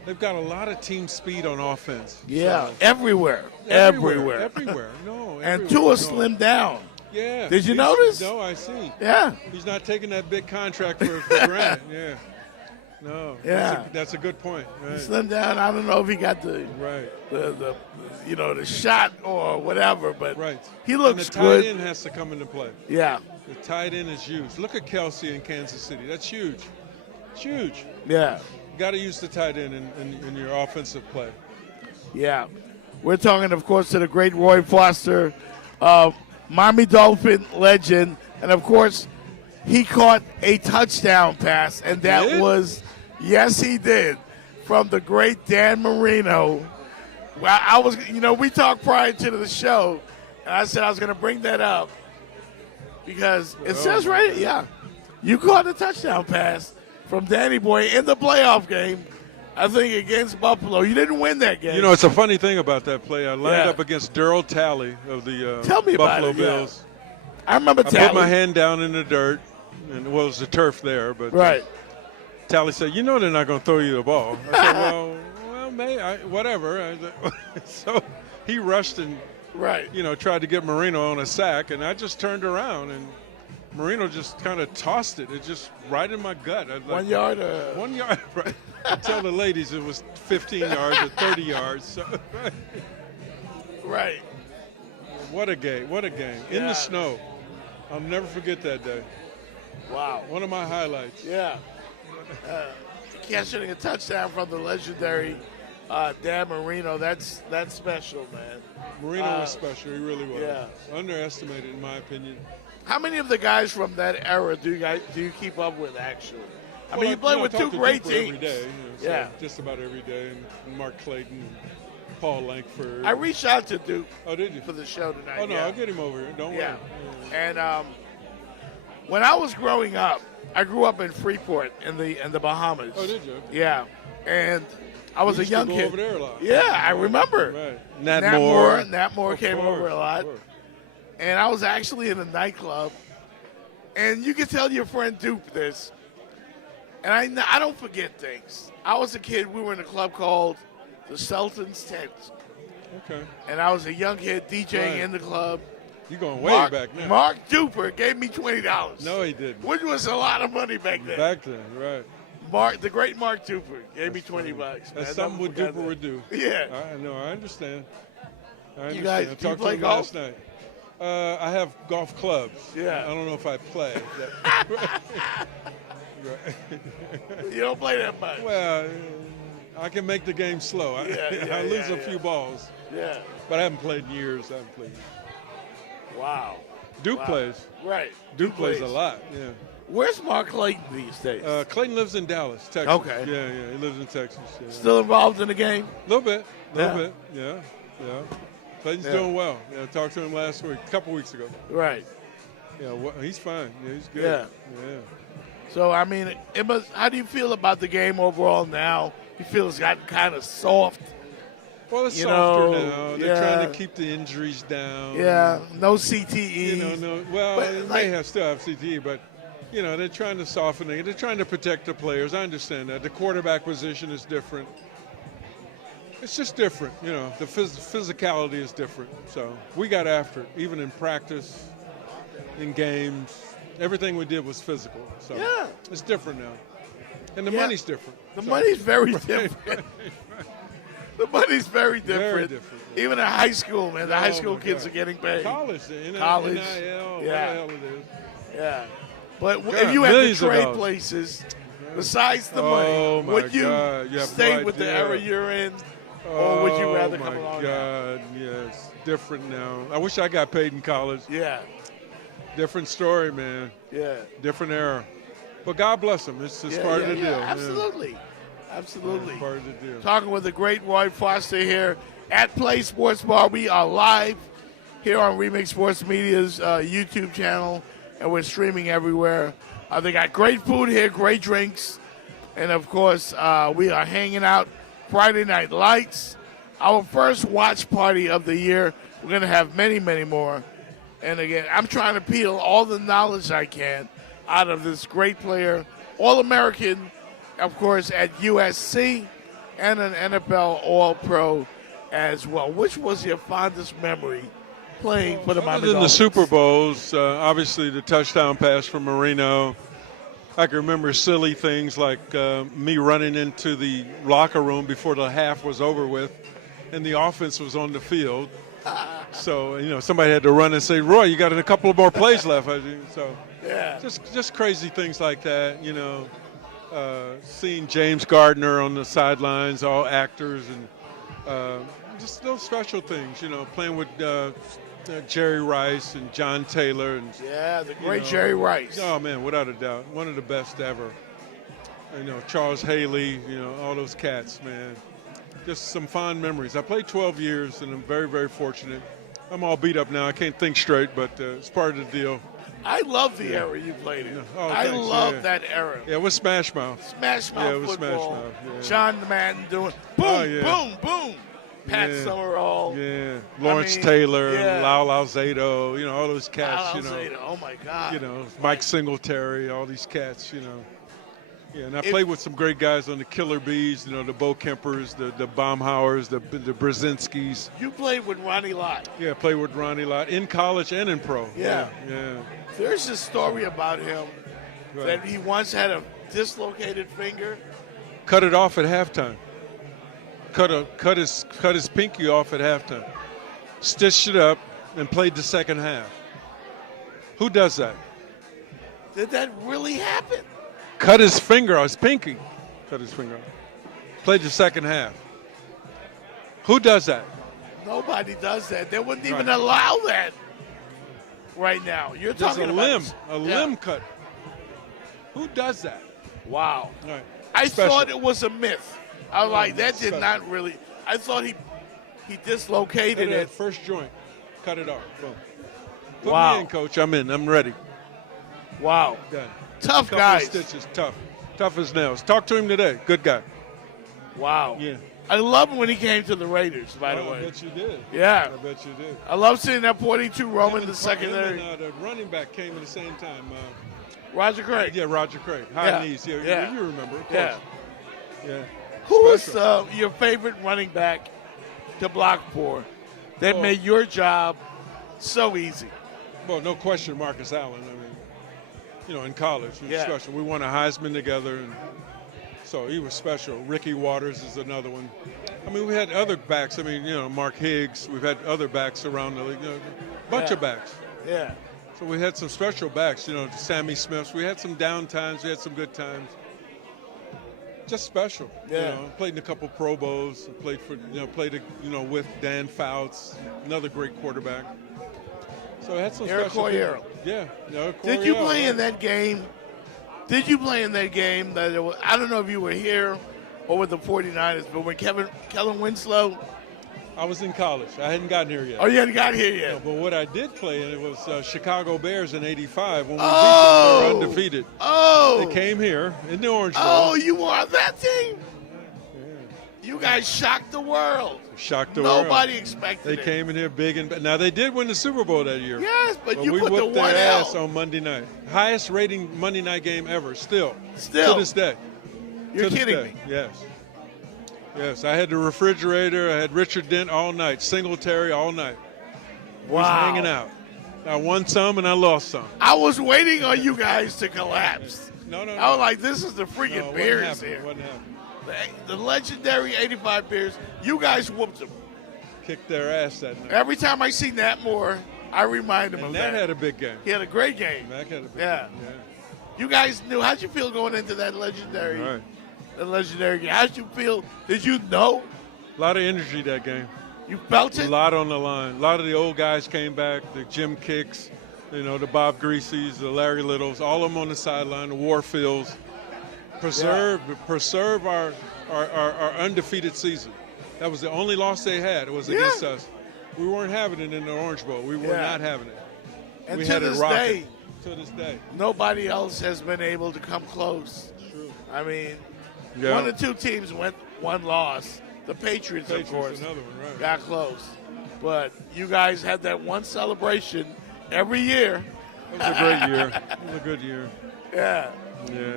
they've got a lot of team speed on offense. Yeah, so. Everywhere. No, and Tua slimmed down. Yeah. Did you notice? No, I see. Yeah. He's not taking that big contract for granted. Yeah. No. Yeah. That's a good point. Right. He slimmed down. I don't know if he got the shot or whatever, but he looks good. And the tight end has to come into play. Yeah. The tight end is huge. Look at Kelsey in Kansas City. That's huge. It's huge. Yeah. You got to use the tight end in your offensive play. Yeah. We're talking, of course, to the great Roy Foster, Miami Dolphin legend, and of course, he caught a touchdown pass, and that was, yes, he did, from the great Dan Marino. Well, we talked prior to the show, and I said I was going to bring that up because it says right, you caught a touchdown pass from Danny Boy in the playoff game. I think against Buffalo. You didn't win that game. It's a funny thing about that play. I lined up against Darryl Talley of the Buffalo Bills. I remember Talley. I put my hand down in the dirt, and it was the turf there. But Talley said, they're not going to throw you the ball. I said, well, whatever. So he rushed and, tried to get Marino on a sack, and I just turned around, and Marino just kind of tossed it. It just right in my gut. 1 yard? 1 yard, right. I tell the ladies it was 15 yards or 30 yards. So, right. What a game. In the snow. I'll never forget that day. Wow. One of my highlights. Yeah. Catching a touchdown from the legendary Dan Marino. That's special, man. Marino was special. He really was. Yeah. Underestimated, in my opinion. How many of the guys from that era do you keep up with actually? I Well, mean, you played I with talk two to great Duper teams. every day. So Yeah. just about every day. And Mark Clayton, and Paul Langford. I reached out to Duke Oh, did you? for the show tonight. Oh no, yeah. I'll get him over here. Don't Yeah. worry. And when I was growing up, I grew up in Freeport in the Bahamas. Oh, did you? Yeah, and I was We a used to young go kid. over there a lot. Yeah, I remember. Right. Nat Moore Of came course, over a lot, of course. and I was actually in a nightclub, and you can tell your friend Dupe this, and I don't forget things. I was a kid. We were in a club called the Sultan's Tent, Okay. and I was a young kid DJing Right. in the club. You're going way back now. Mark Duper gave me $20. No, he didn't. Which was a lot of money back then. Back then, right. The great Mark Duper gave me $20. Man. That's I something never what forgot Duper that. would do. Yeah. I know. I understand. You guys- I do you talked play to him golf? last night. I have golf clubs. Yeah. I don't know if I play. You don't play that much. Well, I can make the game slow. I lose a few balls, Yeah. but I haven't played in years. I haven't played. Wow. Duke Wow. plays. Right. Duke plays a lot. Yeah. Where's Mark Clayton these days? Clayton lives in Dallas, Texas. Okay. Yeah. He lives in Texas. Yeah. Still involved in the game? A little bit. Yeah. Yeah. Clayton's Yeah. doing well. Yeah, I talked to him last week, a couple weeks ago. Right. Yeah, he's fine. Yeah, he's good. Yeah. Yeah. So, I mean, how do you feel about the game overall now? You feel it's gotten kind of soft? Well, it's You softer know, now. They're yeah. trying to keep the injuries down. Yeah. No CTE. You know, no. Well, But, they may still have CTE, but they're trying to soften it. They're trying to protect the players. I understand that. The quarterback position is different. It's just different. The physicality is different. So we got after it, even in practice, in games. Everything we did was physical. So Yeah. it's different now, and the Yeah. money's different. The So- money's very different. The money's very different. Very different, yeah. Even in high school, man, the high Oh, school my kids God. are getting paid. College, College. NIL, what the Yeah. hell it is. Yeah. But God, if you had to millions of trade dollars. places, besides the Oh, money, my would you God, you have stay no with the idea. era you're in, or would you rather come Oh, along? my God, yes. Different now. I wish I got paid in college. Yeah. Different story, man. Yeah. Different era. But God bless them. It's Yeah, part yeah, of the yeah, deal. Absolutely. Yeah, Absolutely. it's part of the deal. Talking with the great Roy Foster here at Play Sports Bar. We are live here on Remix Sports Media's YouTube channel, and we're streaming everywhere. They got great food here, great drinks, and of course, we are hanging out Friday Night Lights, our first watch party of the year. We're going to have many, many more. And again, I'm trying to peel all the knowledge I can out of this great player, All-American, of course, at USC, and an NFL All-Pro as well. Which was your fondest memory playing for the Miami Other than the Dolphins? Super Bowls, obviously the touchdown pass from Marino. I can remember silly things like me running into the locker room before the half was over with, and the offense was on the field. So, somebody had to run and say, Roy, you got a couple of more plays left. So, Yeah. just crazy things like that, seeing James Gardner on the sidelines, all actors, and just those special things, playing with Jerry Rice and John Taylor. And Yeah, the great Jerry Rice. Oh, man, without a doubt. One of the best ever. Charles Haley, all those cats, man. Just some fond memories. I played 12 years, and I'm very, very fortunate. I'm all beat up now. I can't think straight, but it's part of the deal. I love the era you played in. Oh, I thanks, love yeah. that era. Yeah, it was Smash Mouth. Smash Mouth Yeah, it was football. Smash Mouth, yeah. John Madden doing boom, Oh, yeah. boom, boom. Pat Yeah. Summerall. Yeah, Lawrence mean, Taylor, yeah. Lau Zato, all those cats, Al Alzado, oh my God. Mike Singletary, all these cats, Yeah, and I played with some great guys on the Killer Bees, the Bo Kempers, the Baumhauers, the Brzezinskis. You played with Ronnie Lott. Yeah, I played with Ronnie Lott in college and in pro. Yeah. Yeah. There's a story about him Right. that he once had a dislocated finger. Cut it off at halftime. Cut his pinky off at halftime. Stitched it up and played the second half. Who does that? Did that really happen? Cut his finger off, his pinky. Cut his finger off. Played the second half. Who does that? Nobody does that. They wouldn't even Right. allow that. right now. You're Just talking a about limb cut. Who does that? Wow. All right. I Special. thought it was a myth. I was like, that did special. not really. I thought he Cut dislocated it at it. first joint. Cut it off. Boom. Put Wow. me in, coach. I'm in. I'm ready. Wow. Done. Tough Couple guys. of stitches. Tough. Tough as nails. Talk to him today. Good guy. Wow. Yeah. I love when he came to the Raiders, by the I way. bet you did. Yeah. I bet you did. I love seeing that 42 roaming Him the and secondary. the running back came at the same time. Roger Craig. Yeah, Roger Craig. High Yeah. knees. Yeah, Yeah. You remember, of course. Yeah. Yeah. Who was Special. your favorite running back to block for that Oh. made your job so easy? Well, no question, Marcus Allen. I mean, in college, he was Yeah. special. We won a Heisman together, and so he was special. Ricky Waters is another one. I mean, we had other backs. I mean, Mark Higgs. We've had other backs around the league. Bunch of backs. Yeah. So we had some special backs. Sammy Smiths. We had some down times. We had some good times. Just special. Yeah. Played in a couple Pro Bowls. Played for with Dan Fouts, another great quarterback. So I had some Eric special Coryell. people. Yeah. Did you Coryell, play in right. that game? Did you play in that game? That it was, I don't know if you were here or with the 49ers, but when Kellen Winslow. I was in college. I hadn't gotten here yet. Oh, you hadn't got here yet. No, but what I did play in it was Chicago Bears in '85 when we beat Oh! them. They were undefeated. Oh. They came here in the Orange Bowl. Oh, you were on that team? You guys shocked the world. Shocked the world. Nobody expected They it. came in here big and now they did win the Super Bowl that year. Yes, but you we put the whooped one their L. ass on Monday night. Highest rating Monday night game ever. Still. To this day. You're To this kidding day. me. Yes. Yes, I had the refrigerator. I had Richard Dent all night. Singletary all night. Wow. Was hanging out. I won some and I lost some. I was waiting on you guys to collapse. No. I was like, this is the freaking No, it wasn't Bears happening. here. It wasn't happening. The legendary 85 Bears, you guys whooped them. Kicked their ass that night. Every time I see Nat Moore, I remind him And of Nat that. had a big game. He had a great game. Mac had a big Yeah. game. Yeah. You guys knew. How'd you feel going into that legendary, Right. game? How'd you feel? Did you know? A lot of energy that game. You felt A it? lot on the line. A lot of the old guys came back. The Jim Kicks, the Bob Greaseys, the Larry Littles, all of them on the sideline. The Warfields. Preserve our undefeated season. That was the only loss they had. It was against us. We weren't having it in the Orange Bowl. We were not having it. And we to had it this rocking. day, To this day. nobody else has been able to come close. True. I mean, Yeah. one or two teams went one loss. The Patriots, of course, another one, right. got close. But you guys had that one celebration every year. It was a great year. It was a good year. Yeah. Yeah.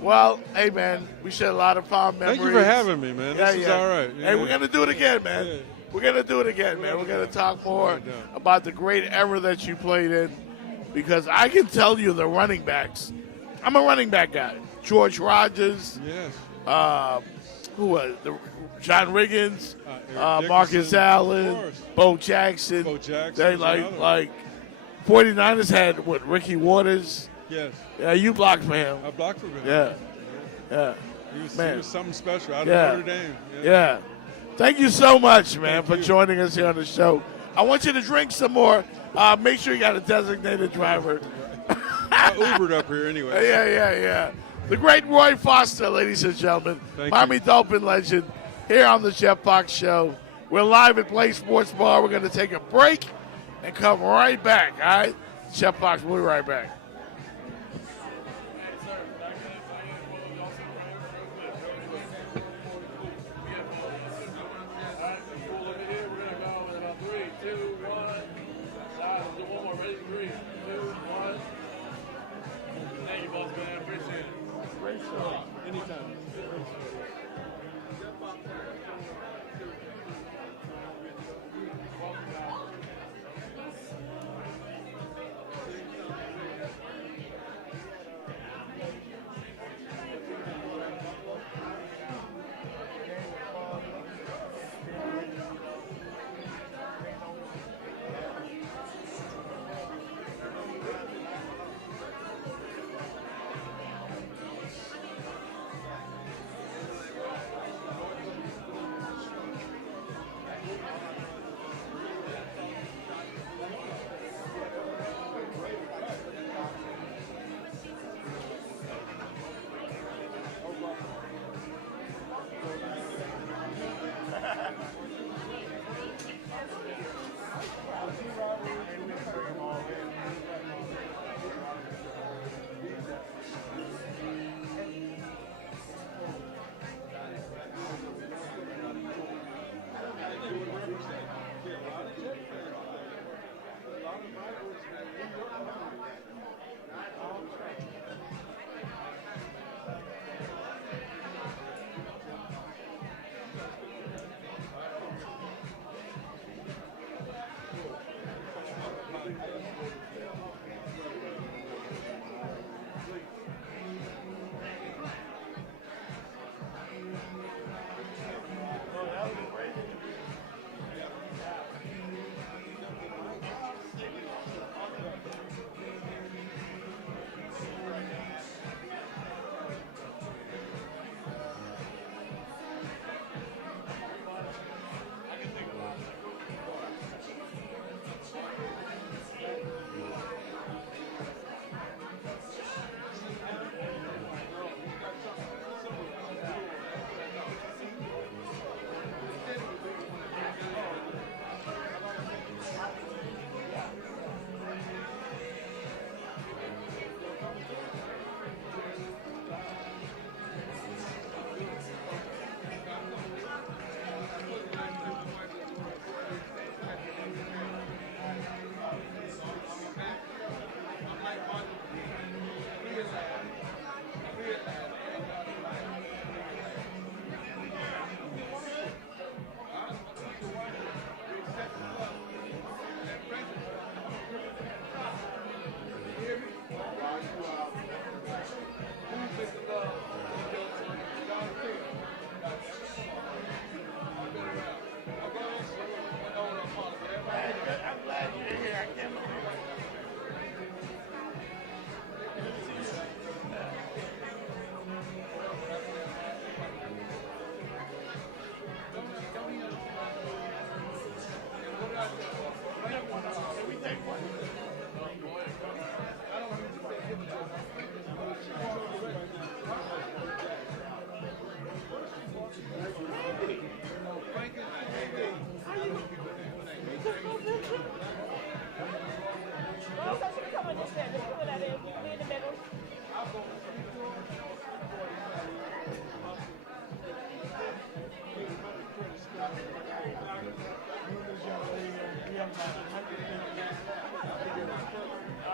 Well, hey, man, we shared a lot of fond memories. Thank you for having me, man. This is all right. Hey, we're going to do it again, man. Yeah. We're going to do it again, man. We're going to talk more about the great era that you played in because I can tell you the running backs. I'm a running back guy. George Rogers. Yes. Who was it? John Riggins, Eric Marcus Dickerson, Allen, of course. Bo Jackson. Bo Jackson They was another one. like 49ers had Ricky Waters. Yes. Yeah, you blocked for him. I blocked for him. Yeah. He was Man. something special out Yeah. of Notre Dame. Yeah. Thank you so much, man, Thank for you. joining us here on the show. I want you to drink some more. Make sure you got a designated driver. I Ubered up here anyway. Yeah. The great Roy Foster, ladies and gentlemen. Thank Miami you. Dolphin legend here on the Jeff Fox Show. We're live at Play Sports Bar. We're going to take a break and come right back, all right? Jeff Fox, we'll be right back.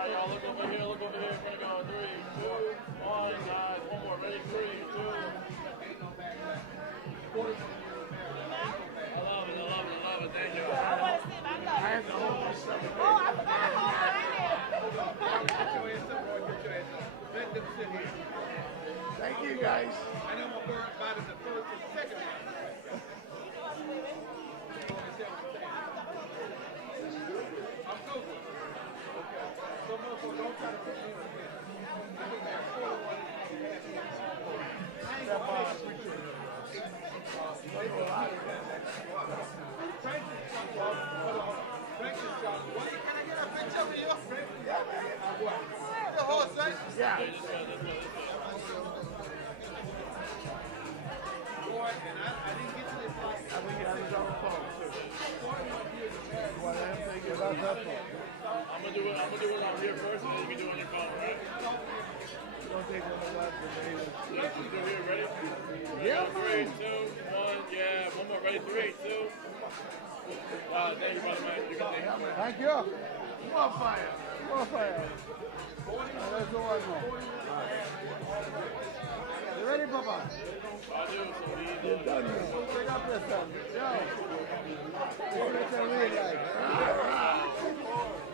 right, y'all look over here, look over here. We're gonna go 3, 2, 1, guys. One more. Ready? 3, 2. I love it. Thank you. I want to see my love. I had to hold my stomach. Oh, I forgot to hold mine in. Let them sit here. Thank you, guys. And I'm going to worry about it the first and second half. I'm good with it. Okay. So, Mofo, don't try to put me in again. I think that's 41 Franklin shot. Can I get a picture of you? Yeah, man. What? The horse, right? Yeah. Boy, and I didn't get to this fight. I think he has his own phone, too. 41 years of marriage. Well, I'm thinking about that phone. I'm gonna do it on here first, and then you can do it on your phone, right? You're going to take one of the left and then Let's just do it here. Ready? Yeah, 3, 2, 1. Yeah. One more. Ready? 3, 2. Thank you, brother, man. You got the helmet. Thank you. More fire. More fire. Let's do one more. You ready, Papa? I do. So we You're done now. Pick up this time. Yo. What is the real life?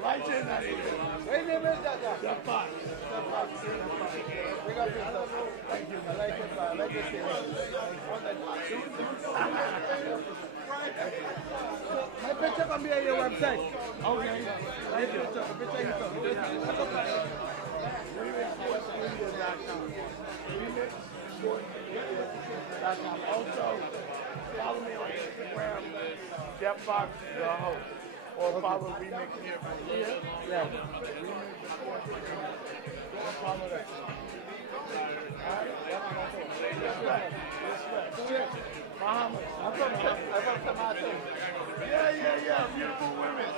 Lights in that either. Wait a minute, Dada. The box. Pick up this time. Thank you. I like it, man. I like it. My picture can be on your website. Okay. Thank you. The picture you took. Also, follow me on Instagram, Jeff Fox, the host. Or follow Remix here from here. Yeah. Follow that. Muhammad. I'm from Tomato. Yeah. Beautiful women.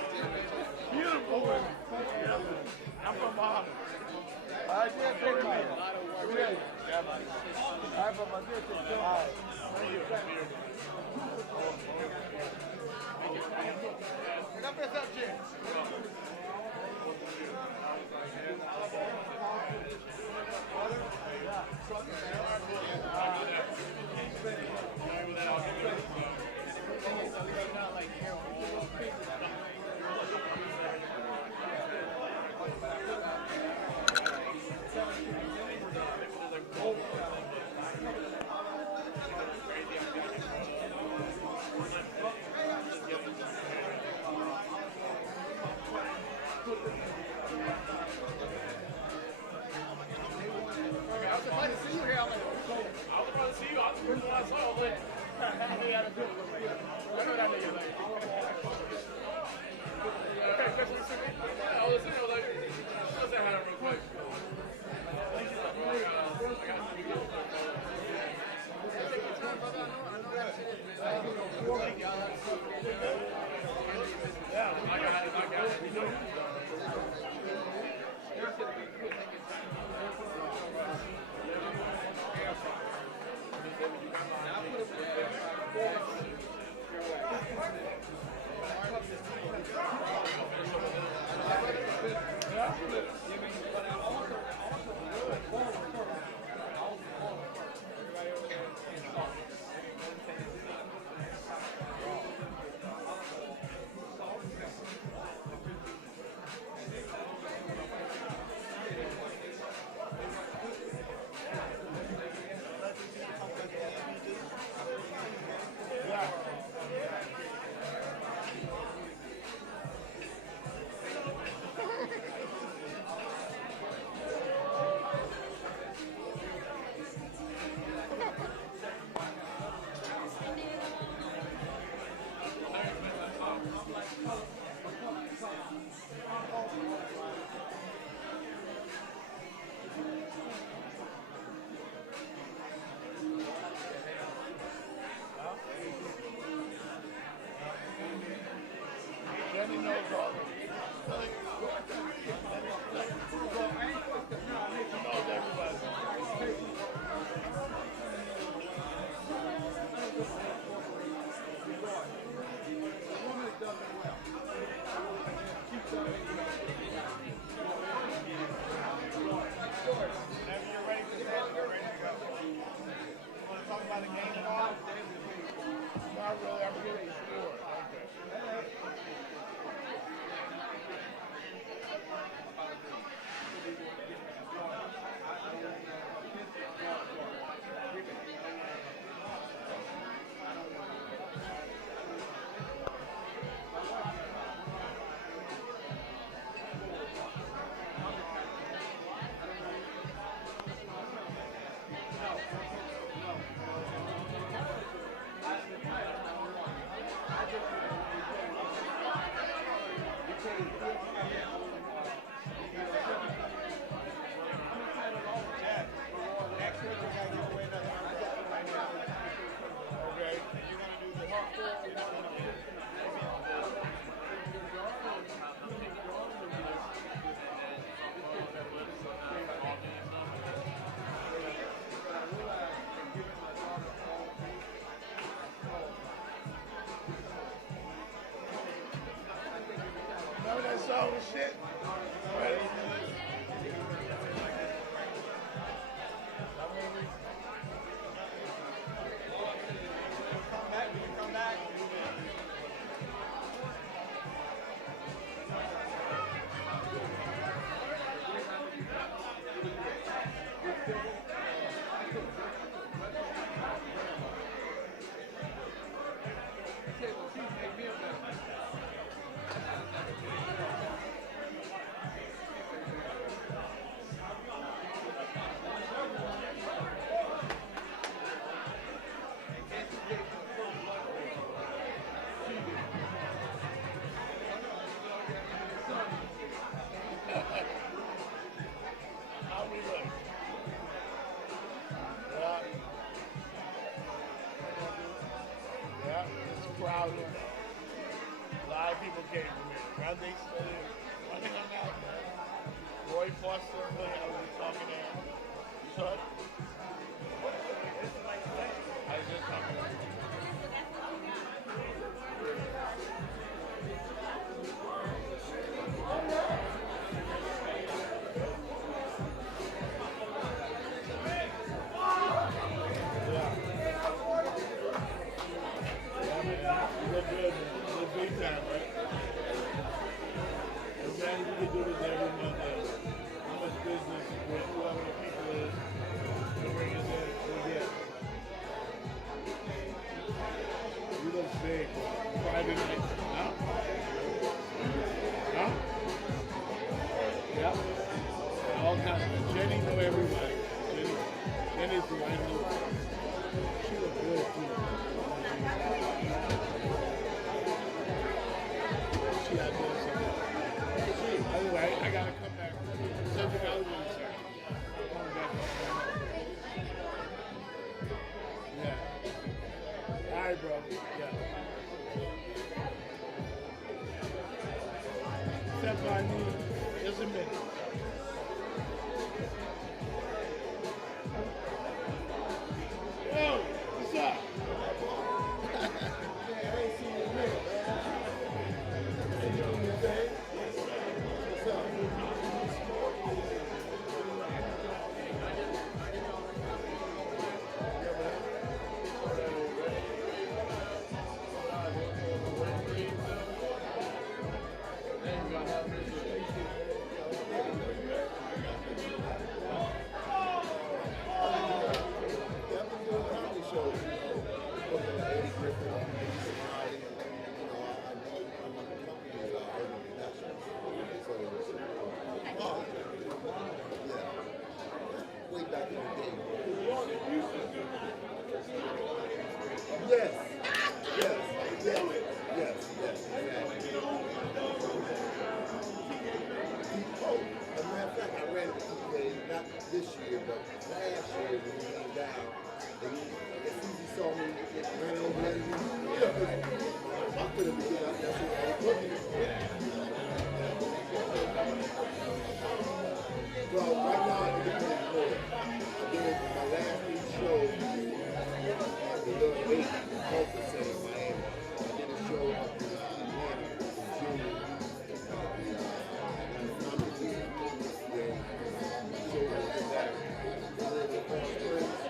Beautiful women. Yeah. I'm from Muhammad. I did big man. Really? Yeah, man. I'm from Madrid. All right. Pick up this up, Jim. Jenny knows all of it. She knows everybody. The woman that does it well. shit. Ready? Come back, you can come back. How we look? Yeah. Yeah, it's crowded. A lot of people came from here. Running hung out, man. Roy Foster, I was talking to him. You saw it? I was just talking to him. You look good, man. You look big time, right? And then you can do this every month. How much business with whoever the people is to bring us in, we get. You look big. Friday night. Huh? Huh? Yeah. All kinds. Jenny know everybody. Jenny's the one who. She look good too. Anyway, I gotta come back. Something else to say. Coming back. Yeah. All right, bro. Yeah. Step by me. Just a minute. Yo, what's up? I ain't seen you in a minute, man. You doing your thing? What's up? Way back in the day. Yes. Yes. Yes. Yes. Yes. Exactly. Oh, as a matter of fact, I ran into PLA not this year, but last year when we came down. And as soon as he saw me, he ran over there. I could have been out there. I was looking. Well, right now I'm independent lawyer. I did my last 3 shows at the Little 8 Dolphins Center in Miami. I did a show up in Atlanta in June. Show was that. Palm Springs.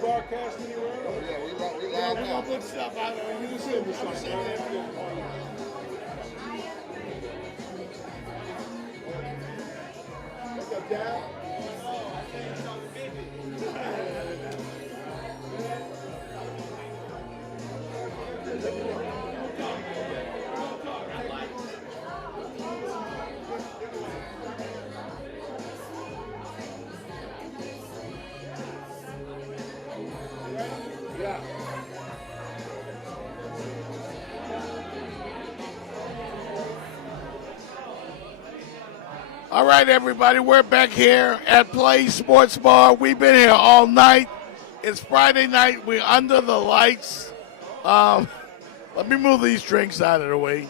broadcast anywhere? Oh, yeah, we live now. We're going to put stuff out on YouTube or something. What's up, Dad? Yeah. All right, everybody, we're back here at Play Sports Bar. We've been here all night. It's Friday night. We're under the lights. Let me move these drinks out of the way.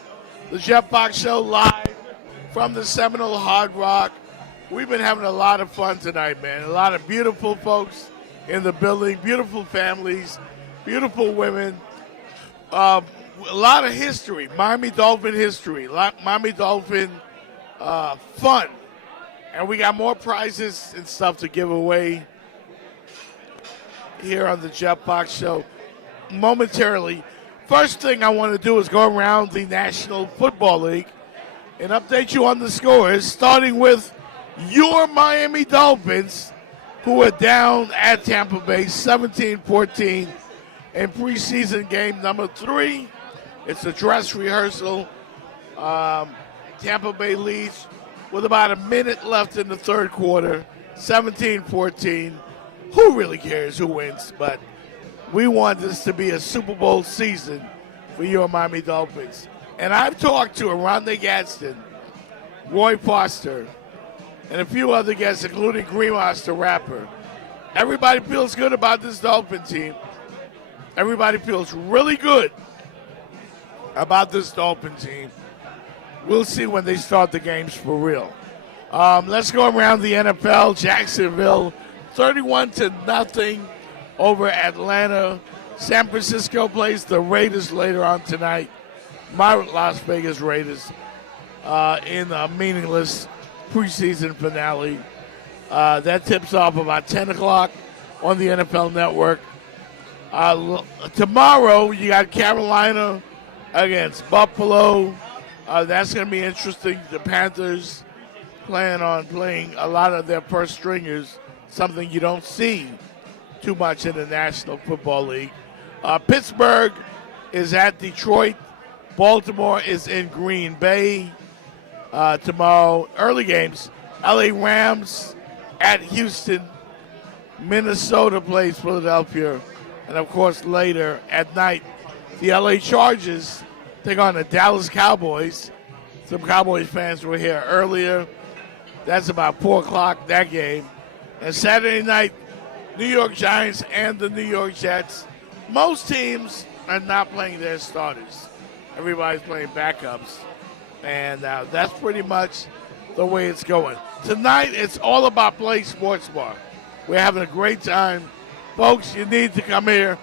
The Jeff Fox Show live from the Seminole Hard Rock. We've been having a lot of fun tonight, man. A lot of beautiful folks in the building, beautiful families, beautiful women. A lot of history, Miami Dolphin history, Miami Dolphin fun. And we got more prizes and stuff to give away here on the Jeff Fox Show momentarily. First thing I want to do is go around the National Football League and update you on the scores, starting with your Miami Dolphins, who are down at Tampa Bay 17-14 in preseason game number 3. It's a dress rehearsal. Tampa Bay leads with about a minute left in the third quarter, 17-14. Who really cares who wins? But we want this to be a Super Bowl season for your Miami Dolphins. And I've talked to Aronde Gadsden, Roy Foster, and a few other guests, including Greenhouse, the rapper. Everybody feels good about this Dolphin team. Everybody feels really good about this Dolphin team. We'll see when they start the games for real. Let's go around the NFL. Jacksonville, 31-0 over Atlanta. San Francisco plays the Raiders later on tonight. My Las Vegas Raiders in a meaningless preseason finale. That tips off about 10 o'clock on the NFL Network. Tomorrow, you got Carolina against Buffalo. That's going to be interesting. The Panthers plan on playing a lot of their first stringers, something you don't see too much in the National Football League. Pittsburgh is at Detroit. Baltimore is in Green Bay tomorrow. Early games, LA Rams at Houston. Minnesota plays Philadelphia. And, of course, later at night, the LA Chargers take on the Dallas Cowboys. Some Cowboys fans were here earlier. That's about 4 o'clock, that game. And Saturday night, New York Giants and the New York Jets. Most teams are not playing their starters. Everybody's playing backups. And that's pretty much the way it's going. Tonight, it's all about Play Sports Bar. We're having a great time. Folks, you need to come here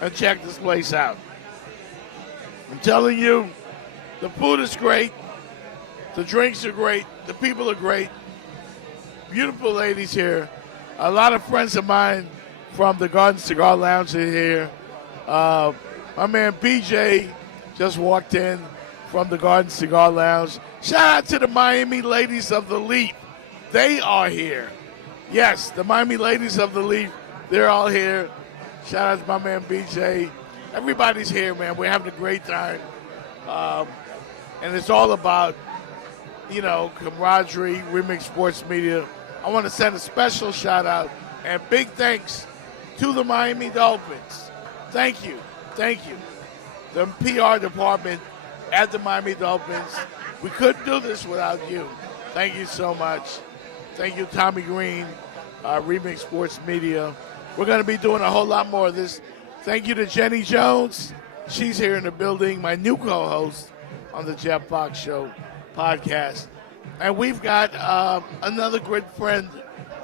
and check this place out. I'm telling you, the food is great. The drinks are great. The people are great. Beautiful ladies here. A lot of friends of mine from the Garden Cigar Lounge are here. My man BJ just walked in from the Garden Cigar Lounge. Shout out to the Miami Ladies of the Leap. They are here. Yes, the Miami Ladies of the Leap, they're all here. Shout out to my man BJ. Everybody's here, man. We're having a great time. And it's all about, camaraderie, Remix Sports Media. I want to send a special shout out and big thanks to the Miami Dolphins. Thank you. Thank you. The PR department at the Miami Dolphins. We couldn't do this without you. Thank you so much. Thank you, Tommy Green, Remix Sports Media. We're going to be doing a whole lot more of this. Thank you to Jenny Jones. She's here in the building, my new co-host on the Jeff Fox Show podcast. And we've got another good friend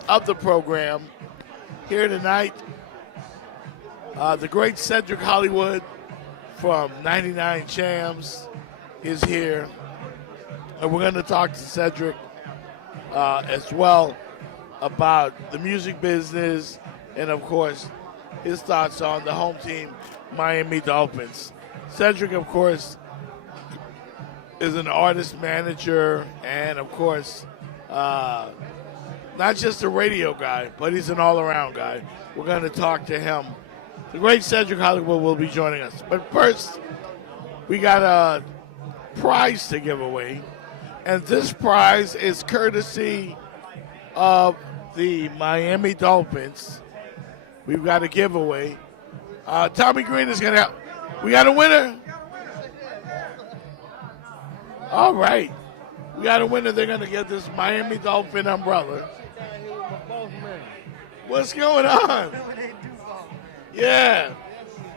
of the program here tonight. The great Cedric Hollywood from 99 Chams is here. And we're going to talk to Cedric as well about the music business and, of course, his thoughts on the home team, Miami Dolphins. Cedric, of course, is an artist manager and, of course, not just a radio guy, but he's an all-around guy. We're going to talk to him. The great Cedric Hollywood will be joining us. But first, we got a prize to give away. And this prize is courtesy of the Miami Dolphins. We've got a giveaway. Tommy Green is going to – we got a winner. All right. We got a winner. They're going to get this Miami Dolphin umbrella. What's going on? Yeah.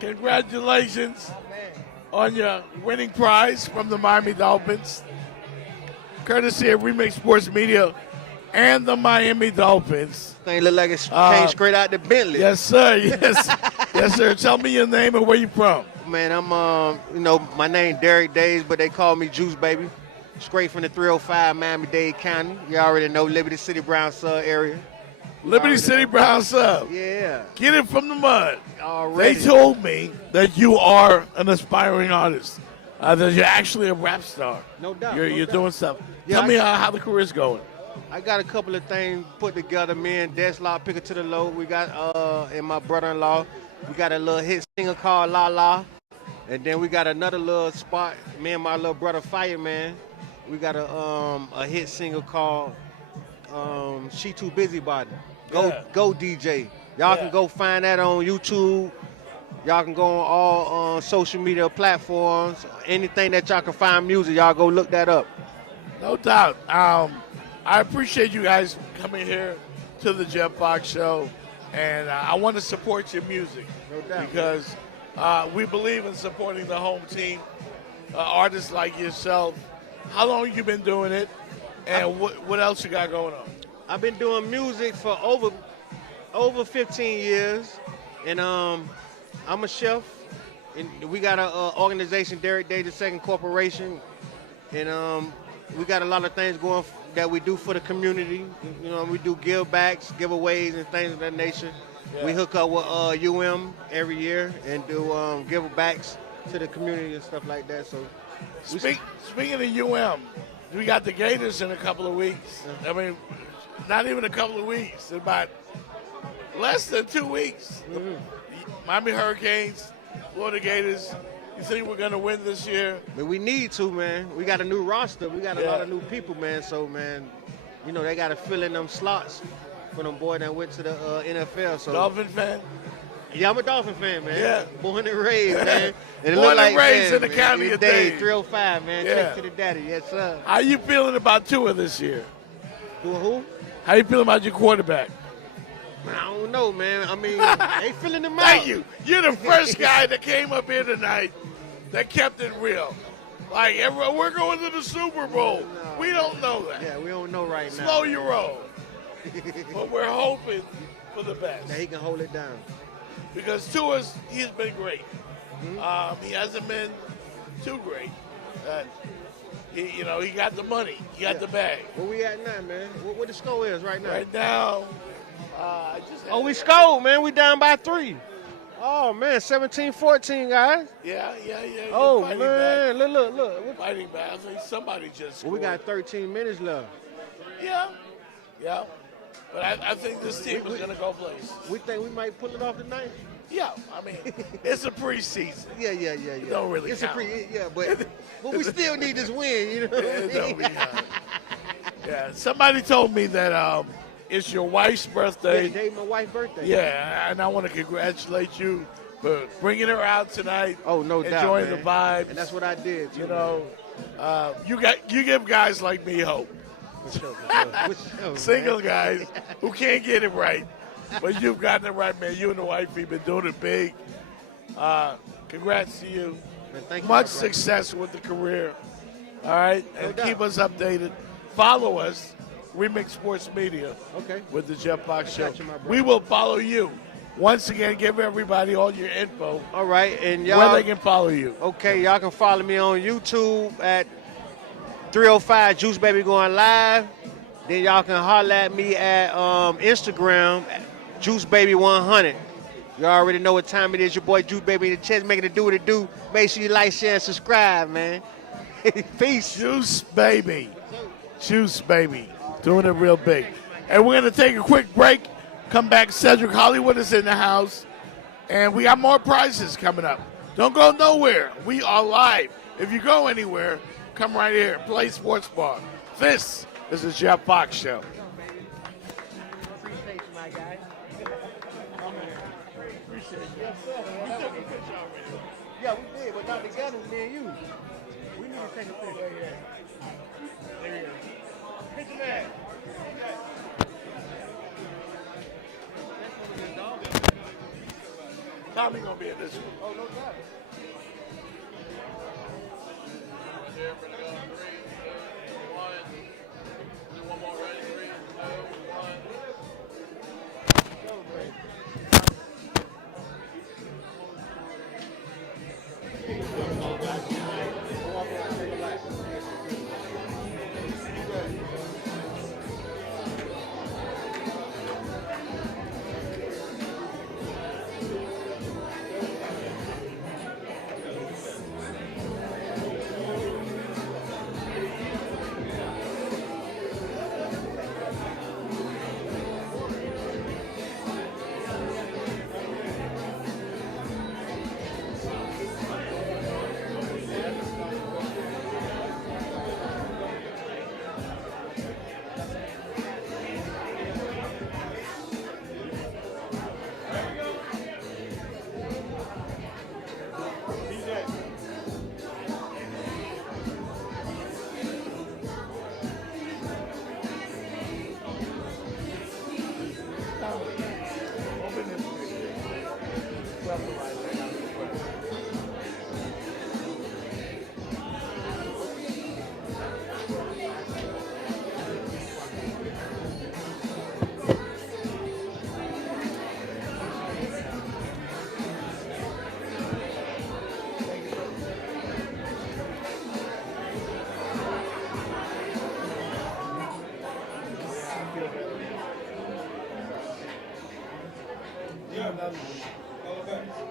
Congratulations on your winning prize from the Miami Dolphins. Courtesy of Remix Sports Media and the Miami Dolphins. Thing look like it came straight out the Bentley. Yes, sir. Yes. Yes, sir. Tell me your name and where you from. Man, I'm, my name Derek Days, but they call me Juice Baby. Straight from the 305 Miami-Dade County. You already know Liberty City, Brown Sub area. Liberty City, Brown Sub. Yeah. Get it from the mud. Already. They told me that you are an aspiring artist, that you're actually a rap star. No doubt. You're doing stuff. Yeah, Tell me how the career's going. I got a couple of things put together. Me and Deslot, Pick It to the Low. We got, and my brother-in-law, we got a little hit single called La La. And then we got another little spot, me and my little brother Fireman. We got a hit single called She Too Busy Body. Go DJ. Y'all can go find that on YouTube. Y'all can go on all social media platforms. Anything that y'all can find music, y'all go look that up. No doubt. I appreciate you guys coming here to the Jeff Fox Show, and I want to support your music. No doubt. Because we believe in supporting the home team, artists like yourself. How long you been doing it, and what else you got going on? I've been doing music for over 15 years, and I'm a chef. And we got an organization, Derek Day II Corporation, and we got a lot of things going that we do for the community. You know, we do give backs, giveaways, and things of that nature. Yeah. We hook up with every year and do give backs to the community and stuff like that. So, speaking of we got the Gators in a couple of weeks. I mean, not even a couple of weeks. In about less than 2 weeks. Mm-hmm. Miami Hurricanes, Florida Gators. You think we're going to win this year? Man, we need to, man. We got a new roster. We got a lot of new people, man. So, man, they got to fill in them slots for them boys that went to the NFL. So, Dolphin fan? Yeah, I'm a Dolphin fan, man. Yeah. Born and raised, man. And Born and raised in the county of Dade. 305, man. Yeah. Trick to the daddy. Yes, sir. How you feeling about Tua this year? Who? How you feeling about your quarterback? I don't know, man. I mean, they filling them out. Thank you. You're the first guy that came up here tonight that kept it real. Like, we're going to the Super Bowl. No. We don't know that. Yeah, we don't know right now. Slow your roll. But we're hoping for the best. That he can hold it down. Because he's been great. Mm-hmm. He hasn't been too great. He got the money. He got the bag. Where we at now, man? What the score is right now? Right now, we scored, man. We down by 3. Oh, man, 17-14, guys. Yeah. Oh, man, back. Look. We're fighting back. I think somebody just scored. We got 13 minutes left. Yeah. But I think this team is going to go places. We think we might pull it off tonight? Yeah, I mean, it's a preseason. Yeah. It don't really count. But we still need this win, you know? Yeah, somebody told me that it's your wife's birthday. Yeah, today my wife's birthday. Yeah, and I want to congratulate you for bringing her out tonight. Oh, no doubt, enjoying the vibes. And that's what I did, too, you give guys like me hope. Single guys who can't get it right. But you've gotten it right, man. You and the wife, you've been doing it big. Congrats to you. Man, thank you. Much success with the career. All right? And keep us updated. Follow us, Remix Sports Media, with the Jeff Fox Show. We will follow you. Once again, give everybody all your info. All right. And y'all, where they can follow you. Okay, y'all can follow me on YouTube at 305 Juice Baby Going Live. Then y'all can holler at me at Instagram, Juice Baby 100. You already know what time it is. Your boy Drew Baby in the chest making it do what it do. Make sure you like, share, and subscribe, man. Peace. Juice baby. Juice baby. Doing it real big. And we're going to take a quick break. Come back. Cedric Hollywood is in the house. And we got more prizes coming up. Don't go nowhere. We are live. If you go anywhere, come right here. Play Sports Bar. This is the Jeff Fox Show. Appreciate you, my guy. Yeah, we did, but not together, me and you. We need to take a picture. There you go. Picture that. Tommy gonna be in this one. Oh, no doubt. Here, we're gonna go 3, 2, 1. Do one more. Ready? 3, 2, 1.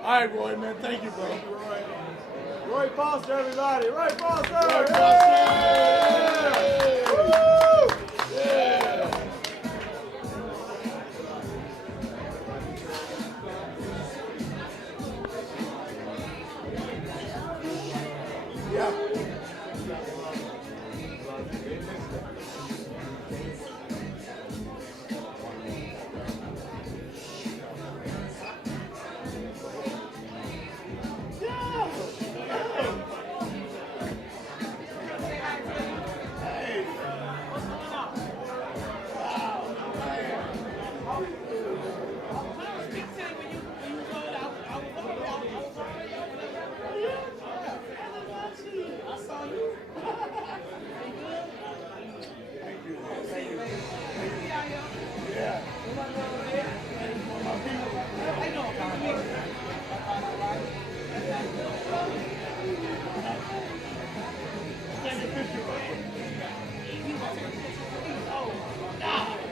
All right, Roy, man. Thank you, bro. Roy Foster, everybody. Roy Foster. Roy Foster. Yeah. Yeah.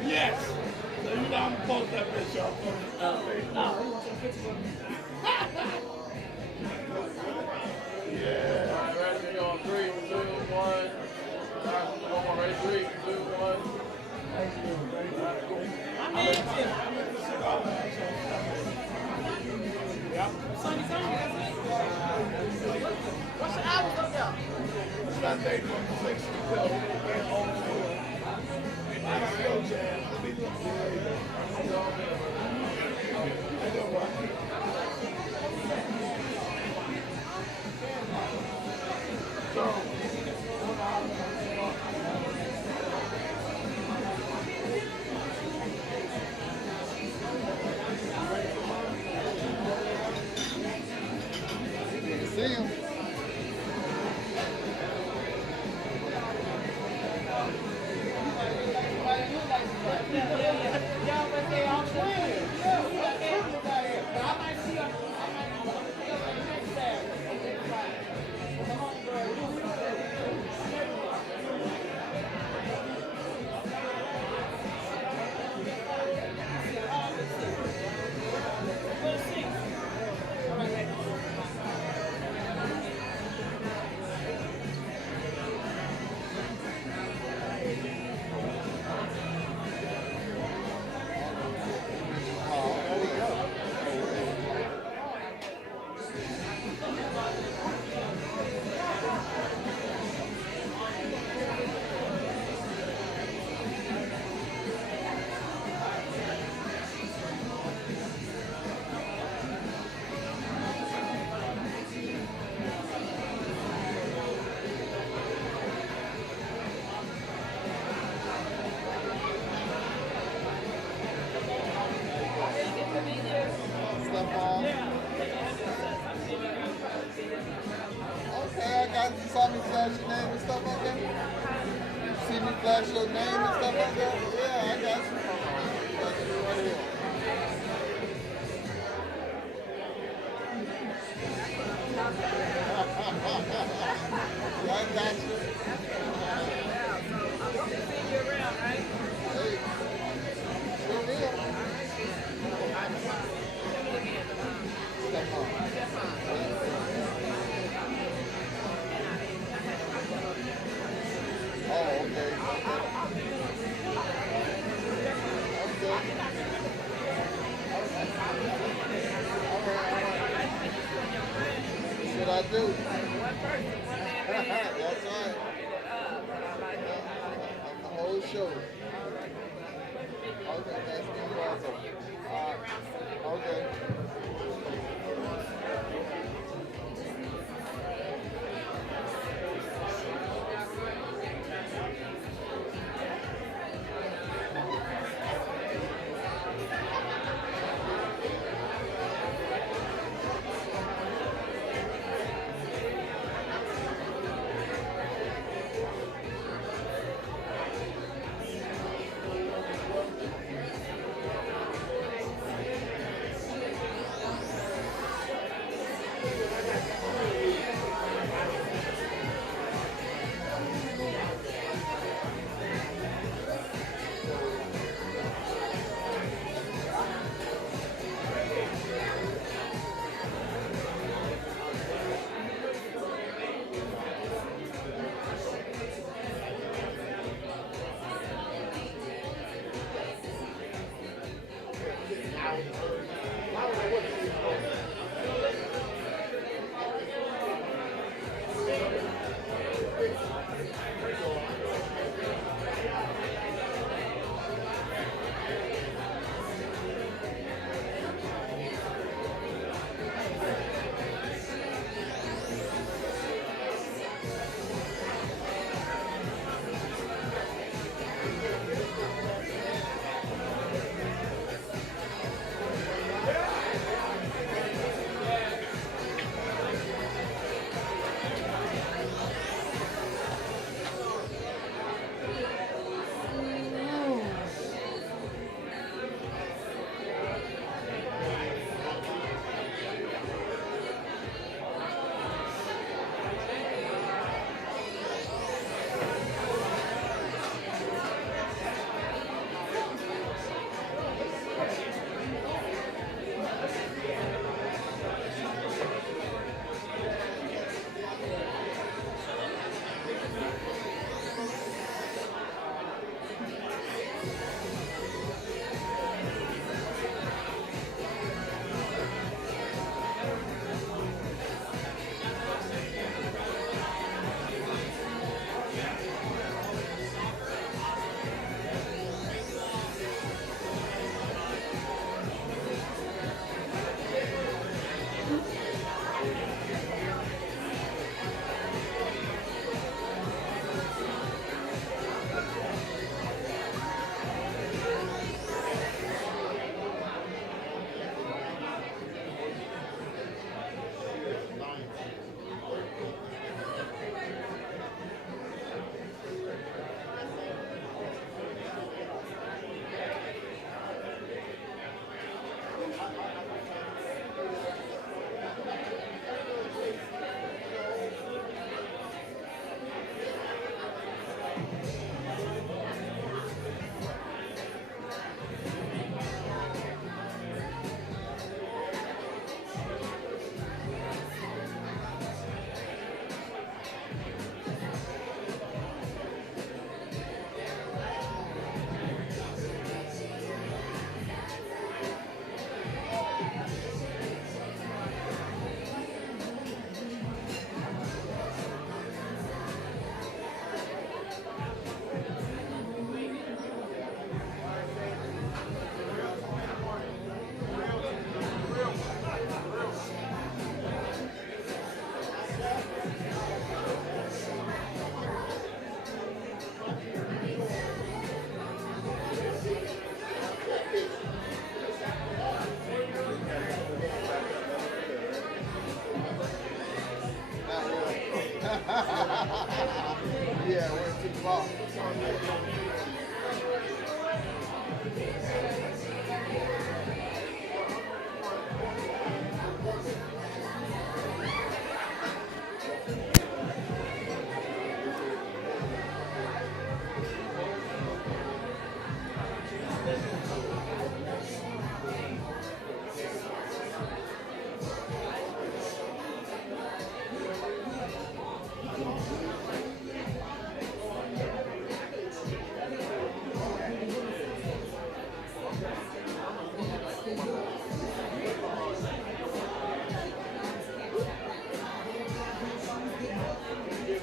Yes. So you know I'm gonna post that picture up on the page. Yeah. All right, ready? On 3, 2, 1. All right, one more. Ready? 3, 2, 1. What's your album up there? Sunday from 6 to 12 in Old School. Slow jam. See him. got your name and stuff like that? Yeah, I got you. Got you right here. Yeah, I got you. Hey, sure will. Step on. Oh, okay. Okay. That's what I do. That's right. I'm the whole show. Okay, that's me also. Okay. Get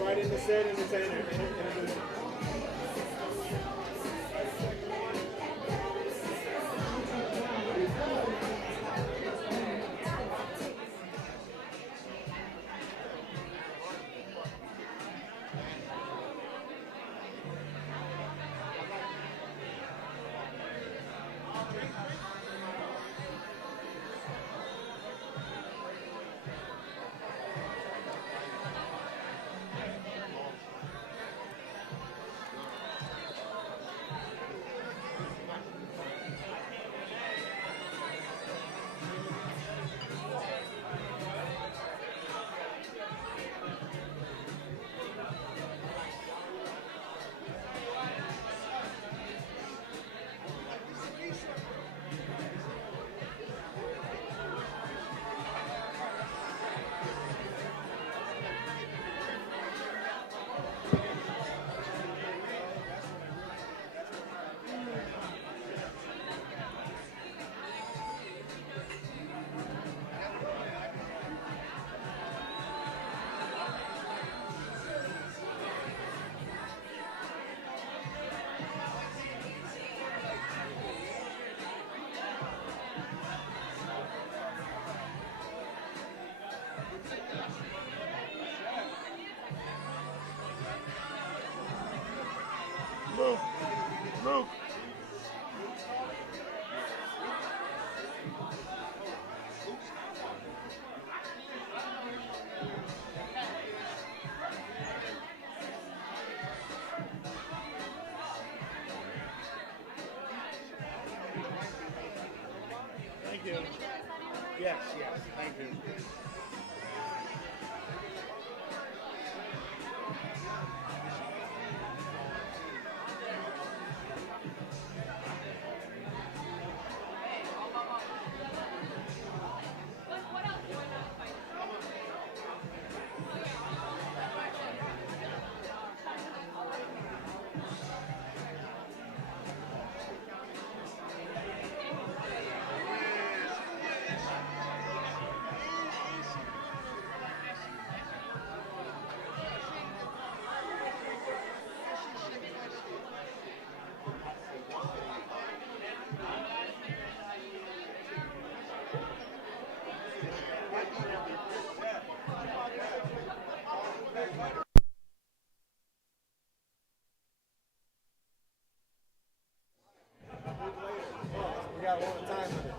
right in the set entertainer. Luke, Luke. Thank you. Yes, yes, thank you. We got one time with it.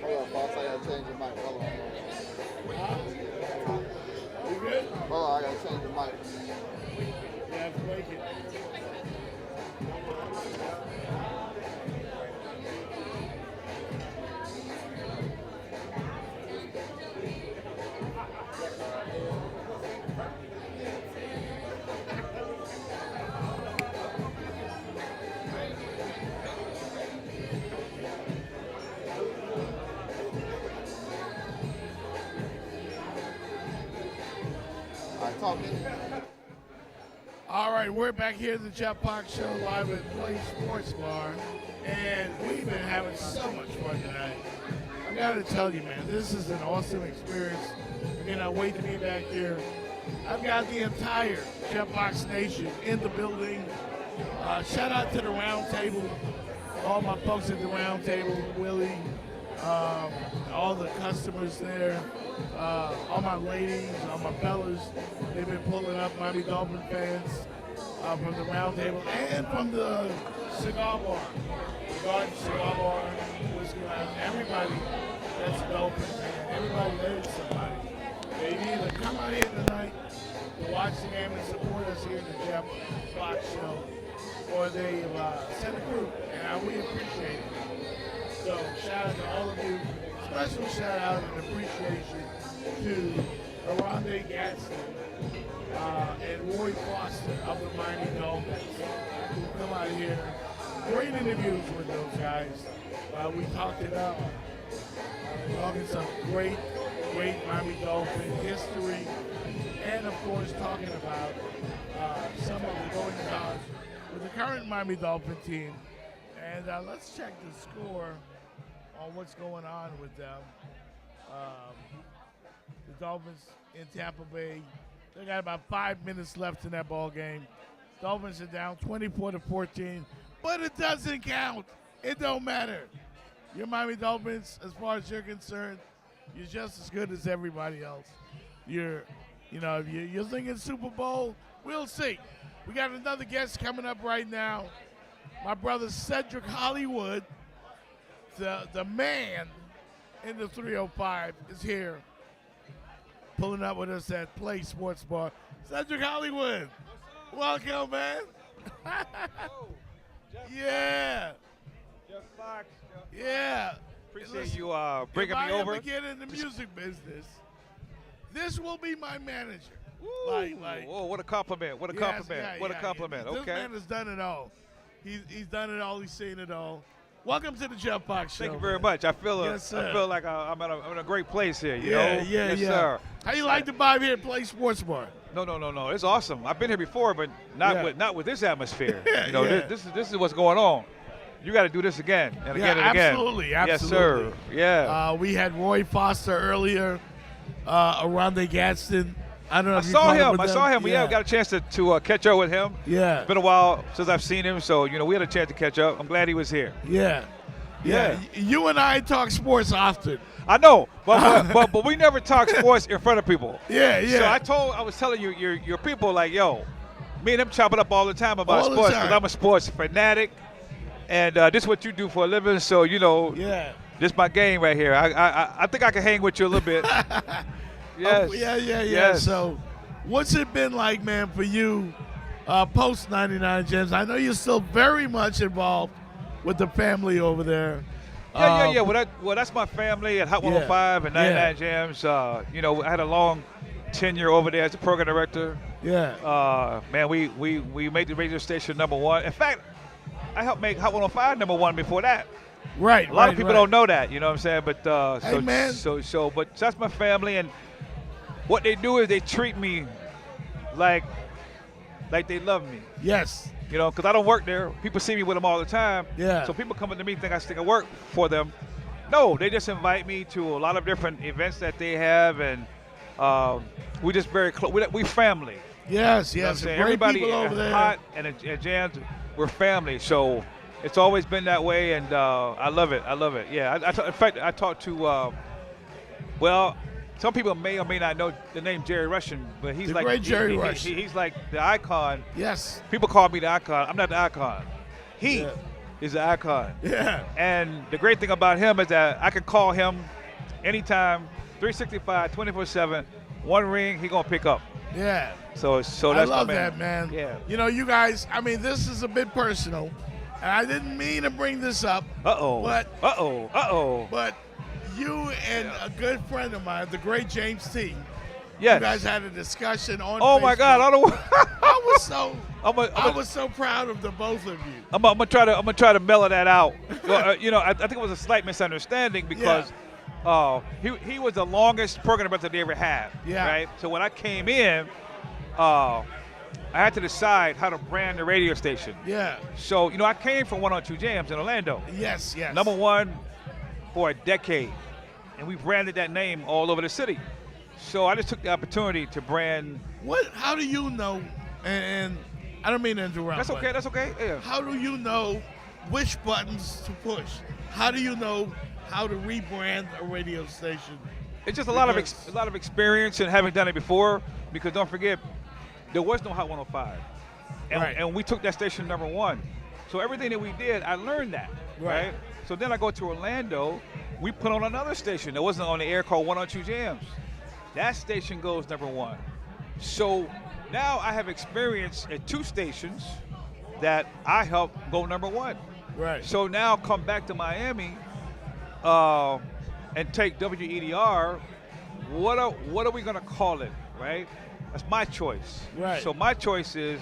Hold on, boss. I gotta change the mic. Hold on. You good? Hold on, I gotta change the mic. Yeah, it's blanket. All right, talking. All right, we're back here at the Jeff Park Show live at Play Sports Bar, and we've been having so much fun tonight. I gotta tell you, man, this is an awesome experience. I cannot wait to be back here. I've got the entire Jeff Box Nation in the building. Shout out to the round table, all my folks at the round table, Willie, all the customers there, all my ladies, all my fellas. They've been pulling up, Miami Dolphin fans from the round table and from the cigar bar. regarding Salvador, everybody that's an open fan, everybody knows somebody. They either come out here tonight to watch the game and support us here in the Jeff Fox Show, or they send a group, and we appreciate it. So shout out to all of you. Special shout out and appreciation to Arande Gadsden and Roy Foster of the Miami Dolphins who come out here. Great interviews with those guys. We talked it up. Talking some great Miami Dolphin history, and of course talking about some of the goings-ons with the current Miami Dolphin team. And let's check the score on what's going on with them. The Dolphins in Tampa Bay, they got about 5 minutes left in that ball game. Dolphins are down 24-14, but it doesn't count. It don't matter. Your Miami Dolphins, as far as you're concerned, you're just as good as everybody else. You're thinking Super Bowl. We'll see. We got another guest coming up right now. My brother Cedric Hollywood, the man in the 305, is here, pulling up with us at Play Sports Bar. Cedric Hollywood, welcome, man. Yeah. Jeff Fox. Yeah. Appreciate you bringing me over. If I ever get in the music business, this will be my manager. Oh, what a compliment. What a compliment. What a compliment. This Okay. man has done it all. He's done it all. He's seen it all. Welcome to the Jeff Fox Show. Thank you very much. I feel like I'm in a great place here. You know? Yes, sir. How you like the vibe here at Play Sports Bar? No. It's awesome. I've been here before, but not with this atmosphere. Yeah. This is what's going on. You got to do this again and again and again. Absolutely. Yes, sir. Yeah. We had Roy Foster earlier, Arande Gadsden. I don't know. I saw him. We got a chance to catch up with him. Yeah. It's been a while since I've seen him, so we had a chance to catch up. I'm glad he was here. Yeah. You and I talk sports often. I know, but we never talk sports in front of people. Yeah. So I was telling you, your people, like, yo, me and him chopping up all the time about sports because I'm a sports fanatic, and this is what you do for a living. So this is my game right here. I think I can hang with you a little bit. Yes. Yes. So, what's it been like, man, for you post 99 Gems? I know you're still very much involved with the family over there. Yeah. Well, that's my family at Hot 105 and 99 Gems. I had a long tenure over there as a program director. Yeah. Man, we made the radio station #1. In fact, I helped make Hot 105 #1 before that. Right. A lot of people don't know that, you know what I'm saying? But hey, man. But that's my family, and what they do is they treat me like they love me. Yes. Because I don't work there. People see me with them all the time. Yeah. So people coming to me think I work for them. No, they just invite me to a lot of different events that they have, and we just very close. We family. Yes. Great Everybody people over there. Hot and at Jams, we're family. So it's always been that way, and I love it. Yeah. In fact, I talked to some people may or may not know the name Jerry Russian, but he's like great Jerry Russian. He's like the icon. Yes. People call me the icon. I'm not the icon. He is the icon. Yeah. And the great thing about him is that I can call him anytime, 365, 24/7. One ring, he gonna pick up. Yeah. So that's I love my man. that, man. Yeah. You guys. I mean, this is a bit personal, and I didn't mean to bring this up. But you and a good friend of mine, the great James T. Yes. You guys had a discussion on Oh Facebook. my God! I was so proud of the both of you. I'm gonna try to mellow that out. I think it was a slight misunderstanding because he was the longest program director they ever had. Yeah. Right. So when I came in, I had to decide how to brand the radio station. Yeah. So I came from 102 Jams in Orlando. Yes. #1 for a decade, and we branded that name all over the city. So I just took the opportunity to brand. How do you know? And I don't mean to interrupt. That's okay. That's okay. Yeah. How do you know which buttons to push? How do you know how to rebrand a radio station? It's just a lot of experience and having done it before. Because don't forget, there was no Hot 105, and we took that station #1. So everything that we did, I learned that. right? So then I go to Orlando. We put on another station that wasn't on the air called 102 Jams. That station goes #1. So now I have experience at 2 stations that I help go #1. Right. So now come back to Miami and take WEDR. What are we gonna call it, right? That's my choice. Right. So my choice is,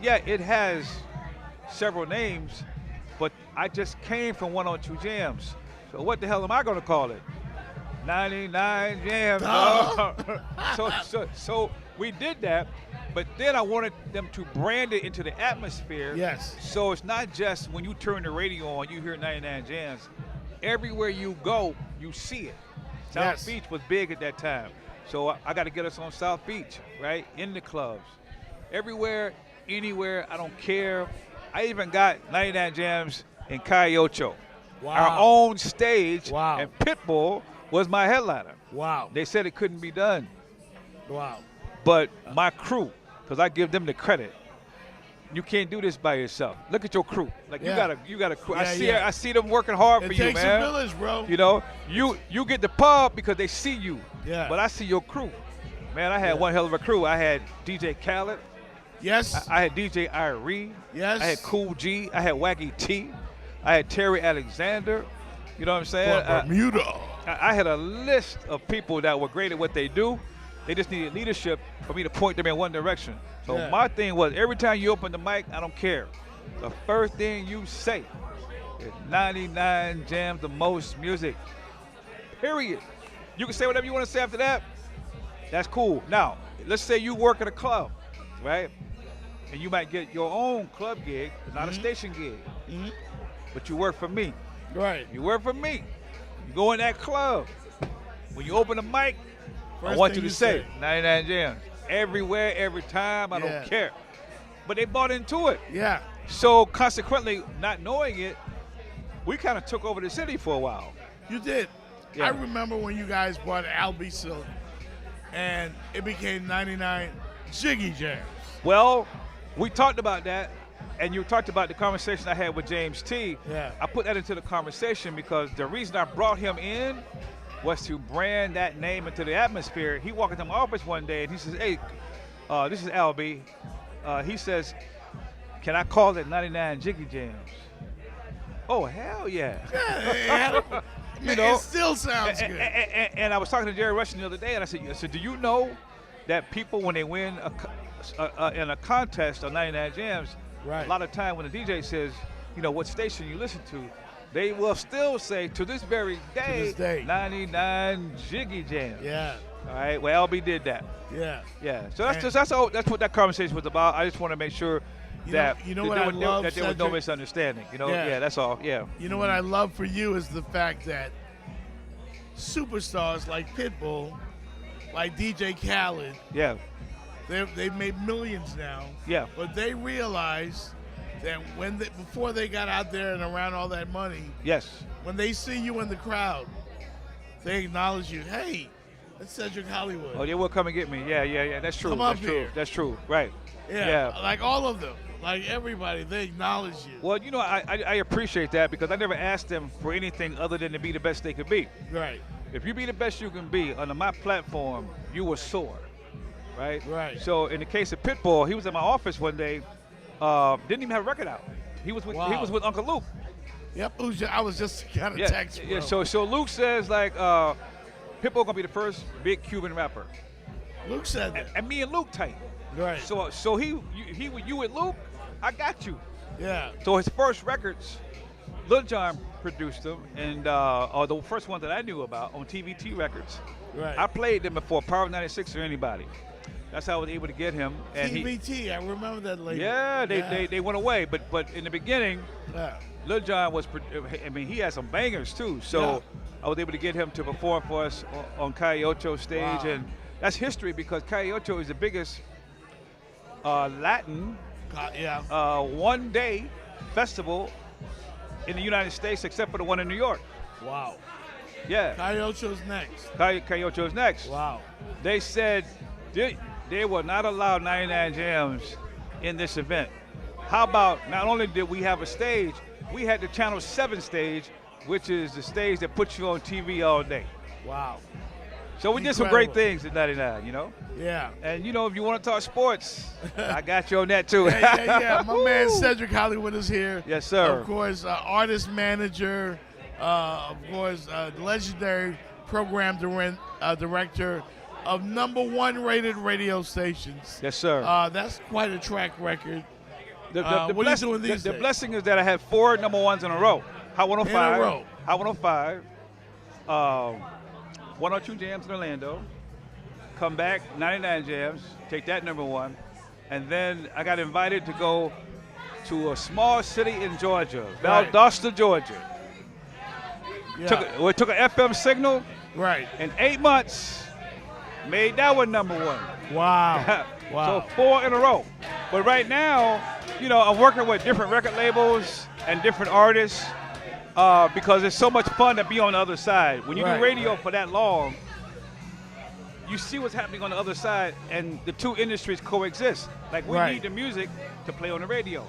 yeah, it has several names, but I just came from 102 Jams. So what the hell am I gonna call it? 99 Jams. So we did that, but then I wanted them to brand it into the atmosphere. Yes. So it's not just when you turn the radio on, you hear 99 Jams. Everywhere you go, you see it. South Beach was big at that time. So I got to get us on South Beach, right? In the clubs. Everywhere, anywhere, I don't care. I even got 99 Jams in Calle Ocho. Wow. Our own stage, Wow. and Pitbull was my headliner. Wow. They said it couldn't be done. Wow. But my crew, because I give them the credit, you can't do this by yourself. Look at your crew. Like you got a crew. Yeah, I see them working hard for you, man. It takes a village, bro. You know, you get the pub because they see you. Yeah. But I see your crew. Man, I had one hell of a crew. I had DJ Khaled. Yes. I had DJ Irie. Yes. I had Cool G. I had Wacky T. I had Terry Alexander. You know what I'm saying? Bermuda. I had a list of people that were great at what they do. They just needed leadership for me to point them in one direction. So my thing was, every time you open the mic, I don't care. The first thing you say is 99 Jams, the most music. Period. You can say whatever you want to say after that. That's cool. Now, let's say you work at a club, right? And you might get your own club gig. It's not a station gig. But you work for me. Right. You work for me. You go in that club. When you open the mic, I First want thing you to say 99 Jams. Everywhere, every time, I don't care. But they bought into it. Yeah. So consequently, not knowing it, we kind of took over the city for a while. You did. Yeah. I remember when you guys bought Albie Silk, and it became 99 Jiggy Jams. Well, we talked about that, and you talked about the conversation I had with James T. Yeah. I put that into the conversation because the reason I brought him in was to brand that name into the atmosphere. He walked into my office one day and he says, hey, this is Albie. He says, can I call it 99 Jiggy Jams? Oh, hell yeah. It still sounds good. And I was talking to Jerry Rushing the other day, and I said, do you know that people, when they win in a contest on 99 Jams, a lot of time when the DJ says, you know, what station you listen to, they will still say, to this very day, 99 Jiggy Jams. Yeah. All right. Well, LB did that. Yeah. Yeah. So that's what that conversation was about. I just want to make sure that there was no misunderstanding. You know. Yeah. That's all. Yeah. You know what I love for you is the fact that superstars like Pitbull, like DJ Khaled. Yeah. They've made millions now. Yeah. But they realize that before they got out there and around all that money, yes, when they see you in the crowd, they acknowledge you. Hey, that's Cedric Hollywood. Oh, they will come and get me. Yeah. That's true. Come That's up true. here. That's true. Right. Yeah. Like all of them, like everybody, they acknowledge you. Well, you know, I appreciate that because I never asked them for anything other than to be the best they could be. Right. If you be the best you can be under my platform, you will soar. Right. Right. So in the case of Pitbull, he was in my office one day. Didn't even have a record out. He was with Uncle Luke. Yep. I was just got a text. Yeah. So Luke says like Pitbull gonna be the first big Cuban rapper. Luke said that. And me and Luke tight. Right. So he you with Luke, I got you. Yeah. So his first records, Lil Jon produced them, and the first one that I knew about on TVT Records. Right. I played them before Power 96 or anybody. That's how I was able to get him. And TVT, I remember that label. Yeah, they went away, but in the beginning, Lil Jon was. I mean, he had some bangers too. So I was able to get him to perform for us on Calle Ocho stage, and that's history because Calle Ocho is the biggest Latin one-day festival in the United States, except for the one in New York. Wow. Yeah. Calle Ocho's next. Calle Ocho's next. Wow. They said they will not allow 99 Jams in this event. How about not only did we have a stage, we had the Channel 7 stage, which is the stage that puts you on TV all day. Wow. So we did some great Incredible. things in '99, you know. Yeah. And you know, if you want to talk sports, I got you on that too. Yeah. My man Cedric Hollywood is here. Yes, sir. Of course, artist manager. Of course, legendary program director of #1 rated radio stations. Yes, sir. That's quite a track record. The what are you doing these the days? blessing is that I had 4 #1s in a row. Hot 105. In a row. Hot 105. 102 Jams in Orlando. Come back, 99 Jams. Take that #1. And then I got invited to go to a small city in Georgia, Right. Valdosta, Georgia. Yeah. We took an FM signal. Right. In 8 months, made that one #1. Wow. Wow. So 4 in a row. But right now, you know, I'm working with different record labels and different artists because it's so much fun to be on the other side. When you Right, do radio for that long, you see what's happening on the other side, and the two industries coexist. Like, we Right. need the music to play on the radio.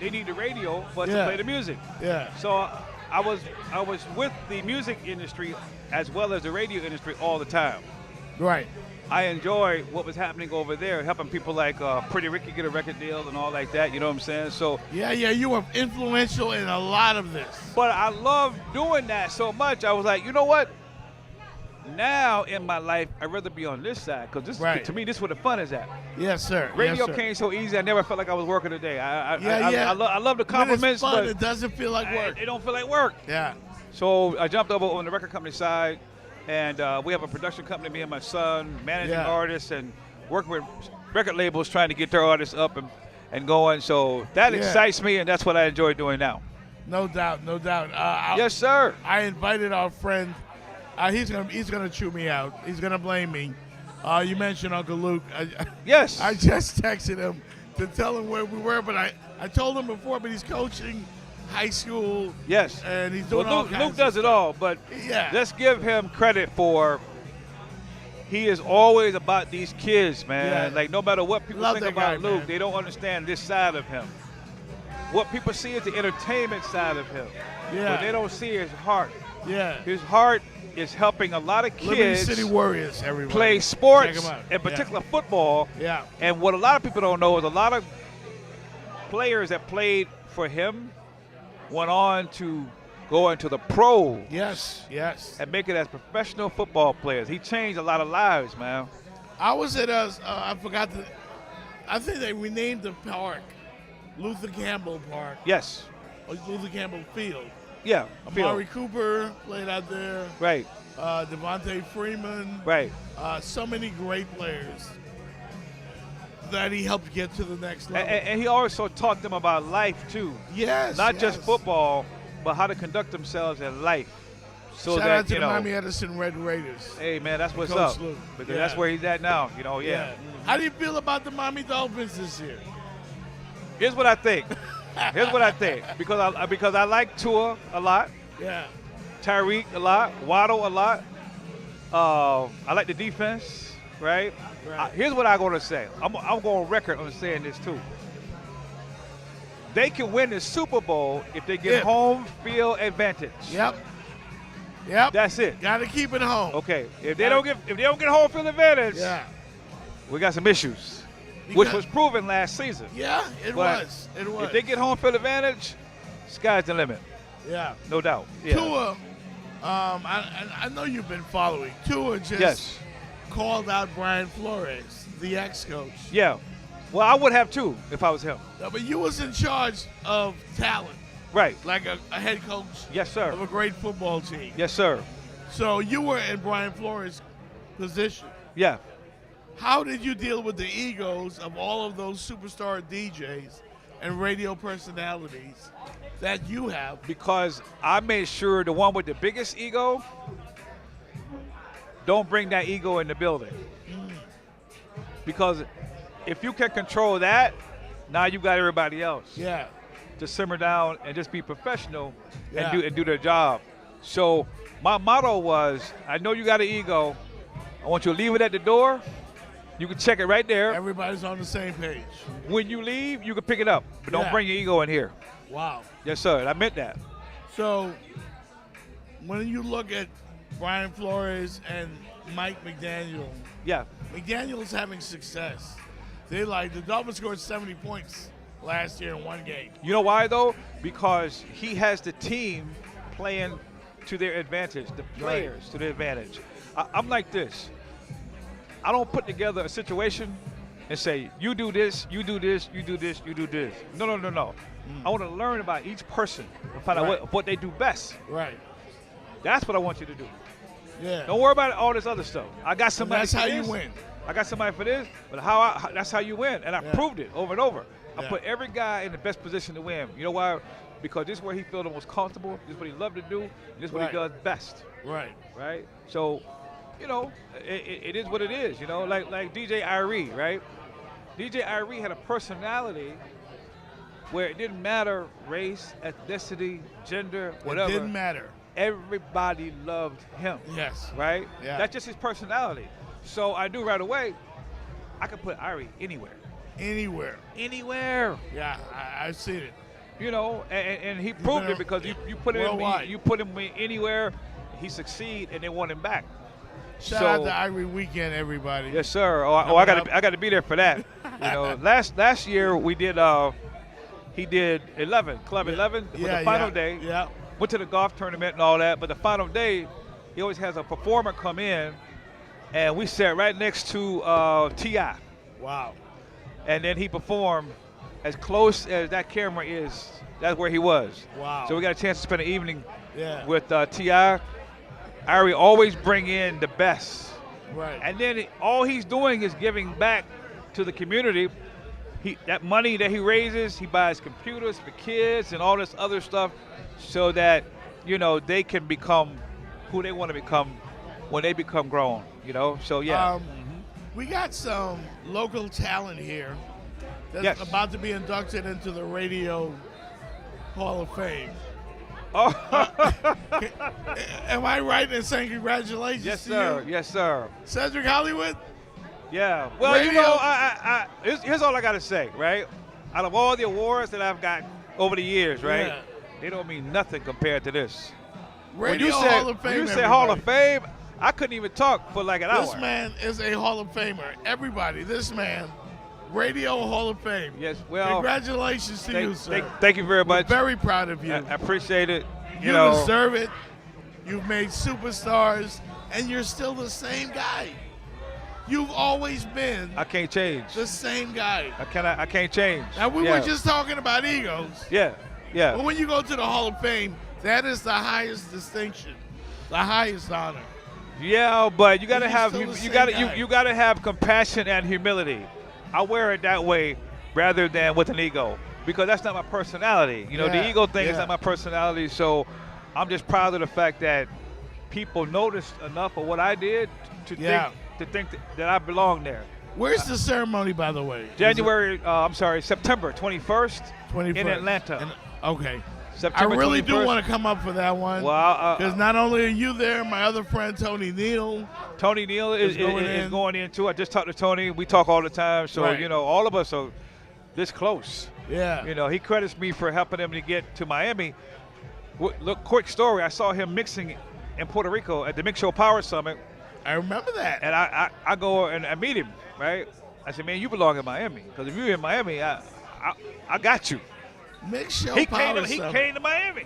They need the radio for us to Yeah. play the music. Yeah. So I was with the music industry as well as the radio industry all the time. Right. I enjoy what was happening over there, helping people like Pretty Ricky get a record deal and all like that. You know what I'm saying? So Yeah, you were influential in a lot of this. but I love doing that so much. I was like, you know what? Now in my life, I'd rather be on this side because this Right. to me, this is where the fun is at. Yes, sir. Radio yes, sir. came so easy. I never felt like I was working a day. I Yeah. love the When compliments, it's fun, but it doesn't feel like work. it don't feel like work. Yeah. So I jumped over on the record company side, and we have a production company, me and my son, managing Yeah. artists and working with record labels trying to get their artists up and going. So that Yeah. excites me, and that's what I enjoy doing now. No doubt, no doubt. Yes, sir. I invited our friend. He's gonna chew me out. He's gonna blame me. You mentioned Uncle Luke. Yes. I just texted him to tell him where we were, but I told him before. But he's coaching high school. Yes. And he's doing all Luke, kinds Luke of does it all, but Yeah. let's give him credit for he is always about these kids, man. Yeah. Like, no matter what people Love think that about guy, Luke, man. they don't understand this side of him. What people see is the entertainment side of him. Yeah. What they don't see is his heart. Yeah. His heart is helping a lot of Liberty kids City Warriors, everybody. play Check sports, 'em out. in particular football. Yeah. And what a lot of people don't know is a lot of players that played for him went on to go into the pros. Yes. Yes. And make it as professional football players. He changed a lot of lives, man. I was at I forgot I think they renamed the park Luther Campbell Park. Yes. Or Luther Campbell Field. Yeah. Amari Cooper played out there. Right. Devontae Freeman. Right. So many great players that he helped get to the next level. And he also taught them about life, too. Yes. Not just yes. football, but how to conduct themselves in life. So Shout that, out to you the know, Miami Edison Red Raiders. hey, man, that's what's Coach up. Luke. Because Yeah. that's where he's at now, you know, yeah. How do you feel about the Miami Dolphins this year? Here's what I think. Because I like Tua a lot. Yeah. Tyreek a lot. Waddle a lot. I like the defense, right? Right. Here's what I'm going to say. I'm going on record on saying this, too. They can win the Super Bowl if they get If. home field advantage. Yep. Yep. That's it. Got to keep it home. Okay. If they don't get home field advantage, Yeah. we got some issues, which Because- was proven last season. Yeah, it But was. It was. If they get home field advantage, sky's the limit. Yeah. No doubt. Yeah. Tua, I know you've been following. Tua just Yes. called out Brian Flores, the ex-coach. Yeah. Well, I would have too if I was him. No, but you was in charge of talent, Right. like a head coach Yes, sir. of a great football team. Yes, sir. So you were in Brian Flores' position. Yeah. How did you deal with the egos of all of those superstar DJs and radio personalities that you have? Because I made sure the one with the biggest ego don't bring that ego in the building. Because if you can control that, now you got everybody else. Yeah. To simmer down and just be professional Yeah. and do their job. So my motto was, I know you got an ego. I want you to leave it at the door. You can check it right there. Everybody's on the same page. When you leave, you can pick it up. But don't Yeah. bring your ego in here. Wow. Yes, sir. And I meant that. So when you look at Brian Flores and Mike McDaniel, Yeah. McDaniel's having success. The Dolphins scored 70 points last year in one game. You know why, though? Because he has the team playing to their advantage, the players to their advantage. I'm like this. I don't put together a situation and say, you do this, you do this, you do this, you do this. No. I want to learn about each person and find out what they do best. Right. That's what I want you to do. Yeah. Don't worry about all this other stuff. I got somebody That's for how this. you win. I got somebody for this, but that's how you win. And I proved it over and over. I put every guy in the best position to win. You know why? Because this is where he feels the most comfortable. This is what he loves to do. And this is what he does best. Right. Right? So, you know, it is what it is. You know, like DJ Irie, right? DJ Irie had a personality where it didn't matter race, ethnicity, gender, whatever. It didn't matter. Everybody loved him. Yes. Right? Yeah. That's just his personality. So I knew right away I could put Irie anywhere. Anywhere. Yeah, I've seen it. You know, and he proved it because you put him anywhere, he succeed, and they want him back. Shout out to Irie Weekend, everybody. Yes, sir. I got to be there for that. You know, last year we did he did 11, Club 11 was the final day. Yeah. Went to the golf tournament and all that, but the final day he always has a performer come in, and we sat right next to T.I. Wow. And then he performed as close as that camera is. That's where he was. Wow. So we got a chance to spend an evening with T.I. Irie always bring in the best. Right. And then all he's doing is giving back to the community. That money that he raises, he buys computers for kids and all this other stuff so that, you know, they can become who they want to become when they become grown, you know? So, yeah. We got some local talent here that's about to be inducted into the Radio Hall of Fame. Am I right in saying congratulations Yes, to sir. you? Yes, sir. Cedric Hollywood? Yeah. Well, Radio. you know, here's all I got to say, right? Out of all the awards that I've got over the years, right, they don't mean nothing compared to this. Radio Hall of Fame, when you say Hall of Fame, I couldn't even talk for like an hour. This man is a Hall of Famer. Everybody, this man, Radio Hall of Fame. Yes, well. Congratulations to you, sir. Thank you very much. We're very proud of you. I appreciate it. You deserve it. You've made superstars, and you're still the same guy. You've always been. I can't change. The same guy. I can't change. Now, we were just talking about egos. Yeah. But when you go to the Hall of Fame, that is the highest distinction, the highest honor. Yeah, but you gotta have you gotta have compassion and humility. I wear it that way rather than with an ego because that's not my personality. You know, the ego thing is not my personality. So I'm just proud of the fact that people noticed enough of what I did to think that I belong there. Where's the ceremony, by the way? September 21st in Atlanta. Okay. September I really 21st. do want to come up for that one. Well, because not only are you there, my other friend Tony Neal. Tony Neal is going in too. I just talked to Tony. We talk all the time, so you know, all of us are this close. Yeah. You know, he credits me for helping him to get to Miami. Look, quick story. I saw him mixing in Puerto Rico at the Mix Show Power Summit. I remember that. And I go and I meet him. Right. I said, man, you belong in Miami because if you're in Miami, I got you. Mix Show He Power came Summit. He came to Miami.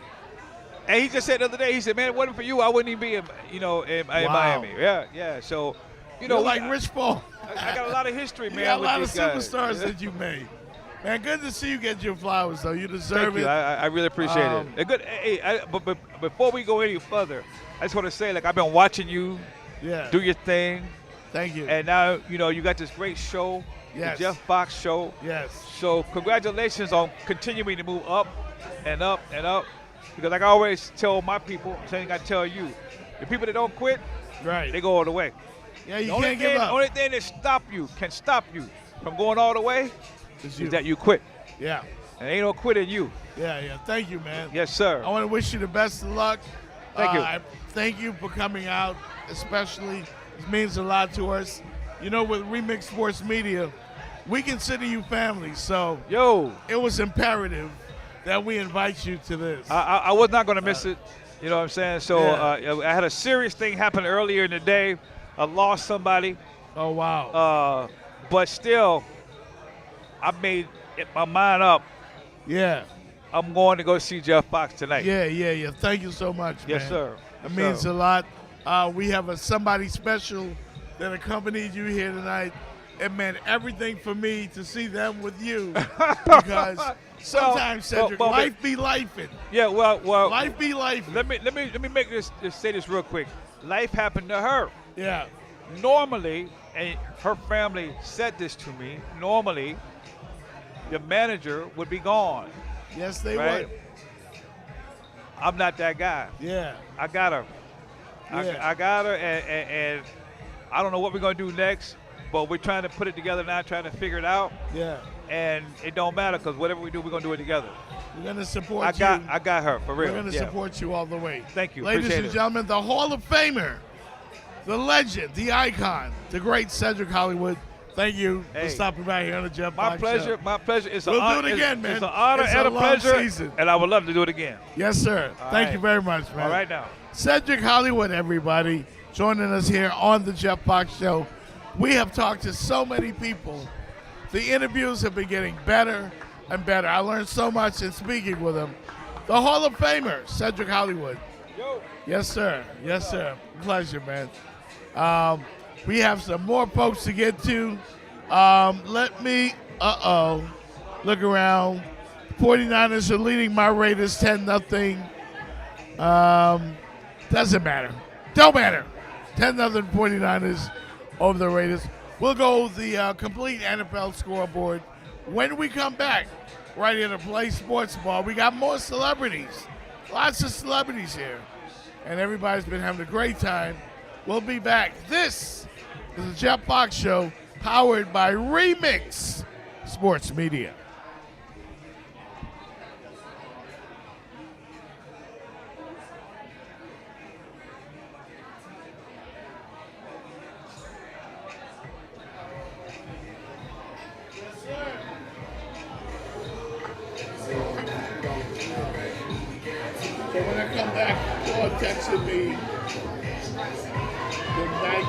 And he just said the other day, he said, man, if it wasn't for you, I wouldn't even be in Miami. Yeah. So, you know. You're like Rich Paul. I got a lot of history, man. You got a with lot of these guys. superstars that you made. Man, good to see you get your flowers, though. You deserve Thank you. it. I really appreciate it. Good. But before we go any further, I just want to say, like, I've been watching you do your thing. Thank you. And now, you know, you got this great show, the Jeff Fox Show. Yes. So congratulations on continuing to move up and up and up. Because like I always tell my people, saying I tell you, the people that don't quit, they go all the way. Yeah, you can't give up. The only thing that can stop you from going all the way is that you quit. Yeah. And ain't no quit in you. Yeah. Thank you, man. Yes, sir. I want to wish you the best of luck. Thank you. Thank you for coming out, especially. It means a lot to us. You know, with Remix Sports Media, we consider you family, so it was imperative that we invite you to this. I was not going to miss it. You know what I'm saying? So I had a serious thing happen earlier in the day. I lost somebody. Oh, wow. But still, I made my mind up. Yeah. I'm going to go see Jeff Fox tonight. Yeah. Thank you so much, Yes, man. sir. It means a lot. We have somebody special that accompanied you here tonight. It meant everything for me to see them with you because sometimes, Cedric, life be lifing. Yeah, well, life be lifing. Let me make this just say this real quick. Life happened to her. Yeah. Normally, and her family said this to me. Normally, the manager would be gone. Yes, they right? would. I'm not that guy. Yeah. I got her. Yeah. I got her, and I don't know what we're going to do next, but we're trying to put it together now, trying to figure it out. Yeah. And it don't matter because whatever we do, we're going to do it together. We're going to support you. I got her, for real. We're going to support you all the way. Thank you. Ladies Appreciate and gentlemen, the Hall of Famer, the legend, the icon, the great Cedric Hollywood. Thank you for stopping by here on the Jeff Fox Show. My pleasure. It's we'll do it again, man. It's an honor and a pleasure, season. And I would love to do it again. Yes, sir. Thank you very much, man. All right now. Cedric Hollywood, everybody, joining us here on the Jeff Fox Show. We have talked to so many people. The interviews have been getting better and better. I learned so much in speaking with him. The Hall of Famer, Cedric Hollywood. Yo. Yes, sir. Yes, sir. Pleasure, man. We have some more folks to get to. Let me, look around. 49ers are leading my Raiders 10-0. Doesn't matter. Don't matter. 10-0 49ers over the Raiders. We'll go the complete NFL scoreboard when we come back right here to Play Sports Ball. We got more celebrities. Lots of celebrities here. And everybody's been having a great time. We'll be back. This is the Jeff Fox Show, powered by Remix Sports Media. So when I come back, Claude texted me good night.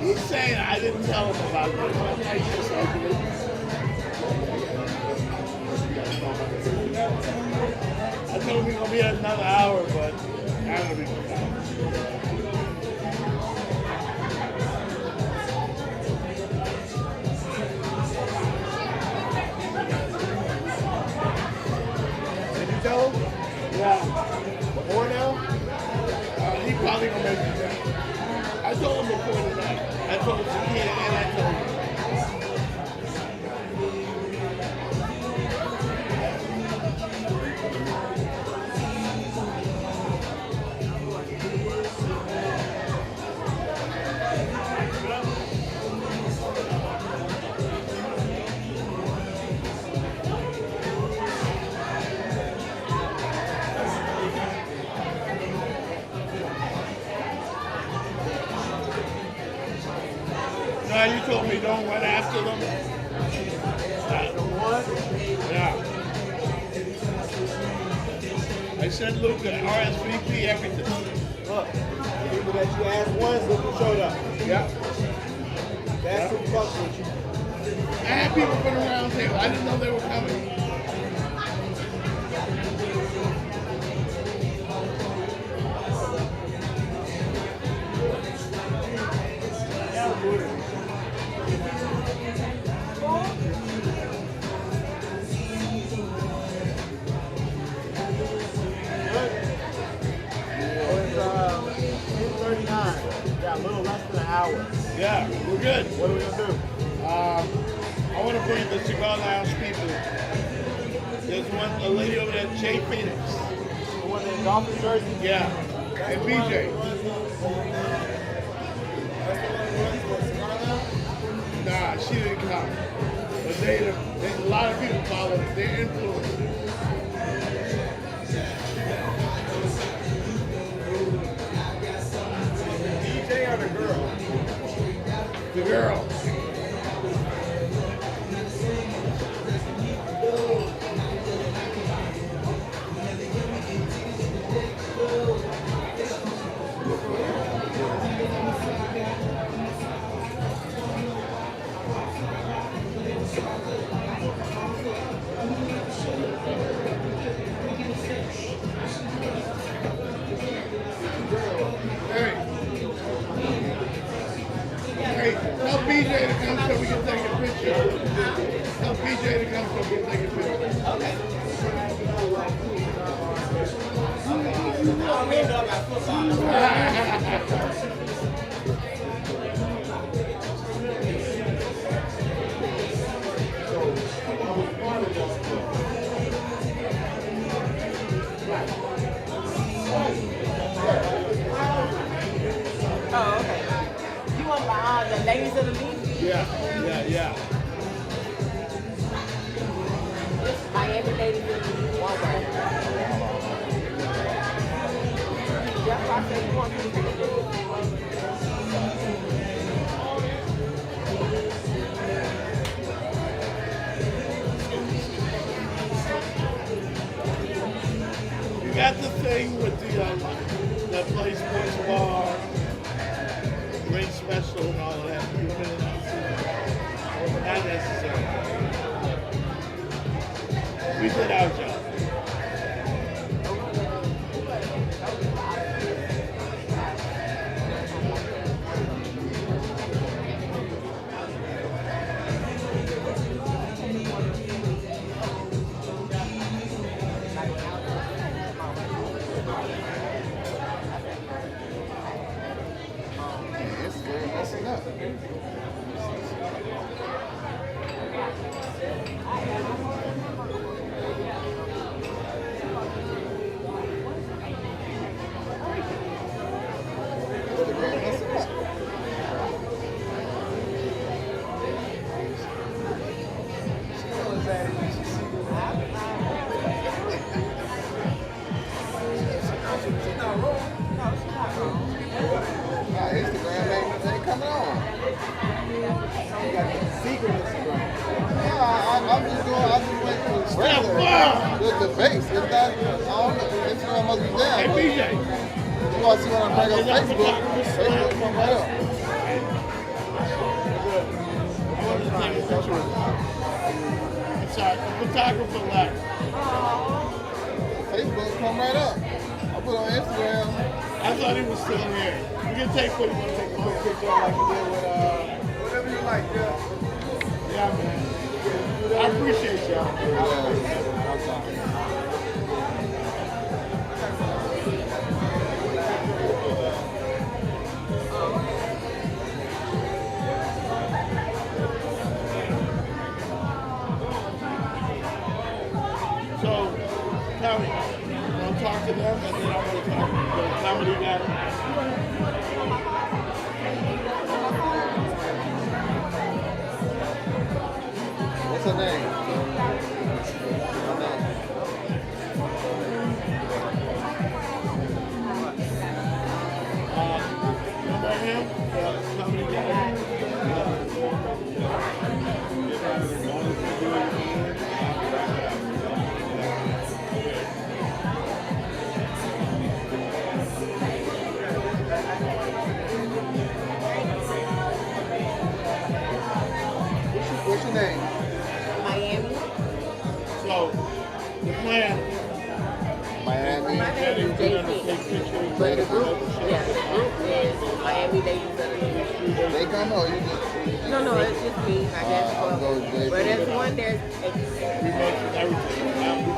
He's saying I didn't tell him about this. I just opened it. I told him he's gonna be at another hour, but I don't know if he's Did you tell him? Yeah. Before now? He probably gonna make it down. I told him before tonight. I told him he can't, and I told him. No, you told me don't run after them. Yeah. I sent Luke an RSVP everything. Look, people that you asked once, look who showed up. Yeah. That's who fucks with you. I had people from the round table. I didn't know they were coming. hour. Yeah, we're good. What are we gonna do? I want to bring the Cigar Lounge people. There's a lady over there, Jay Phoenix. The one in Dolphins jersey? Yeah. And BJ. Nah, she didn't come. But a lot of people follow them. They're influencers. DJ or the girl? The girl. Hey, tell BJ to come so we can take a picture. Tell BJ to come so we can take a picture. Okay. I don't really know about football. Oh, okay. You want the ladies of the league? Yeah. Miami ladies of the league. One word. Jeff, I said you want to take a picture. You got the thing with the play sports bar, ring special and all of that. Not necessary. We did our job. The base. It's not, I don't know. Instagram must be down. Hey, BJ. You want to see when I bring up Facebook? Facebook come right up. It's a photographer left. Facebook come right up. I put it on Instagram. I thought he was still here. You can take what you want to take a quick picture like you did with Whatever you like, yeah. Yeah, man. I appreciate y'all. So, Tommy, you want to talk to them, and then I want to talk to the comedy guy. What's her name? Remember him? The comedy guy? What's your name? Miami. So, the plan. Miami. My name is JP. But the group, yeah, the group is Miami Ladies of the League. They come or you just? No, it's just me, I guess. I'll go with JP. But there's one, there's We mentioned everything. you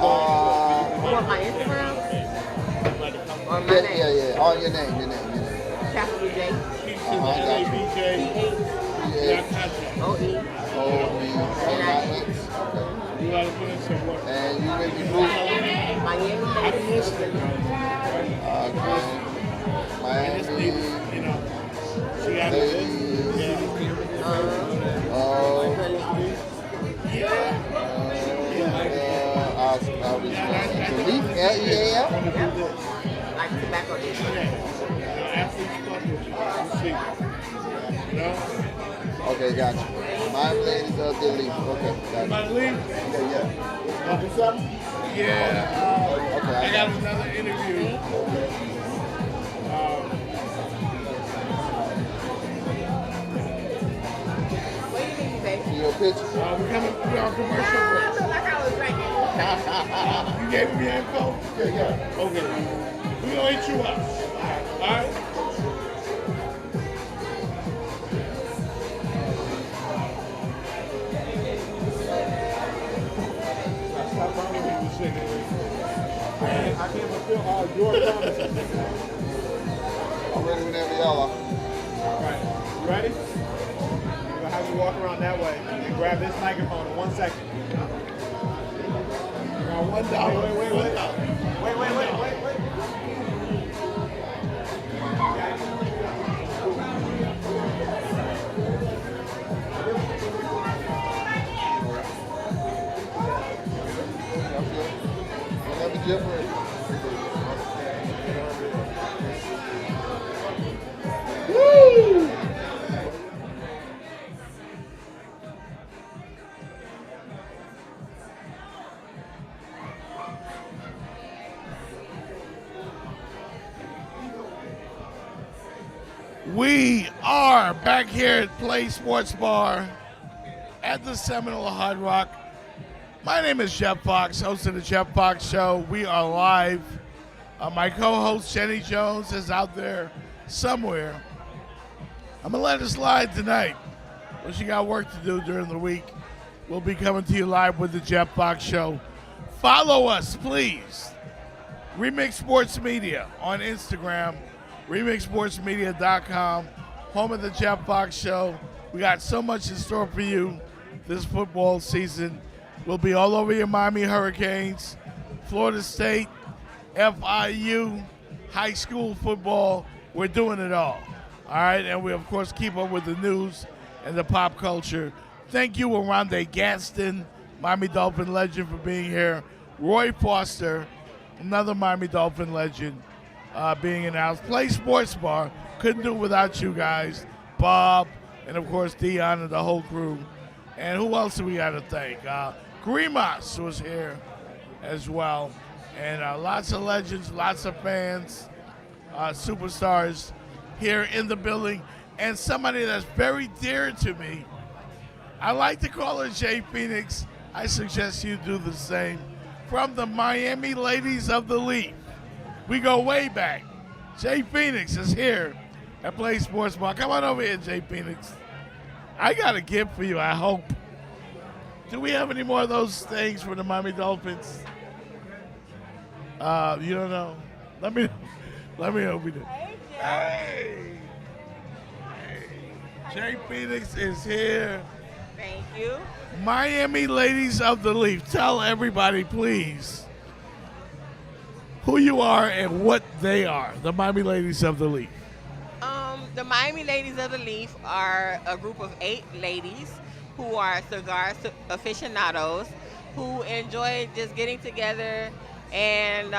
want my Instagram? Or my name? Yeah. On your name. Capital J. PJ LABJ. OE. You got to put in some work. And you make me move. Miami. I didn't listen. Okay. And this Miami. nigga, you know, she got this. Yeah. Leaf, L-E-A-F? Like tobacco leaf. Athletes club with you. See. You know? Okay, gotcha. Miami ladies of the leaf. Okay, gotcha. My leave? Yeah. Want to do something? Yeah. Okay, I got another interview. What do you think, babe? See your picture? We're on commercial break. I feel like I was drinking. You gave me your info? Yeah. Okay. We're going to hit you up. All right? Stop running me with shit. I can't fulfill all your promises. I'm ready whenever y'all are. Right. You ready? We're gonna have you walk around that way and grab this microphone in 1 second. $1. Wait. Whenever different. Woo! We are back here at PLA Sports Bar at the Seminole Hard Rock. My name is Jeff Fox, host of the Jeff Fox Show. We are live. My co-host Jenny Jones is out there somewhere. I'm gonna let it slide tonight, but she got work to do during the week. We'll be coming to you live with the Jeff Fox Show. Follow us, please. Remix Sports Media on Instagram, remixsportsmedia.com, home of the Jeff Fox Show. We got so much in store for you this football season. We'll be all over your Miami Hurricanes, Florida State, FIU, high school football. We're doing it all. All right, and we, of course, keep up with the news and the pop culture. Thank you, Arande Gaston, Miami Dolphin legend, for being here. Roy Foster, another Miami Dolphin legend, being announced. PLA Sports Bar, couldn't do it without you guys. Bob, and, of course, Dion and the whole crew. And who else do we got to thank? Grimas was here as well. And lots of legends, lots of fans, superstars here in the building. And somebody that's very dear to me. I like to call her Jay Phoenix. I suggest you do the same. From the Miami Ladies of the League. We go way back. Jay Phoenix is here at PLA Sports Bar. Come on over here, Jay Phoenix. I got a gift for you, I hope. Do we have any more of those things for the Miami Dolphins? You don't know? Let me open it. Hey! Jay Phoenix is here. Thank you. Miami Ladies of the Leaf. Tell everybody, please, who you are and what they are. The Miami Ladies of the Leaf. The Miami Ladies of the Leaf are a group of 8 ladies who are cigar aficionados who enjoy just getting together and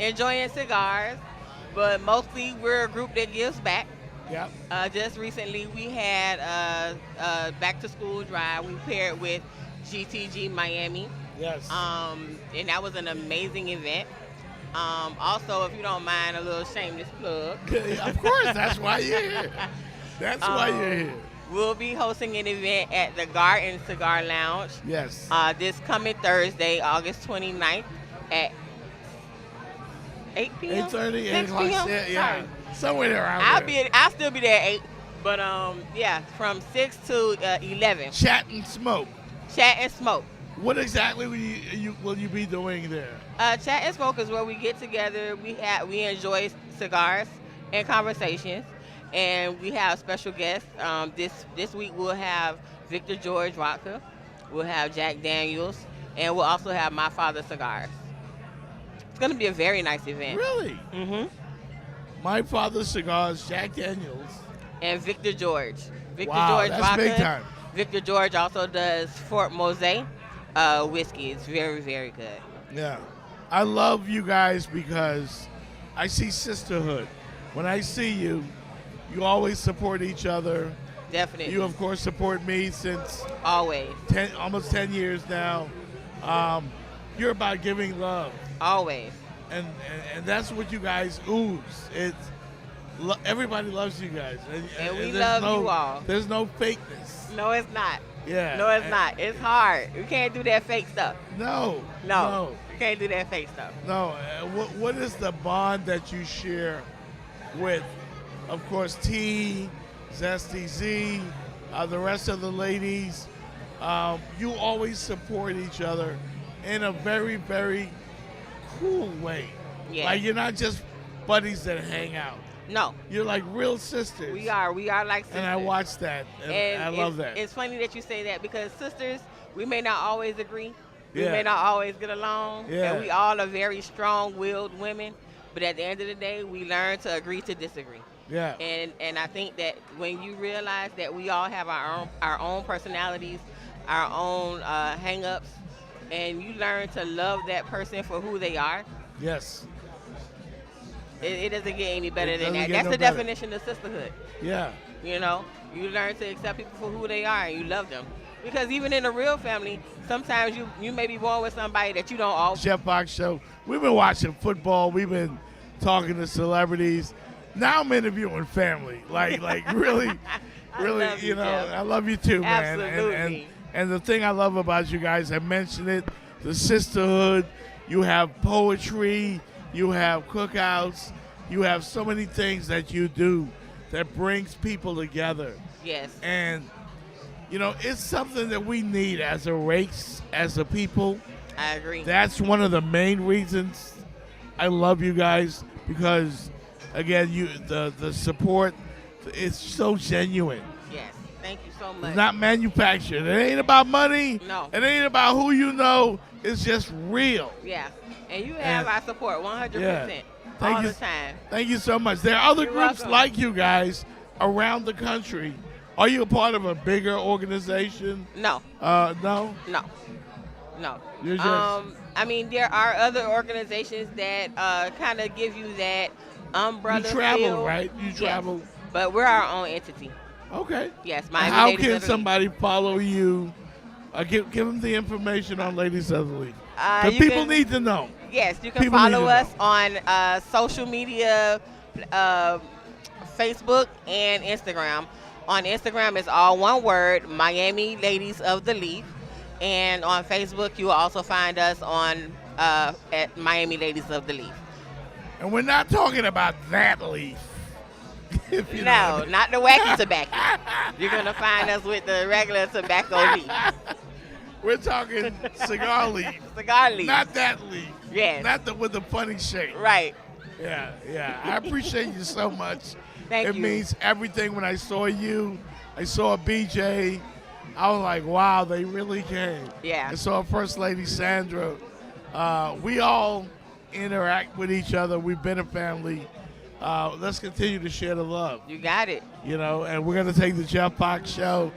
enjoying cigars. But mostly we're a group that gives back. Yep. Just recently we had a back to school drive. We paired with GTG Miami. Yes. And that was an amazing event. Also, if you don't mind, a little shameless plug. Of course, that's why you're here. That's why you're here. We'll be hosting an event at the Garden Cigar Lounge. Yes. This coming Thursday, August 29th at 8 p.m. 8:30, 8 6 o'clock. p.m. Yeah. Somewhere around there. I'll still be there at 8. But yeah, from 6 to 11. Chat and smoke. Chat and smoke. What exactly will you be doing there? Chat and smoke is where we get together. We enjoy cigars and conversations, And we have special guests. This week we'll have Victor George Vodka, we'll have Jack Daniels, and we'll also have My Father Cigars. It's going to be a very nice event. Really? Mm-hmm. My Father Cigars, Jack Daniels. And Victor George. Victor Wow, George that's Vodka. big time. Victor George also does Fort Mose whiskey. It's very, very good. Yeah. I love you guys because I see sisterhood. When I see you, you always support each other. Definitely. You, of course, support me since always almost 10 years now. You're about giving love. Always. And that's what you guys ooze. It's everybody loves you guys. And we there's love you all. There's no fakeness. No, it's not. Yeah. No, it's not. It's hard. We can't do that fake stuff. No. No. You can't do that fake stuff. No. What is the bond that you share with, of course, T, Zesty Z, the rest of the ladies? You always support each other in a very, very cool way. Yeah. Like you're not just buddies that hang out. No. You're like real sisters. We are like sisters. And I watch that, and I love that. It's funny that you say that because sisters, we may not always agree. We Yeah. may not always get along. Yeah. And we all are very strong-willed women. But at the end of the day, we learn to agree to disagree. Yeah. And I think that when you realize that we all have our own personalities, our own hang-ups, and you learn to love that person for who they are. Yes. It doesn't get any better than doesn't that. get That's no the better. definition of sisterhood. Yeah. You know, you learn to accept people for who they are and you love them. Because even in a real family, sometimes you may be born with somebody that you don't always. Jeff Fox Show. We've been watching football. We've been talking to celebrities. Now I'm interviewing family. Like really, love you you, know, Jeff. I love you too, man. Absolutely. And the thing I love about you guys, I mentioned it, the sisterhood. You have poetry. You have cookouts. You have so many things that you do that brings people together. Yes. And, you know, it's something that we need as a race, as a people. I agree. That's one of the main reasons I love you guys because, again, the support is so genuine. Yes. Thank you so much. It's not manufactured. It ain't about money. No. It ain't about who you know. It's just real. Yeah. And you have our support 100% all the time. Thank you so much. There are other You're groups welcome. like you guys around the country. Are you a part of a bigger organization? No. No? No. You're just I mean, there are other organizations that kind of give you that umbrella you travel, feel. right? You travel. Yes. But we're our own entity. Okay. Yes, Miami How Ladies can of the somebody follow you? Give them the information on Ladies of the League. The you people can- need to know. Yes, you can People need follow to us on social media, Facebook and Instagram. On Instagram, it's all one word, Miami Ladies of the Leaf. And on Facebook, you will also find us on at Miami Ladies of the Leaf. And we're not talking about that leaf. If you know what I No, mean. not the wacky tobacco. You're going to find us with the regular tobacco leaf. We're talking cigar leaf. Cigar leaf. Not that leaf. Yes. Not the with the funny shape. Right. Yeah. I appreciate you so much. Thank it you. means everything when I saw you. I saw BJ. I was like, wow, they really came. Yeah. I saw First Lady Sandra. We all interact with each other. We've been a family. Let's continue to share the love. You got it. You know, and we're going to take the Jeff Fox Show,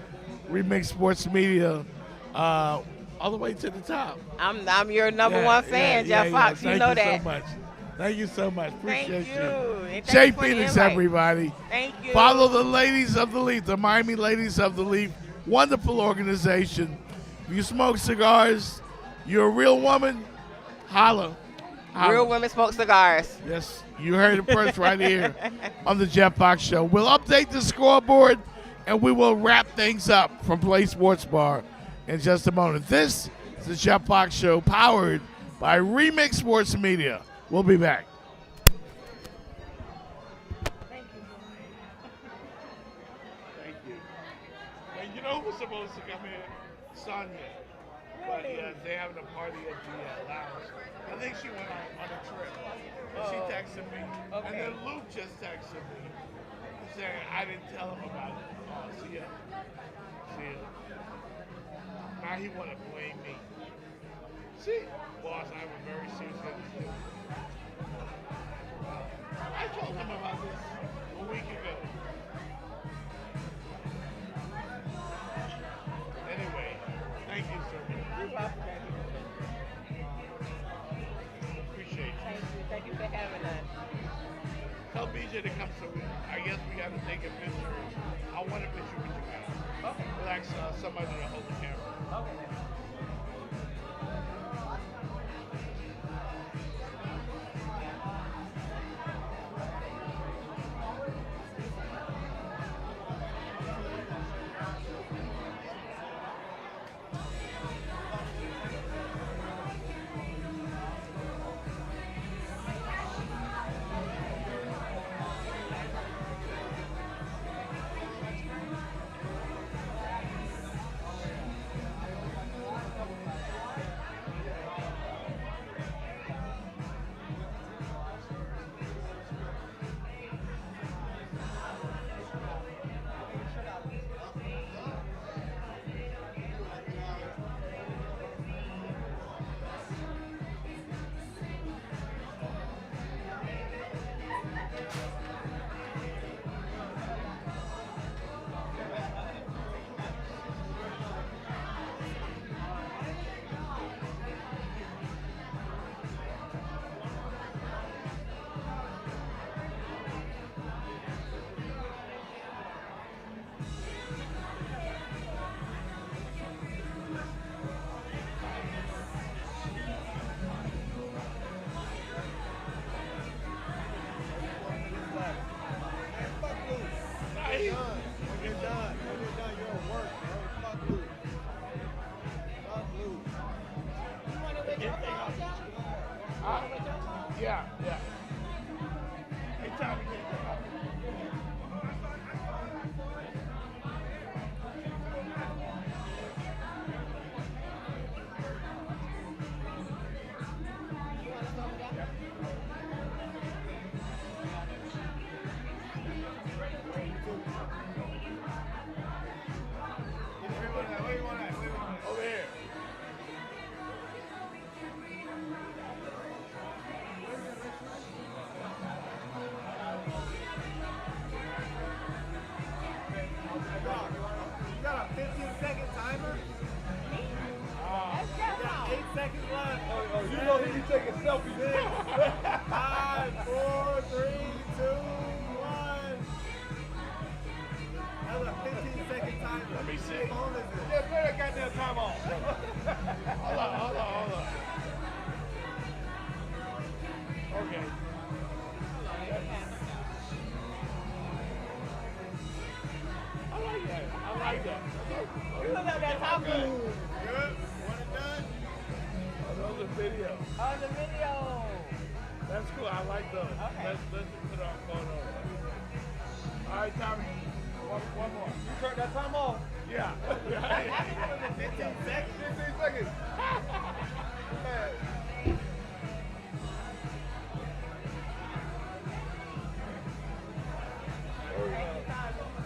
Remix Sports Media, all the way to the top. I'm your number one fan, Jeff Fox. You know that. Thank you so much. Thank you so much. Appreciate Thank you. And thank Jay you for the Phoenix, invite. everybody. Thank you. Follow the Ladies of the Leaf, the Miami Ladies of the Leaf. Wonderful organization. If you smoke cigars, you're a real woman, holla. Real women smoke cigars. Yes, you heard it first right here on the Jeff Fox Show. We'll update the scoreboard, and we will wrap things up from Play Sports Bar in just a moment. This is the Jeff Fox Show, powered by Remix Sports Media. We'll be back. Thank you. And you know who's supposed to come in? Sonia. But yeah, they're having a party at the lounge. I think she went on a trip. And she texted me. And then Luke just texted me. saying I didn't tell him about it. Oh, see ya. See ya. Now he want to blame me. See, boss, I have a very serious issue. I told him about this a week ago. Anyway, thank you, sir. Appreciate you. Thank you for having us. Tell BJ to come so I guess we got to take a picture. I want a picture with you guys. Okay. Like somebody to hold the camera. Okay. Yeah, yeah. Hey, Tommy, can you come up? Over here. You got a 15-second timer? You got 8 seconds left. Oh, you know he be taking selfies. 5, 4, 3, 2, 1. That was a 15-second timer. Let me see. What phone is it? Yeah, play that goddamn time off. Hold on. Okay. I like that. You look like that top good. Good. One and done. Oh, those are video. Oh, the video. That's cool. I like those. Okay. Let's put our photo. All right, Tommy. One more. You turned that time off. Yeah. 15 seconds. 15 seconds. Man.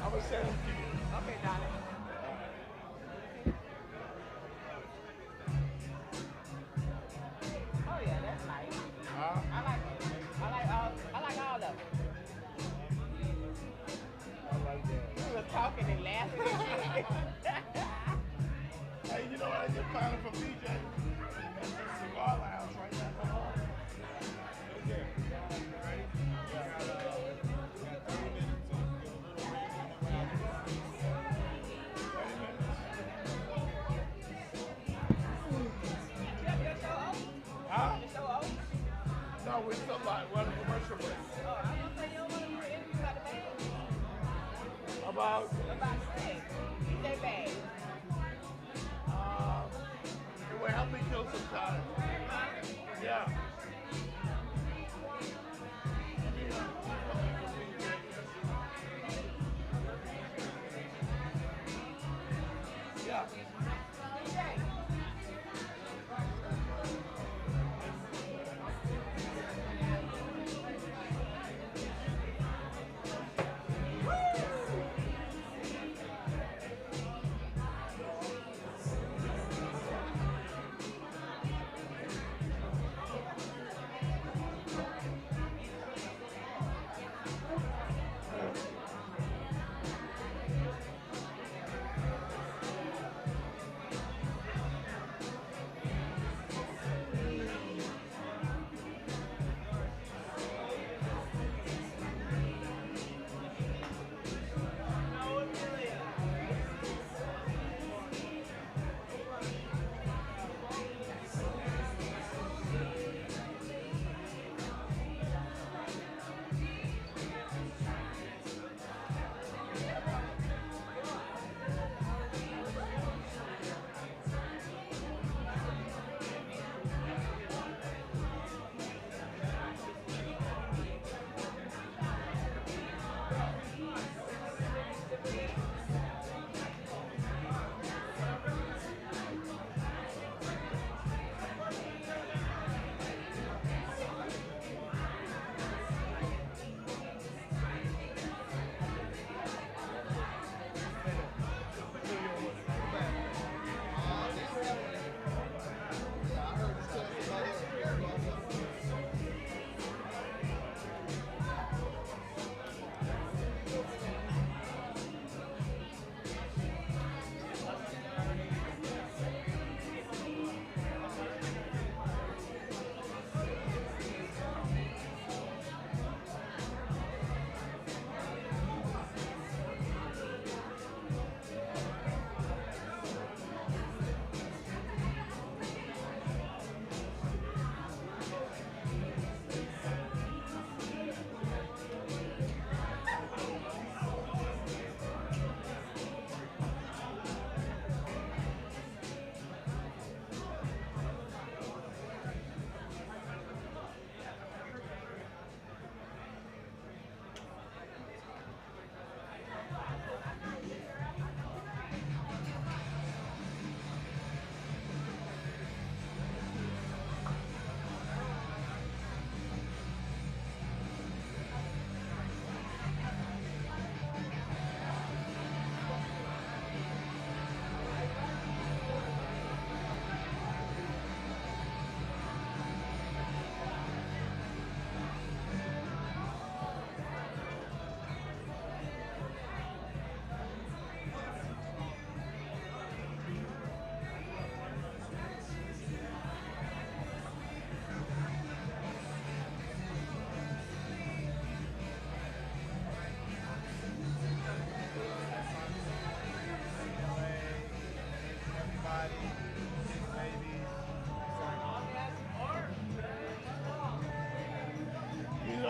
I'm going to send them to you. Okay, darling. Oh yeah, that's nice. Huh? I like all of them. I like that. We were talking and laughing and shit. Hey, you know what I just found it from BJ? That's the cigar lounge right now. Come on. Okay. Ready? Huh? No, we're still live. We're on a commercial break. About the bag. DJ bag. it will help me kill some time. Yeah. Yeah. Woo!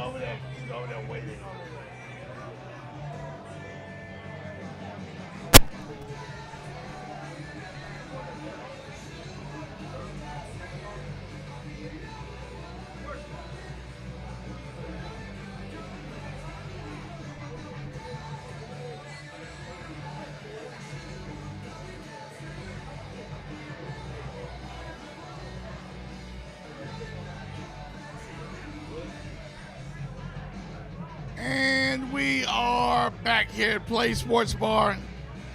over there. He's over there waiting on us. And we are back here at Play Sports Bar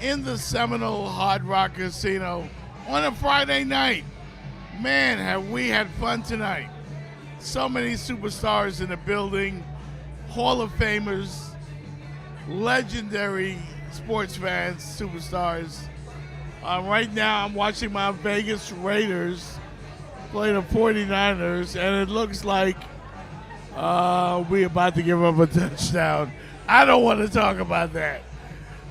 in the Seminole Hard Rock Casino on a Friday night. Man, have we had fun tonight. So many superstars in the building, Hall of Famers, legendary sports fans, superstars. Right now I'm watching my Vegas Raiders play the 49ers, and it looks like we about to give up a touchdown. I don't want to talk about that.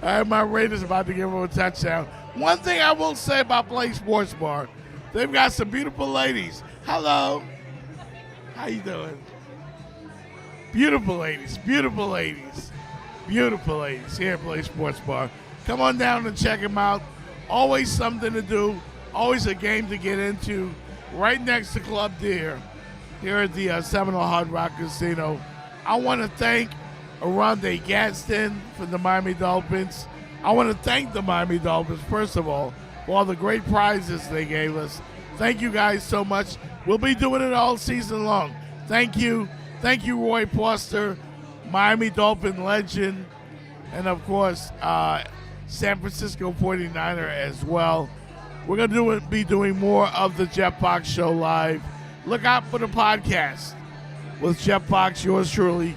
My Raiders about to give up a touchdown. One thing I will say about Play Sports Bar, they've got some beautiful ladies. Hello. How you doing? Beautiful ladies, beautiful ladies, beautiful ladies here at Play Sports Bar. Come on down and check them out. Always something to do, always a game to get into. Right next to Club Deer, here at the Seminole Hard Rock Casino. I want to thank Aronde Gadsden from the Miami Dolphins. I want to thank the Miami Dolphins, first of all, for all the great prizes they gave us. Thank you guys so much. We'll be doing it all season long. Thank you. Thank you, Roy Foster, Miami Dolphin legend, and, of course, San Francisco 49er as well. We're going to be doing more of the Jeff Fox Show live. Look out for the podcast with Jeff Fox, yours truly,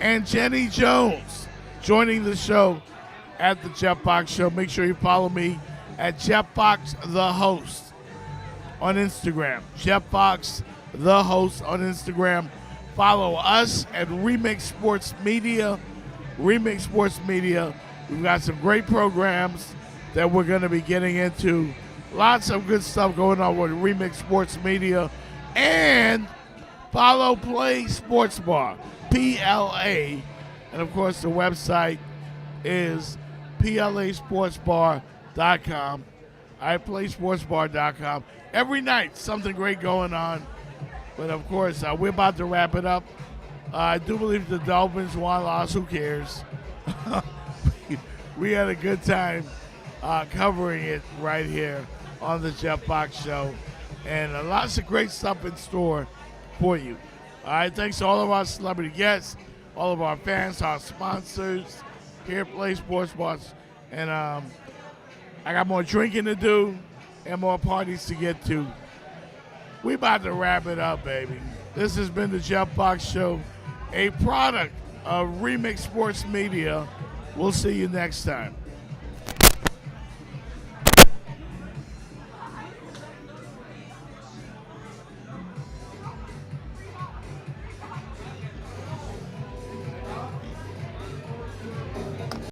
and Jenny Jones joining the show at the Jeff Fox Show. Make sure you follow me at Jeff Fox the Host on Instagram. Jeff Fox the Host on Instagram. Follow us at Remix Sports Media. Remix Sports Media. We've got some great programs that we're going to be getting into. Lots of good stuff going on with Remix Sports Media. And follow Play Sports Bar, PLA. And, of course, the website is plasportsbar.com. playsportsbar.com. Every night, something great going on. But, of course, we're about to wrap it up. I do believe the Dolphins won, lost. Who cares? We had a good time covering it right here on the Jeff Fox Show. And lots of great stuff in store for you. All right, thanks to all of our celebrity guests, all of our fans, our sponsors here at Play Sports Bars. And I got more drinking to do and more parties to get to. We about to wrap it up, baby. This has been the Jeff Fox Show, a product of Remix Sports Media. We'll see you next time.